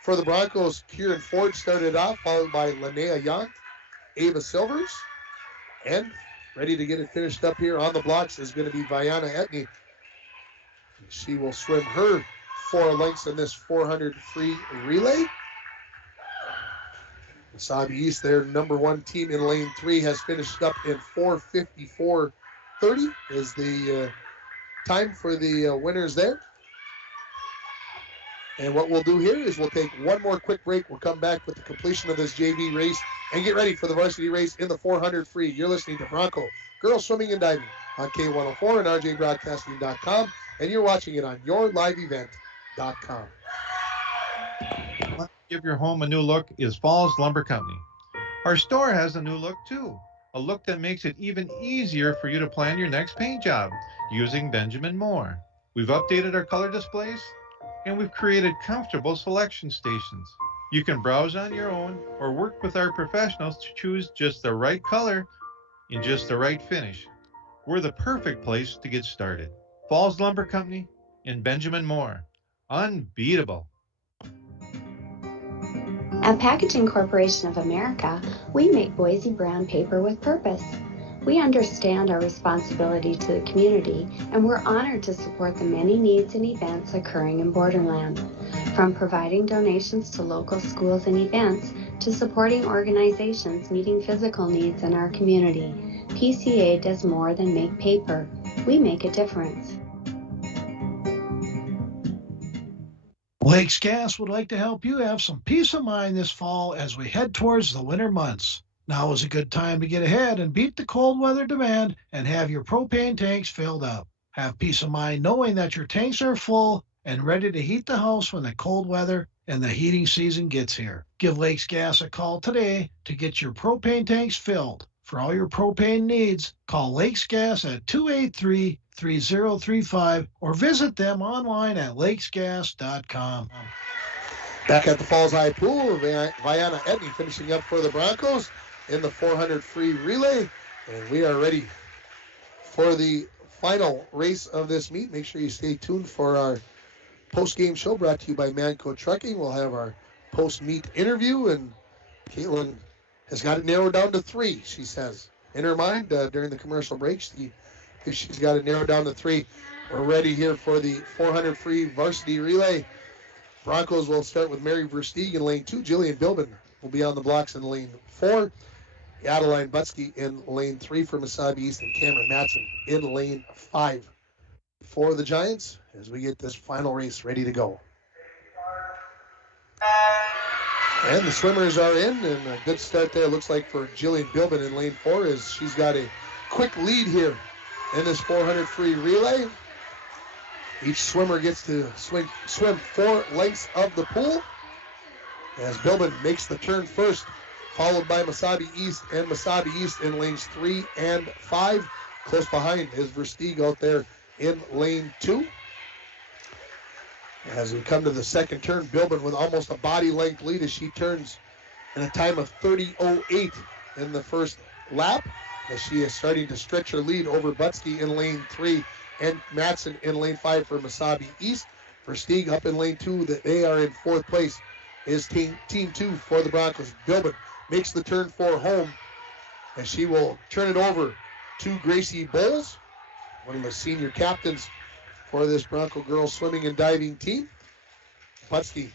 For the Broncos, Kieran Ford started off, followed by Linnea Yount, Ava Silvers, and ready to get it finished up here on the blocks is going to be Viana Etney. She will swim her 4 lengths in this 400 free relay. Mesabi East, their number 1 team in lane 3, has finished up in 4:54.30 is the time for the winners there. And what we'll do here is we'll take one more quick break. We'll come back with the completion of this JV race and get ready for the varsity race in the 400 free. You're listening to Bronco Girls Swimming and Diving on K104 and RJBroadcasting.com, and you're watching it on yourliveevent.com. Give your home a new look is Falls Lumber Company. Our store has a new look too, a look that makes it even easier for you to plan your next paint job using Benjamin Moore. We've updated our color displays and we've created comfortable selection stations. You can browse on your own or work with our professionals to choose just the right color in just the right finish. We're the perfect place to get started. Falls Lumber Company and Benjamin Moore. Unbeatable. At Packaging Corporation of America, we make Boise brown paper with purpose. We understand our responsibility to the community, and we're honored to support the many needs and events occurring in Borderland. From providing donations to local schools and events, to supporting organizations meeting physical needs in our community, PCA does more than make paper. We make a difference. Lakes Gas would like to help you have some peace of mind this fall as we head towards the winter months. Now is a good time to get ahead and beat the cold weather demand and have your propane tanks filled up. Have peace of mind knowing that your tanks are full and ready to heat the house when the cold weather and the heating season gets here. Give Lakes Gas a call today to get your propane tanks filled. For all your propane needs, call Lakes Gas at 283-3035 or visit them online at lakesgas.com. Back at the Falls High Pool, Vianna Edney finishing up for the Broncos in the 400 free relay. And we are ready for the final race of this meet. Make sure you stay tuned for our post-game show brought to you by Manco Trucking. We'll have our post-meet interview, and Caitlin has got it narrowed down to 3, she says. In her mind, during the commercial break, she's got it narrowed down to 3. We're ready here for the 400 free varsity relay. Broncos will start with Mary Versteeg in lane 2. Jillian Bilbin will be on the blocks in lane 4. Adeline Butsky in lane 3 for Mesabi East, and Cameron Matson in lane 5 for the Giants as we get this final race ready to go. And the swimmers are in, and a good start there looks like for Jillian Bilbin in lane 4 as she's got a quick lead here in this 400 free relay. Each swimmer gets to swim 4 lengths of the pool as Bilbin makes the turn first, followed by Mesabi East, and Mesabi East in lanes 3 and 5. Close behind is Versteeg out there in lane 2. As we come to the second turn, Bilbin with almost a body length lead as she turns in a time of 30:08 in the first lap, as she is starting to stretch her lead over Butsky in lane 3 and Matson in lane 5 for Mesabi East. Versteeg up in lane 2, that they are in 4th place, is team 2 for the Broncos. Bilbin makes the turn for home as she will turn it over to Gracie Bowles, one of the senior captains for this Bronco girls swimming and diving team. Butsky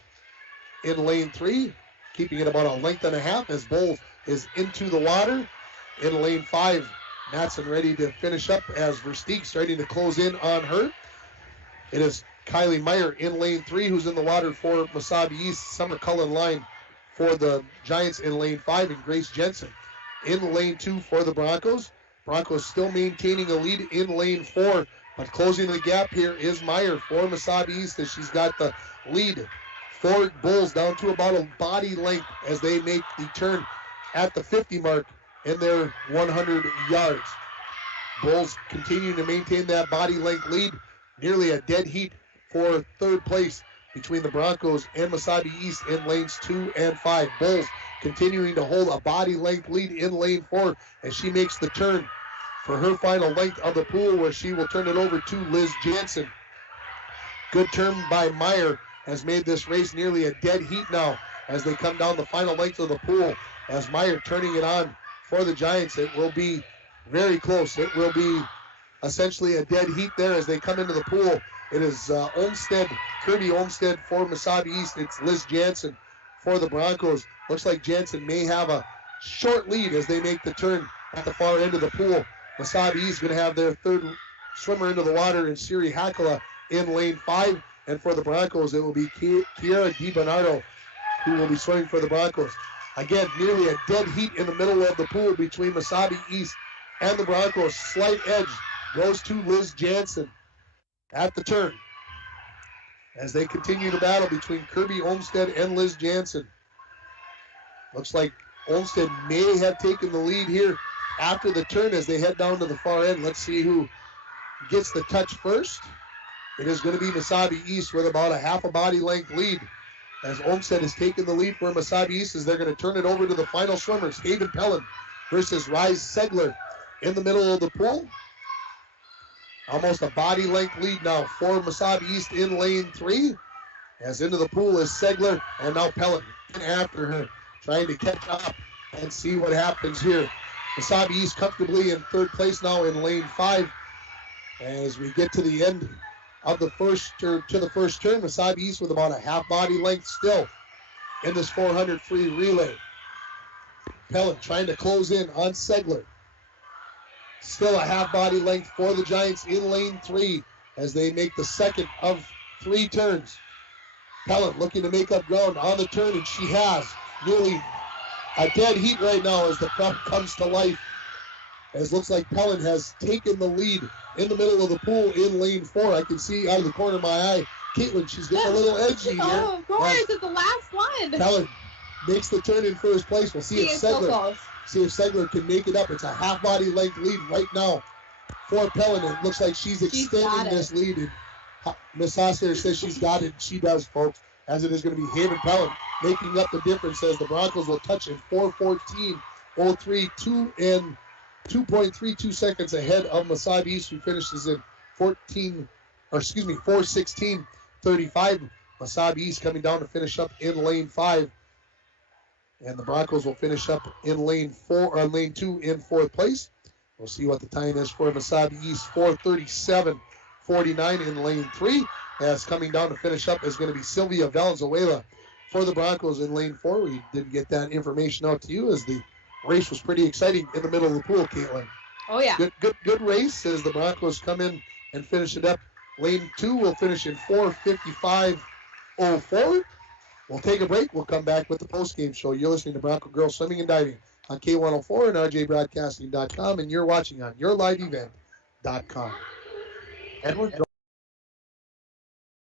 in lane 3, keeping it about a length and a half as Bowles is into the water. In lane 5, Matson ready to finish up as Versteeg starting to close in on her. It is Kylie Meyer in lane 3 who's in the water for Mesabi East. Summer Cullen line for the Giants in lane 5, and Grace Jensen in lane 2 for the Broncos. Broncos still maintaining a lead in lane 4, but closing the gap here is Meyer for Mesabi East as she's got the lead for Bulls down to about a body length as they make the turn at the 50 mark in their 100 yards. Bulls continuing to maintain that body length lead. Nearly a dead heat for 3rd place between the Broncos and Mesabi East in lanes 2 and 5. Bulls continuing to hold a body length lead in lane 4 as she makes the turn for her final length of the pool, where she will turn it over to Liz Jansen. Good turn by Meyer has made this race nearly a dead heat now as they come down the final length of the pool. As Meyer turning it on for the Giants, it will be very close. It will be essentially a dead heat there as they come into the pool. It is Kirby Olmsted for Mesabi East. It's Liz Jansen for the Broncos. Looks like Jansen may have a short lead as they make the turn at the far end of the pool. Mesabi East going to have their 3rd swimmer into the water in Siri Hakala in lane 5. And for the Broncos, it will be Kiera DiBernardo who will be swimming for the Broncos. Again, nearly a dead heat in the middle of the pool between Mesabi East and the Broncos. Slight edge goes to Liz Jansen at the turn as they continue to battle between Kirby Olmsted and Liz Jansen. Looks like Olmsted may have taken the lead here after the turn as they head down to the far end. Let's see who gets the touch first. It is going to be Mesabi East with about a half a body length lead as Olmsted has taken the lead for Mesabi East as they're going to turn it over to the final swimmers. Haven Pellin versus Rise Segler in the middle of the pool. Almost a body length lead now for Mesabi East in lane 3. As into the pool is Segler and now Pellin after her, trying to catch up and see what happens here. Mesabi East comfortably in third place now in lane 5. As we get to the end of the first turn, Mesabi East with about a half body length still in this 400 free relay. Pellin trying to close in on Segler. Still a half body length for the Giants in lane 3 as they make the second of 3 turns. Pellin looking to make up ground on the turn, and she has nearly a dead heat right now as the prep comes to life. As looks like Pellin has taken the lead in the middle of the pool in lane 4. I can see out of the corner of my eye, Caitlin, she's getting a little edgy here. Oh, of course, it's the last one. Pellin makes the turn in first place. We'll see if Segler can make it up. It's a half body length lead right now for Pellin. It looks like she's extending this lead. And Miss Hoster says she's got it. She does, folks, as it is going to be Haven Pellin making up the difference as the Broncos will touch in 4:14.03, 2.32 seconds ahead of Mesabi East, who finishes in 4:16.35. Mesabi East coming down to finish up in lane 5. And the Broncos will finish up in lane 2 in 4th place. We'll see what the time is for Mesabi East. 4:37.49 in lane 3. As coming down to finish up is going to be Sylvia Valenzuela for the Broncos in lane 4. We did get that information out to you as the race was pretty exciting in the middle of the pool, Caitlin. Oh, yeah. Good race as the Broncos come in and finish it up. Lane 2 will finish in 4:55.04. We'll take a break. We'll come back with the post-game show. You're listening to Bronco Girls Swimming and Diving on K104 and RJBroadcasting.com, and you're watching on YourLiveEvent.com. Edward.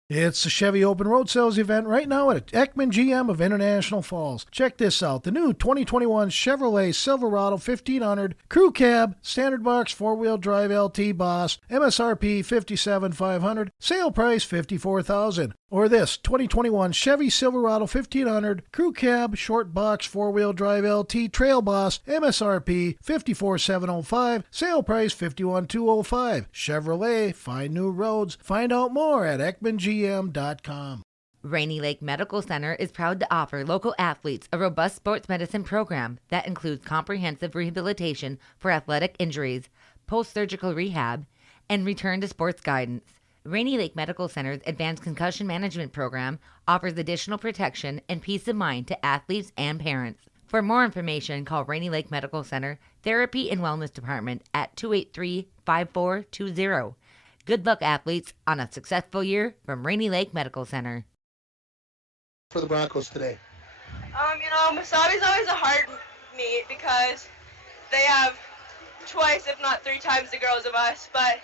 It's the Chevy Open Road Sales event right now at Ekman GM of International Falls. Check this out. The new 2021 Chevrolet Silverado 1500 Crew Cab, Standard Box 4-Wheel Drive LT Boss, MSRP $57,500, sale price $54,000. Or this 2021 Chevy Silverado 1500 Crew Cab, Short Box 4-Wheel Drive LT Trail Boss, MSRP $54,705, sale price $51,205. Chevrolet, find new roads. Find out more at EkmanGM.com. Rainy Lake Medical Center is proud to offer local athletes a robust sports medicine program that includes comprehensive rehabilitation for athletic injuries, post-surgical rehab, and return to sports guidance. Rainy Lake Medical Center's Advanced Concussion Management Program offers additional protection and peace of mind to athletes and parents. For more information, call Rainy Lake Medical Center Therapy and Wellness Department at 283-5420. Good luck, athletes, on a successful year from Rainy Lake Medical Center. For the Broncos today. Mesabi's always a hard meet because they have twice, if not 3 times the girls of us, but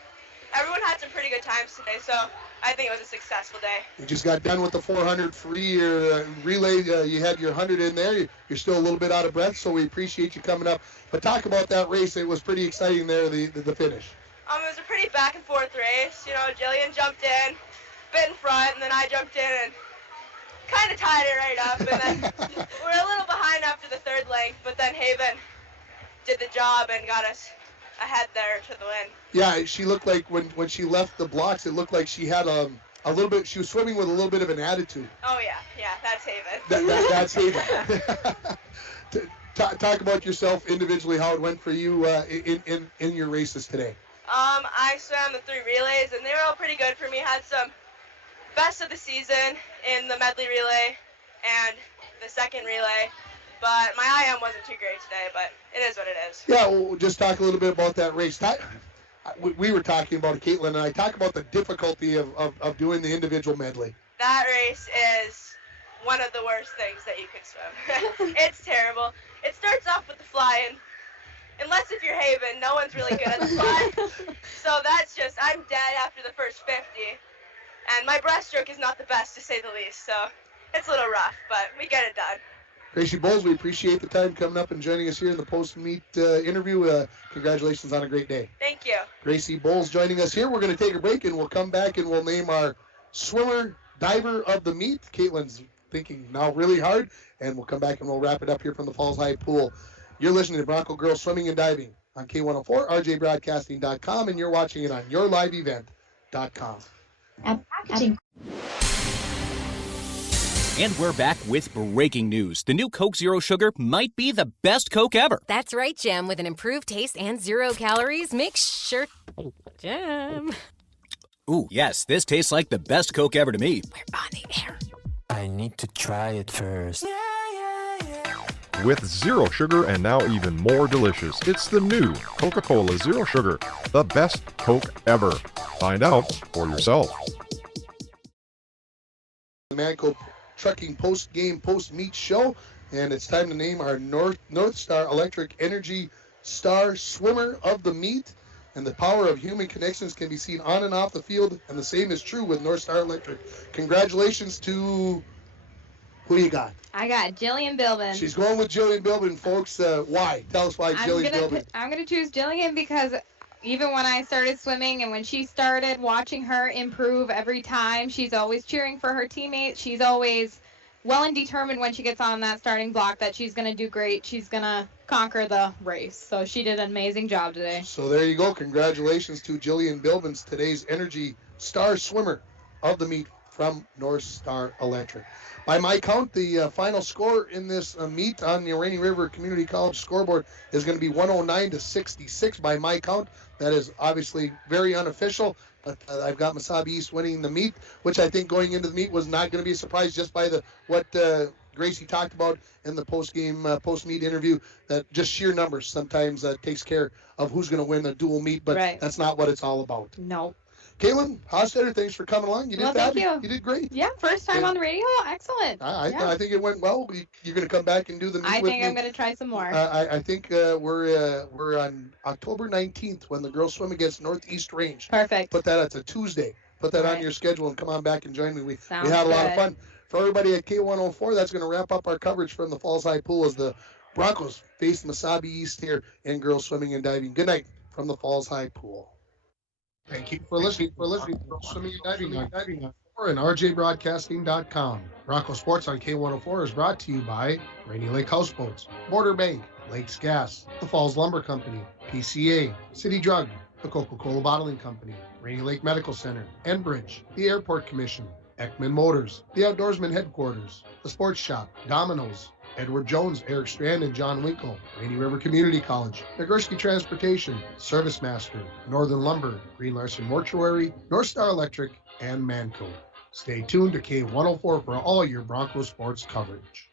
everyone had some pretty good times today, so I think it was a successful day. You just got done with the 400 free relay. You had your 100 in there. You're still a little bit out of breath, so we appreciate you coming up. But talk about that race. It was pretty exciting there, the finish. It was a pretty back and forth race. Jillian jumped in, bit in front, and then I jumped in and kind of tied it right up. And then we're a little behind after the 3rd length, but then Haven did the job and got us ahead there to the win. Yeah, she looked like when she left the blocks, it looked like she had a little bit. She was swimming with a little bit of an attitude. Oh yeah, that's Haven. That's Haven. Talk about yourself individually, how it went for you in your races today. I swam the 3 relays and they were all pretty good for me. Had some best of the season in the medley relay and the 2nd relay. But my IM wasn't too great today, but it is what it is. Yeah, we'll just talk a little bit about that race. we were talking about it, Caitlin and I, talk about the difficulty of doing the individual medley. That race is one of the worst things that you could swim. It's terrible. It starts off with the flying. Unless if you're Haven, no one's really good at the fly. So that's just, I'm dead after the first 50. And my breaststroke is not the best, to say the least. So it's a little rough, but we get it done. Gracie Bowles, we appreciate the time coming up and joining us here in the post-meet interview. Congratulations on a great day. Thank you. Gracie Bowles joining us here. We're going to take a break, and we'll come back and we'll name our swimmer, diver of the meet. Caitlin's thinking now really hard, and we'll come back and we'll wrap it up here from the Falls High Pool. You're listening to Bronco Girls Swimming and Diving on K104, rjbroadcasting.com, and you're watching it on yourliveevent.com. And we're back with breaking news. The new Coke Zero Sugar might be the best Coke ever. That's right, Jim. With an improved taste and 0 calories, make sure... Jim. Ooh, yes, this tastes like the best Coke ever to me. We're on the air. I need to try it first. With zero sugar and now even more delicious, it's the new Coca-Cola Zero Sugar, the best Coke ever. Find out for yourself. The Manco Trucking post-game, post-meet show, and it's time to name our North Star Electric Energy Star Swimmer of the meet. And the power of human connections can be seen on and off the field, and the same is true with North Star Electric. Congratulations to... Who you got? I got Jillian Bilbin. She's going with Jillian Bilbin, folks. Why? Tell us why Jillian Bilbin. I'm going to choose Jillian because even when I started swimming and when she started, watching her improve every time, she's always cheering for her teammates. She's always well and determined when she gets on that starting block that she's going to do great. She's going to conquer the race. So she did an amazing job today. So there you go. Congratulations to Jillian Bilbin, today's Energy Star Swimmer of the meet from North Star Electric. By my count, the final score in this meet on the Rainy River Community College scoreboard is going to be 109-66 by my count. That is obviously very unofficial, but I've got Mesabi East winning the meet, which I think going into the meet was not going to be a surprise just by what Gracie talked about in the post-game, post-meet interview, that just sheer numbers sometimes takes care of who's going to win the dual meet, but That's not what it's all about. No. Caitlin Hostetter, thanks for coming along. You did thank you. You did great. Yeah, first time on the radio. Excellent. I think it went well. You're going to come back and do the meet with me. I think I'm going to try some more. I think we're on October 19th when the girls swim against Northeast Range. Perfect. Put that, it's a Tuesday. Put that on your schedule and come on back and join me. We Sounds had a lot of good. fun. For everybody at K104, that's going to wrap up our coverage from the Falls High Pool as the Broncos face Mesabi East here in girls swimming and diving. Good night from the Falls High Pool. Thank you for listening. Swimming and diving on and rjbroadcasting.com. Bronco Sports on K104 is brought to you by Rainy Lake Houseboats, Border Bank, Lakes Gas, the Falls Lumber Company, PCA, City Drug, the Coca-Cola Bottling Company, Rainy Lake Medical Center, Enbridge, the Airport Commission, Ekman Motors, the Outdoorsman Headquarters, the Sports Shop, Domino's, Edward Jones, Eric Strand, and John Winkle, Rainy River Community College, Nagurski Transportation, Service Master, Northern Lumber, Green Larson Mortuary, North Star Electric, and Manco. Stay tuned to K104 for all your Broncos sports coverage.